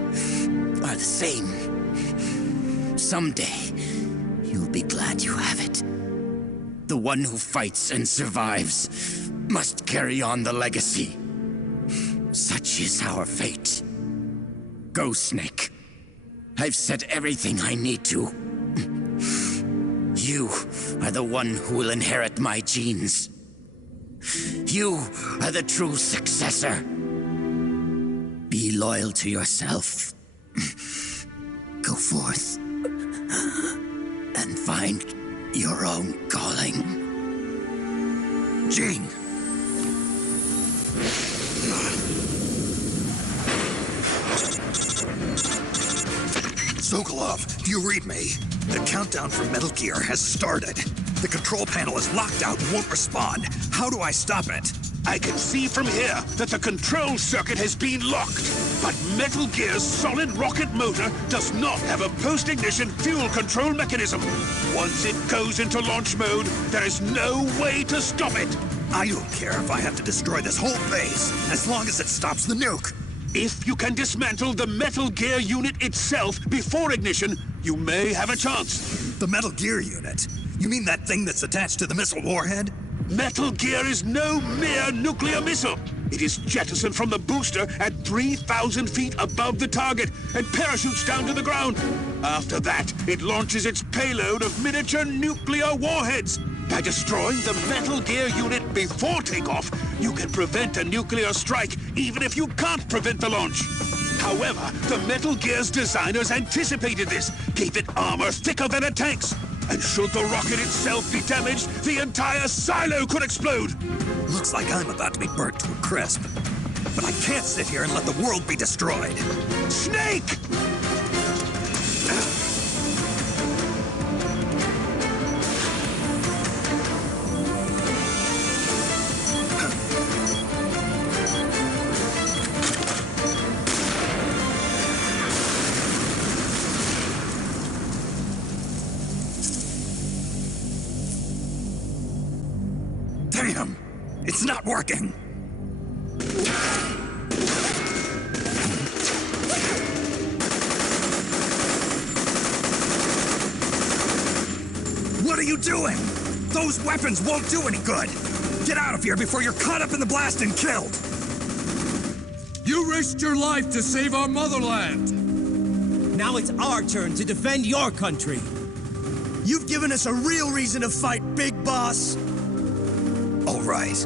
are the same. Someday, you'll be glad you have it. The one who fights and survives must carry on the legacy. Such is our fate. Go, Snake. I've said everything I need to. You are the one who will inherit my genes. You are the true successor. Be loyal to yourself. Go forth and find your own calling. Jing! Sokolov, do you read me? The countdown for Metal Gear has started. The control panel is locked out and won't respond. How do I stop it? I can see from here that the control circuit has been locked. But Metal Gear's solid rocket motor does not have a post-ignition fuel control mechanism. Once it goes into launch mode, there is no way to stop it. I don't care if I have to destroy this whole base, as long as it stops the nuke. If you can dismantle the Metal Gear unit itself before ignition, you may have a chance. The Metal Gear unit? You mean that thing that's attached to the missile warhead? Metal Gear is no mere nuclear missile. It is jettisoned from the booster at 3,000 feet above the target and parachutes down to the ground. After that, it launches its payload of miniature nuclear warheads. By destroying the Metal Gear unit before takeoff, you can prevent a nuclear strike, even if you can't prevent the launch. However, the Metal Gear's designers anticipated this, gave it armor thicker than a tank's. And should the rocket itself be damaged, the entire silo could explode. Looks like I'm about to be burnt to a crisp. But I can't sit here and let the world be destroyed. Snake! Damn! It's not working! What are you doing? Those weapons won't do any good! Get out of here before you're caught up in the blast and killed! You risked your life to save our motherland! Now it's our turn to defend your country. You've given us a real reason to fight, Big Boss! All right.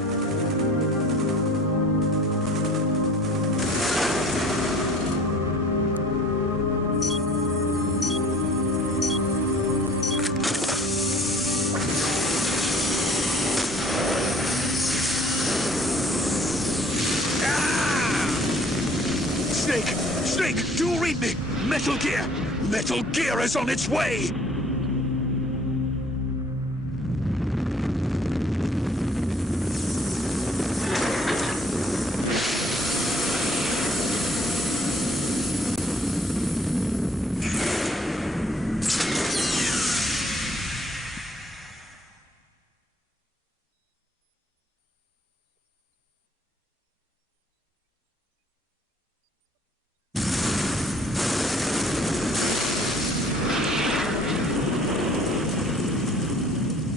Snake, do read me! Metal Gear! Metal Gear is on its way!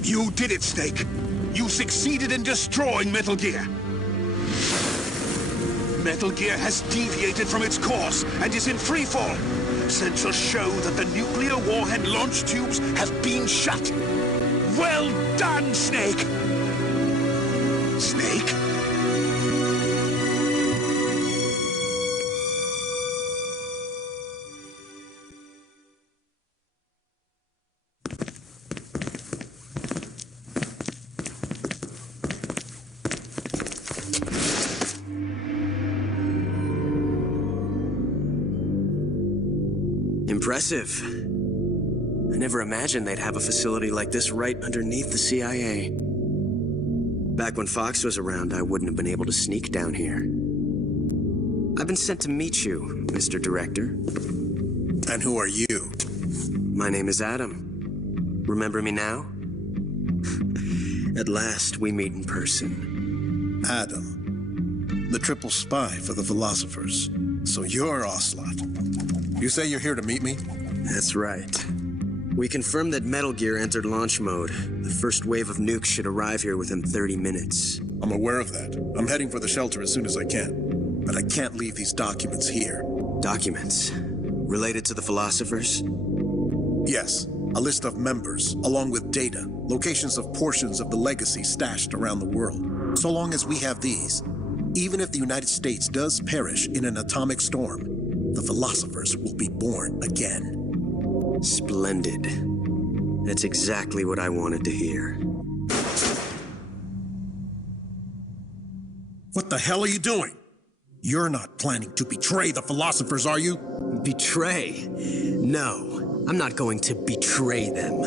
You did it, Snake. You succeeded in destroying Metal Gear. Metal Gear has deviated from its course and is in free fall. Sensors show that the nuclear warhead launch tubes have been shut. Well done, Snake! Snake? Impressive. I never imagined they'd have a facility like this right underneath the CIA. Back when Fox was around, I wouldn't have been able to sneak down here. I've been sent to meet you, Mr. Director. And who are you? My name is Adam. Remember me now? At last, we meet in person. Adam, the triple spy for the philosophers. So you're Ocelot. You say you're here to meet me? That's right. We confirmed that Metal Gear entered launch mode. The first wave of nukes should arrive here within 30 minutes. I'm aware of that. I'm heading for the shelter as soon as I can. But I can't leave these documents here. Documents? Related to the philosophers? Yes. A list of members, along with data, locations of portions of the legacy stashed around the world. So long as we have these, even if the United States does perish in an atomic storm, the philosophers will be born again. Splendid. That's exactly what I wanted to hear. What the hell are you doing? You're not planning to betray the philosophers, are you? Betray? No, I'm not going to betray them.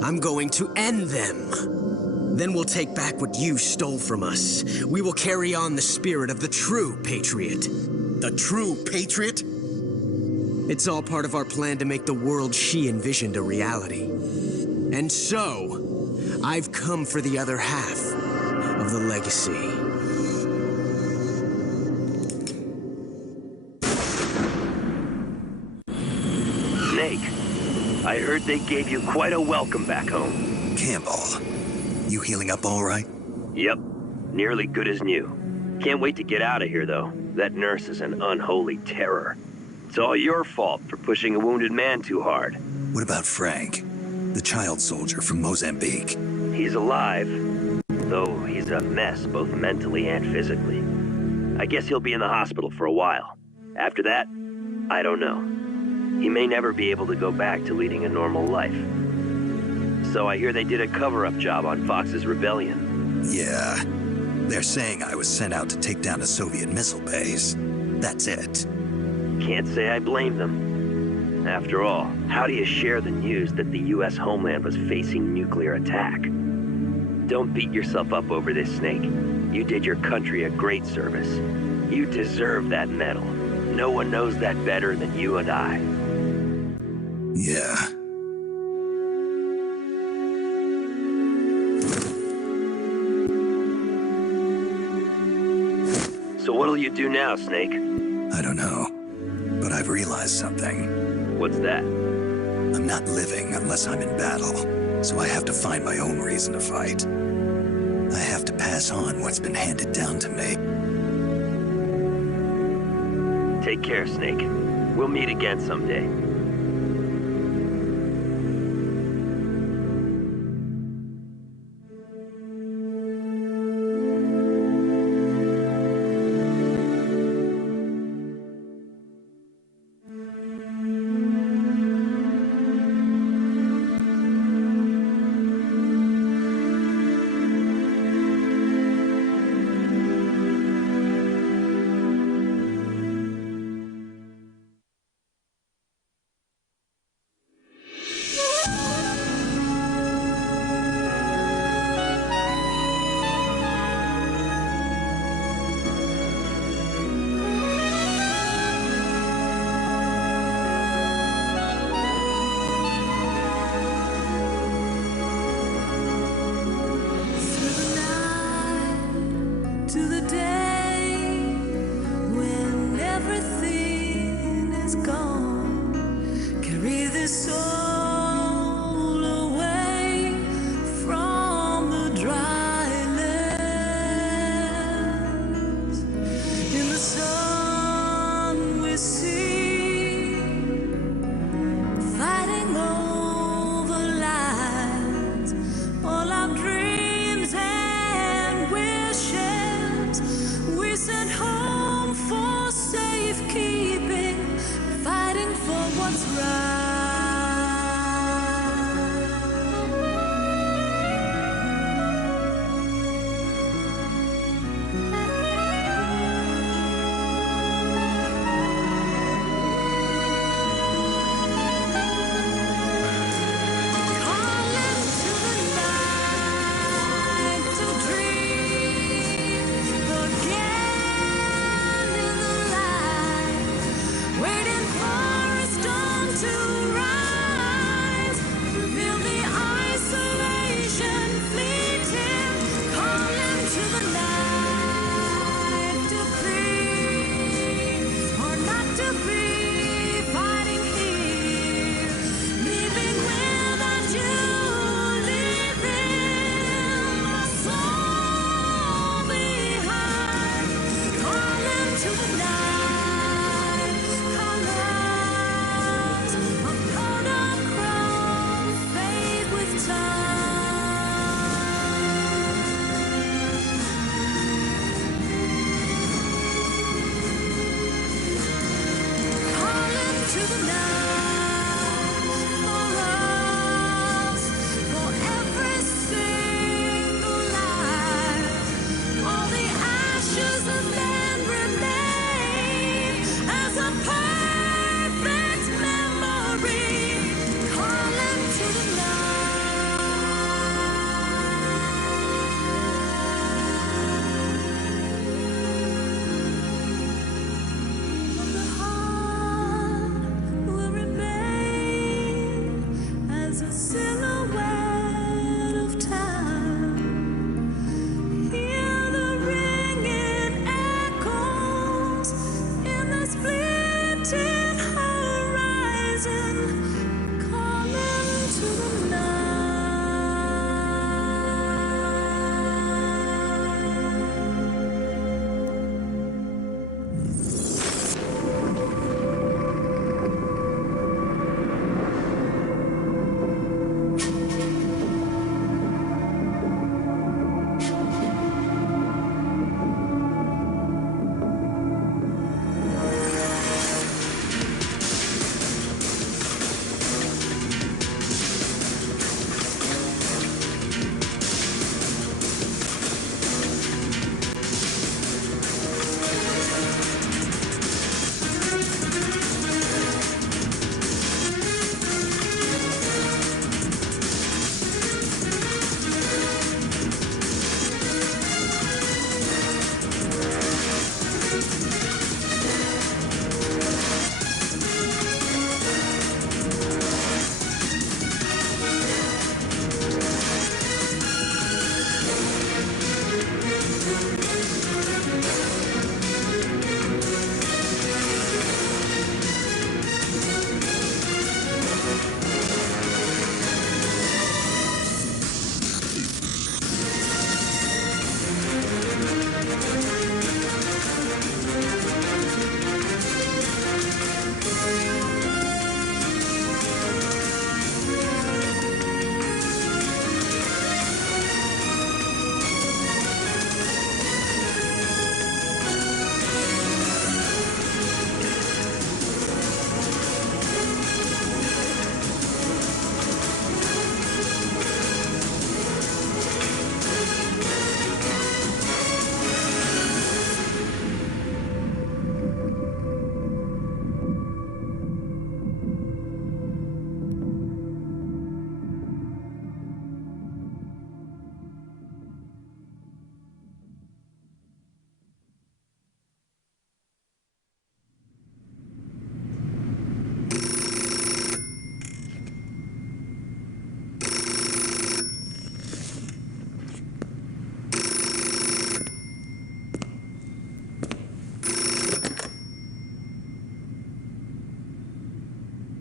I'm going to end them. Then we'll take back what you stole from us. We will carry on the spirit of the true patriot. The true patriot? It's all part of our plan to make the world she envisioned a reality. And so, I've come for the other half of the legacy. Snake, I heard they gave you quite a welcome back home. Campbell, you healing up all right? Yep, nearly good as new. Can't wait to get out of here, though. That nurse is an unholy terror. It's all your fault for pushing a wounded man too hard. What about Frank, the child soldier from Mozambique? He's alive, though he's a mess both mentally and physically. I guess he'll be in the hospital for a while. After that, I don't know. He may never be able to go back to leading a normal life. So I hear they did a cover-up job on Fox's rebellion. Yeah. They're saying I was sent out to take down a Soviet missile base. That's it. Can't say I blame them. After all, how do you share the news that the U.S. homeland was facing nuclear attack? Don't beat yourself up over this, Snake. You did your country a great service. You deserve that medal. No one knows that better than you and I. Yeah. So what'll you do now, Snake? I don't know. But I've realized something. What's that? I'm not living unless I'm in battle, so I have to find my own reason to fight. I have to pass on what's been handed down to me. Take care, Snake. We'll meet again someday.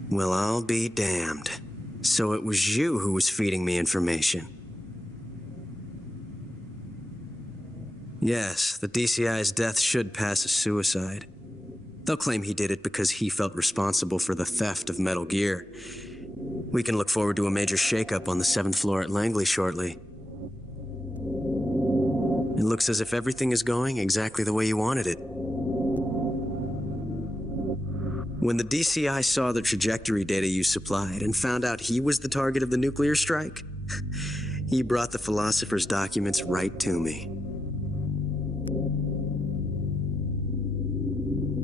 Well, I'll be damned. So it was you who was feeding me information. Yes, the DCI's death should pass as suicide. They'll claim he did it because he felt responsible for the theft of Metal Gear. We can look forward to a major shakeup on the 7th floor at Langley shortly. It looks as if everything is going exactly the way you wanted it. When the DCI saw the trajectory data you supplied and found out he was the target of the nuclear strike, he brought the Philosopher's documents right to me.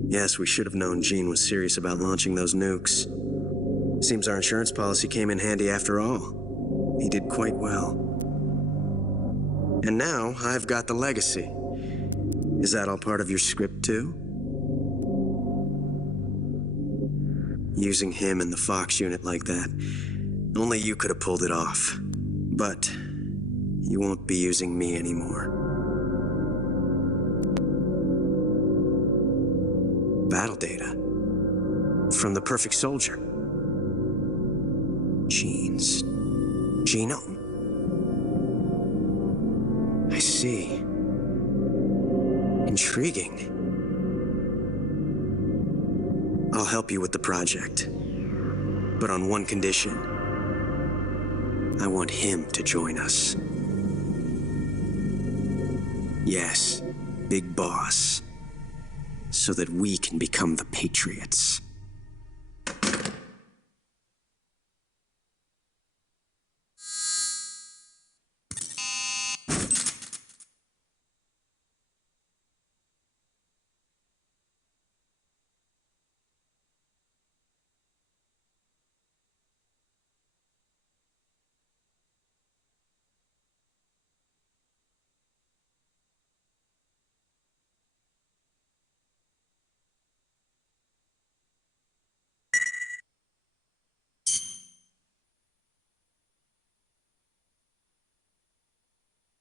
Yes, we should have known Gene was serious about launching those nukes. Seems our insurance policy came in handy after all. He did quite well. And now I've got the legacy. Is that all part of your script too? Using him and the Fox unit like that. Only you could have pulled it off. But you won't be using me anymore. Battle data. From the Perfect Soldier. Gene's genome. I see. Intriguing. I'll help you with the project. But on one condition. I want him to join us. Yes, Big Boss. So that we can become the Patriots.